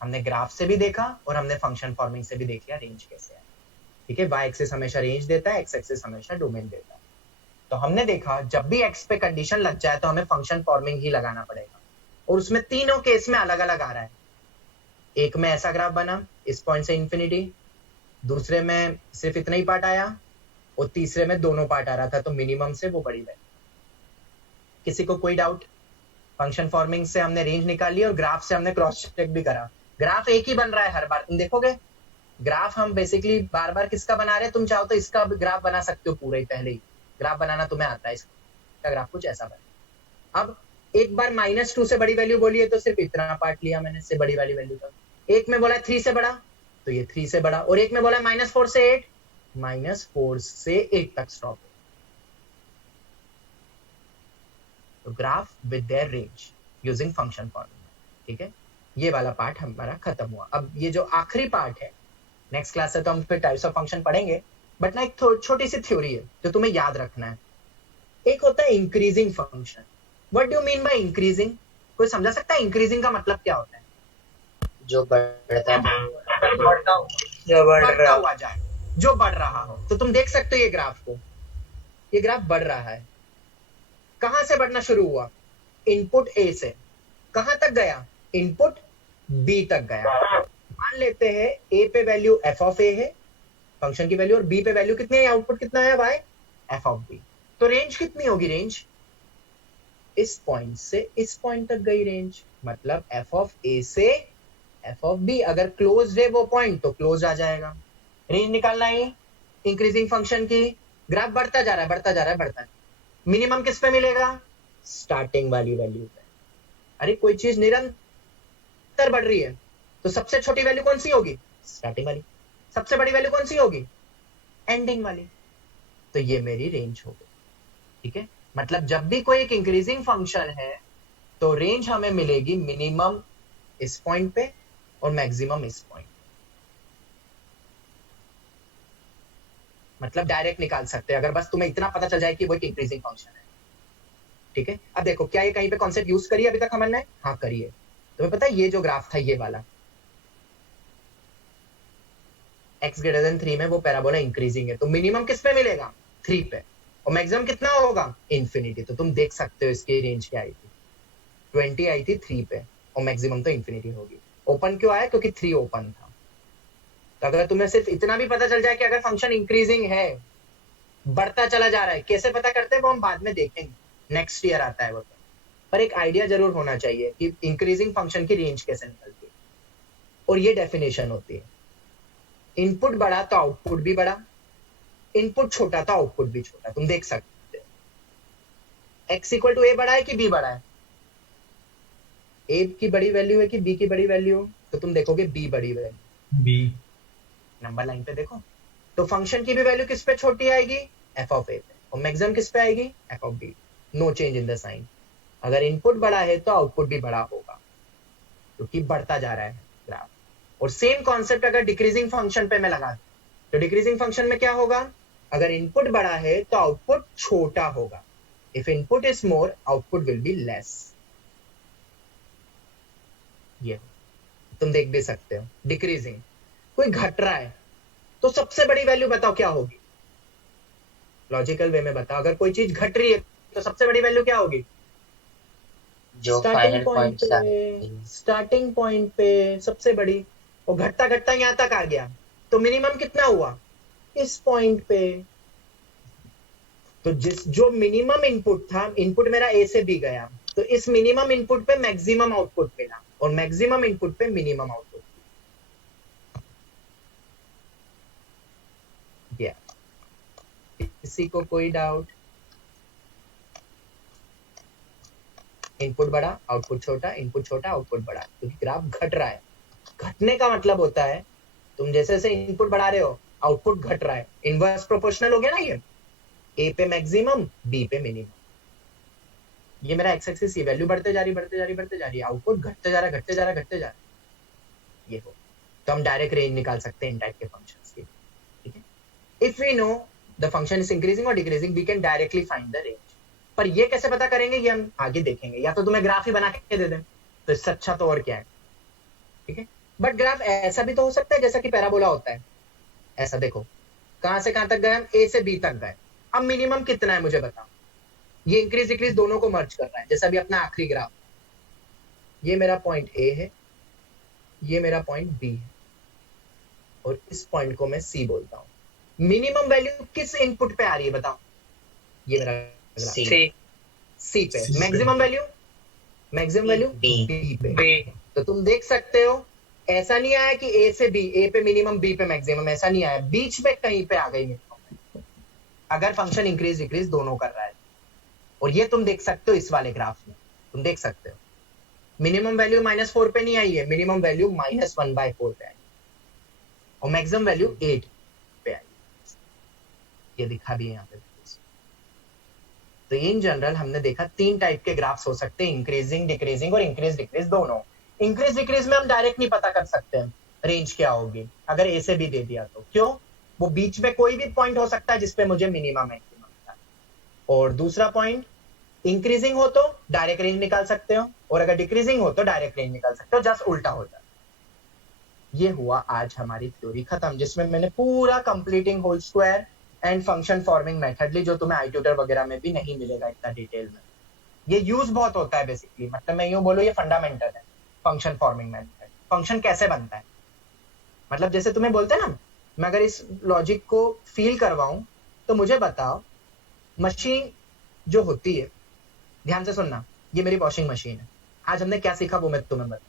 हमने ग्राफ से भी देखा और हमने फंक्शन फॉर्मिंग से भी देख लिया रेंज कैसे है। ठीक है, वाई एक्सिस हमेशा रेंज देता है, एक्स एक्सिस हमेशा डोमेन देता है। तो हमने देखा जब भी एक्स पे कंडीशन लग जाए तो हमें फंक्शन फॉर्मिंग ही लगाना पड़ेगा, और उसमें तीनों केस में अलग अलग आ रहा है। एक में ऐसा ग्राफ बना इस पॉइंट से इंफिनिटी, दूसरे में सिर्फ इतना ही पार्ट आया, और तीसरे में दोनों पार्ट आ रहा था, तो मिनिमम से वो बड़ी वैल्यू। किसी को कोई डाउट? फंक्शन फॉर्मिंग से हमने रेंज निकाली और ग्राफ से हमने क्रॉस चेक भी करा। ग्राफ एक ही बन रहा है हर बार, तुम देखोगे ग्राफ हम बेसिकली बार बार किसका बना रहे हैं? तुम चाहो तो इसका ग्राफ बना सकते हो, पूरा ही पहले ही ग्राफ बनाना तुम्हें आता है, इसका ग्राफ कुछ ऐसा बना। अब एक बार -2 से बड़ी वैल्यू बोली है तो सिर्फ इतना पार्ट लिया मैंने, से बड़ी वाली वैल्यू तक। एक में बोला 3 से बड़ा, तो ये 3 से बड़ा, और एक में बोला -4 से 8, -4 से 8 तक स्टॉप। तो graph with their range using function formula, ठीक है। ये वाला पार्ट हमारा खत्म हुआ। अब ये जो आखिरी पार्ट है, नेक्स्ट क्लास से तो हम फिर टाइप्स ऑफ फंक्शन पढ़ेंगे, बट ना एक छोटी सी थ्योरी है जो तुम्हें याद रखना है। एक होता है increasing function. What do you mean by increasing? कोई समझा सकता है इंक्रीजिंग का मतलब क्या होता है? जो बढ़ता है, जो बढ़ बढ़ता रहा हुआ जाए, जो बढ़ रहा हो। तो तुम देख सकते हो ये ग्राफ को, ये ग्राफ बढ़ रहा है। कहां से बढ़ना शुरू हुआ? इनपुट ए से। कहां तक गया? इनपुट बी तक गया। मान लेते हैं ए पे वैल्यू एफ ऑफ ए है, फंक्शन की वैल्यू, और बी पे वैल्यू कितनी है, आउटपुट कितना है वाई, एफ ऑफ बी। तो रेंज कितनी होगी? रेंज इस पॉइंट से इस पॉइंट तक गई रेंज, मतलब एफ ऑफ ए से एफ ऑफ बी। अगर क्लोज है वो पॉइंट तो क्लोज आ जाएगा। रेंज निकालना है इंक्रीजिंग फंक्शन की। ग्राफ बढ़ता जा रहा है, बढ़ता जा रहा है, बढ़ता है। मिनिमम किस पे मिलेगा? स्टार्टिंग वाली वैल्यू पे। अरे कोई चीज निरंतर बढ़ रही है तो सबसे छोटी वैल्यू कौन सी होगी? स्टार्टिंग वाली। सबसे बड़ी वैल्यू कौन सी होगी? एंडिंग वाली। तो ये मेरी रेंज हो गई, ठीक है। मतलब जब भी कोई एक इंक्रीजिंग फंक्शन है तो रेंज हमें मिलेगी मिनिमम इस पॉइंट पे और मैक्सिमम इस पॉइंट। मतलब डायरेक्ट निकाल सकते हैं अगर बस तुम्हें इतना पता चल जाए कि वो एक इंक्रीजिंग फंक्शन है, ठीक है। अब देखो, क्या ये कहीं पे कॉन्सेप्ट यूज करिए अभी तक हमने? हाँ करिए। तुम्हें पता है ये जो ग्राफ था ये वाला, x ग्रेटर देन 3 में वो पैराबोला इंक्रीजिंग है, तो मिनिमम किस पे मिलेगा? 3 पे। और मैक्सिमम कितना होगा? इन्फिनिटी। तो तुम देख सकते हो इसकी रेंज क्या आई थी, 20 आई थी 3 पे, और मैक्सिमम तो इन्फिनिटी होगी। ओपन क्यों आया? क्योंकि 3 ओपन था। तो अगर तुम्हें सिर्फ इतना भी पता चल जाए कि अगर फंक्शन इंक्रीजिंग है, बढ़ता चला जा रहा है, कैसे पता करते हैं वो हम बाद में देखेंगे, नेक्स्ट ईयर आता है वो तो। पर एक आइडिया जरूर होना चाहिए कि इंक्रीजिंग फंक्शन की रेंज कैसे निकलती है, और ये डेफिनेशन होती है। इनपुट बढ़ा तो आउटपुट भी बढ़ा, इनपुट छोटा तो आउटपुट भी छोटा। तुम देख सकते हो x इक्वल टू ए बढ़ा है कि बी बढ़ा है? ए की बड़ी वैल्यू है कि बी की बड़ी वैल्यू? तो तुम देखोगे बी बड़ी वैल्यू। बी। नंबर लाइन पे देखो, तो फंक्शन की भी वैल्यू किस पे छोटी आएगी? एफ ऑफ ए पे। और मैक्सिमम किस पे आएगी? F of b. No change in the sign. अगर इनपुट बड़ा है तो आउटपुट भी बड़ा होगा, क्योंकि बढ़ता जा रहा है ग्राफ। और सेम कॉन्सेप्ट अगर डिक्रीजिंग फंक्शन पे मैं लगा, तो डिक्रीजिंग फंक्शन में क्या होगा? अगर इनपुट बड़ा है तो आउटपुट छोटा होगा। If input is more, output will be less. ये तुम देख भी सकते हो। डिक्रीजिंग, कोई घट रहा है तो सबसे बड़ी वैल्यू बताओ क्या होगी? लॉजिकल वे में बताओ, अगर कोई चीज घट रही है तो सबसे बड़ी वैल्यू क्या होगी? जो फाइनल पॉइंट था, स्टार्टिंग पॉइंट पे सबसे बड़ी। और घटता घटता यहां तक आ गया तो मिनिमम कितना हुआ? इस पॉइंट पे। तो जो मिनिमम इनपुट था, इनपुट मेरा ए से बी गया, तो इस मिनिमम इनपुट पे मैक्सिमम आउटपुट मिला, और मैक्सिमम इनपुट पे मिनिमम आउटपुट। गया? किसी को कोई डाउट? इनपुट बड़ा, आउटपुट छोटा, इनपुट छोटा, आउटपुट बड़ा, क्योंकि ग्राफ घट रहा है। घटने का मतलब होता है तुम जैसे जैसे इनपुट बढ़ा रहे हो आउटपुट घट रहा है। इनवर्स प्रोपोर्शनल हो गया ना ये, ए पे मैक्सिमम, बी पे मिनिमम। ये मेरा एक्स एक्सिस, ये वैल्यू बढ़ते जा रही, बढ़ते जा रही, बढ़ते जा रही, आउटपुट घटते जा रहा, घटते जा रहा, घटते जा रहा। ये हो, तो हम डायरेक्ट रेंज निकाल सकते हैं इन टाइप के फंक्शंस की, ठीक है। If we know the function is increasing or decreasing, we can directly find the range. पर ये कैसे पता करेंगे ये हम आगे देखेंगे, या तो तुम्हें ग्राफ ही बना के दे दें तो इससे अच्छा तो और क्या है, ठीक है। बट ग्राफ ऐसा भी तो हो सकता है जैसा कि पैराबोला होता है। ऐसा देखो, कहां से कहां तक गए हम? ए से बी तक गए। अब मिनिमम कितना है मुझे बताओ? ये इंक्रीज डिक्रीज दोनों को मर्ज कर रहा है, जैसा भी अपना आखिरी ग्राफ। ये मेरा पॉइंट ए है, ये मेरा पॉइंट बी है, और इस पॉइंट को मैं सी बोलता हूं। मिनिमम वैल्यू किस इनपुट पे आ रही है बताओ? ये मेरा ग्राफ सी पे। Maximum value? Maximum value b पे। तो तुम देख सकते हो ऐसा नहीं आया कि ए से बी, ए पे मिनिमम बी पे मैक्सिमम, ऐसा नहीं आया, बीच में कहीं पे आ गई मिनिमम, अगर फंक्शन इंक्रीज डिक्रीज दोनों कर रहा है। और ये तुम देख सकते हो इस वाले ग्राफ में, तुम देख सकते हो मिनिमम वैल्यू -4 पे नहीं आई है, मिनिमम वैल्यू -1/4 पे आई, और मैक्सिमम वैल्यू 8 पे आई। ये दिखा भी है यहाँ पे। तो इन जनरल हमने देखा 3 टाइप के ग्राफ्स हो सकते हैं, इंक्रीजिंग, डिक्रीजिंग और इंक्रीज डिक्रीज दोनों। इंक्रीज डिक्रीज में हम डायरेक्ट नहीं पता कर सकते हैं रेंज क्या होगी अगर ए से बी दे दिया तो, क्यों? वो बीच में कोई भी पॉइंट हो सकता है जिसपे मुझे मिनिमम मैक्सिमम था। और दूसरा पॉइंट, इंक्रीजिंग हो तो डायरेक्ट रेंज निकाल सकते हो, और अगर डिक्रीजिंग हो तो डायरेक्ट रेंज निकाल सकते हो, जस्ट उल्टा हो जाता। ये हुआ आज हमारी थ्योरी खत्म, जिसमें मैंने पूरा completing whole square and function forming method ली, जो तुम्हें आईट्यूटर वगैरह में भी नहीं मिलेगा इतना डिटेल में। ये यूज बहुत होता है बेसिकली, मतलब मैं यूं बोलूं ये फंडामेंटल है फंक्शन फॉर्मिंग मेथड। फंक्शन कैसे बनता है, मतलब जैसे तुम्हें बोलते हैं ना, मैं अगर इस लॉजिक को फील करवाऊं तो मुझे बताओ मशीन जो होती है, ध्यान से सुनना, ये मेरी वॉशिंग मशीन है। आज हमने क्या सीखा वो मैं तुम्हें बताऊं।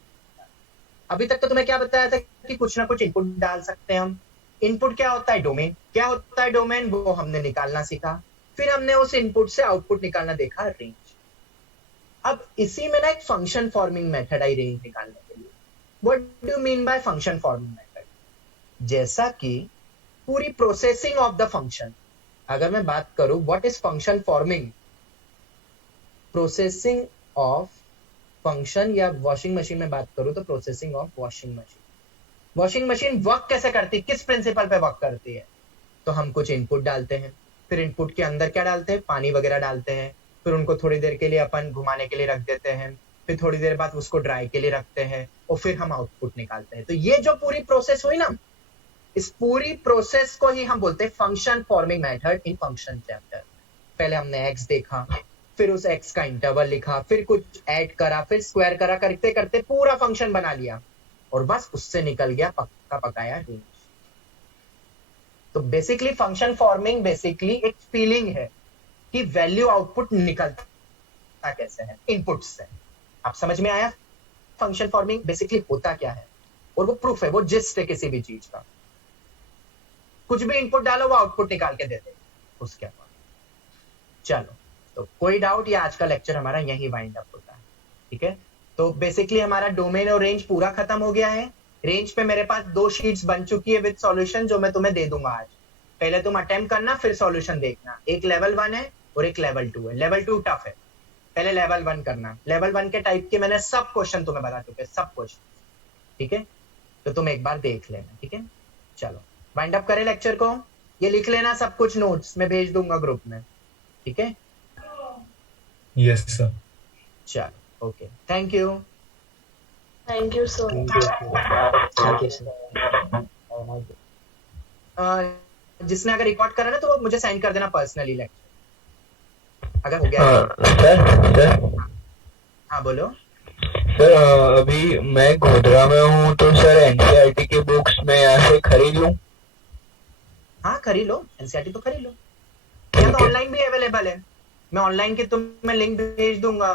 अभी तक तो तुम्हें क्या बताया था कि कुछ ना कुछ इनपुट डाल सकते हैं हम। इनपुट क्या होता है? डोमेन। क्या होता है डोमेन? वो हमने निकालना सीखा। फिर हमने उस इनपुट से आउटपुट निकालना देखा, रेंज। अब इसी में ना एक function forming method I range निकालने के लिए। What do you mean by function forming method? जैसा कि पूरी प्रोसेसिंग ऑफ द फंक्शन, अगर मैं बात करूं what is function forming, processing of function, या वॉशिंग मशीन में बात करूं तो processing of washing machine. Washing machine work कैसे करती है, किस प्रिंसिपल पे वर्क करती है? तो हम कुछ इनपुट डालते हैं, फिर इनपुट के अंदर क्या डालते हैं? पानी वगैरह डालते हैं, फिर उनको थोड़ी देर के लिए अपन घुमाने के लिए रख देते हैं, फिर थोड़ी देर बाद उसको ड्राई के लिए रखते हैं, और फिर हम आउटपुट निकालते हैं। तो ये जो पूरी प्रोसेस हुई ना, इस पूरी प्रोसेस को ही हम बोलते हैं function forming method in function chapter. पहले हमने एक्स देखा, फिर उस एक्स का इंटरवल लिखा, फिर कुछ ऐड करा, फिर स्क्वायर करा, करते करते पूरा फंक्शन बना लिया, और बस उससे निकल गया पक्का पकाया रेंज। तो बेसिकली फंक्शन फॉर्मिंग बेसिकली एक फीलिंग है कि वैल्यू आउटपुट निकलता कैसे है इनपुट से। आप समझ में आया फंक्शन फॉर्मिंग बेसिकली होता क्या है? और वो प्रूफ है, वो जिस्ट है किसी भी चीज का। कुछ भी इनपुट डालो वो आउटपुट निकाल के दे दे उसके बाद। चलो, तो कोई डाउट, या आज का लेक्चर हमारा यही वाइंड अप होता है। ठीक है, तो बेसिकली हमारा डोमेन और रेंज पूरा खत्म हो गया है। रेंज पे मेरे पास 2 शीट्स बन चुकी है विद सॉल्यूशन, जो मैं तुम्हें दे दूंगा आज। पहले तुम अटेम्प्ट करना, फिर सॉल्यूशन देखना। एक लेवल 1 है और एक लेवल 2 है। लेवल 2 टफ है, पहले लेवल 1 करना। लेवल 1 के टाइप के मैंने सब क्वेश्चन तुम्हें बता चुके, सब क्वेश्चन। ठीक है, तो तुम एक बार देख लेना। ठीक है, चलो वाइंड अप करें लेक्चर को। ये लिख लेना सब कुछ, नोट्स में भेज दूंगा ग्रुप में। ठीक है, यस सर। चलो okay, thank you. Thank you, sir. Thank you sir. जिसने अगर रिकॉर्ड करा ना तो वो मुझे सेंड कर देना पर्सनली लेक्चर, अगर हो गया। सर हाँ बोलो। सर अभी मैं गोधरा में हूँ, तो सर एनसीईआरटी की बुक्स मैं यहाँ से खरीद लूँ? हाँ खरीद लो, एनसीईआरटी तो खरीद लो। या तो ऑनलाइन भी अवेलेबल है, मैं ऑनलाइन की तुम्हें लिंक भेज दूंगा।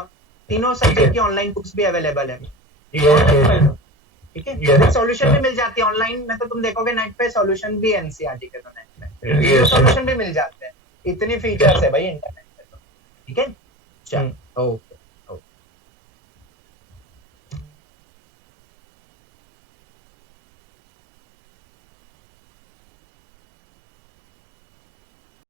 तीनों सब्जेक्ट की ऑनलाइन बुक्स भी अवेलेबल है। ठीक है, सॉल्यूशन भी मिल जाती है ऑनलाइन में। तो तुम देखोगे नेट पे सॉल्यूशन भी एनसीईआरटी के, तो नेट में सॉल्यूशन भी मिल जाते हैं। इतनी फीचर्स है भाई इंटरनेट पे तो। ठीक है, चलो ओके।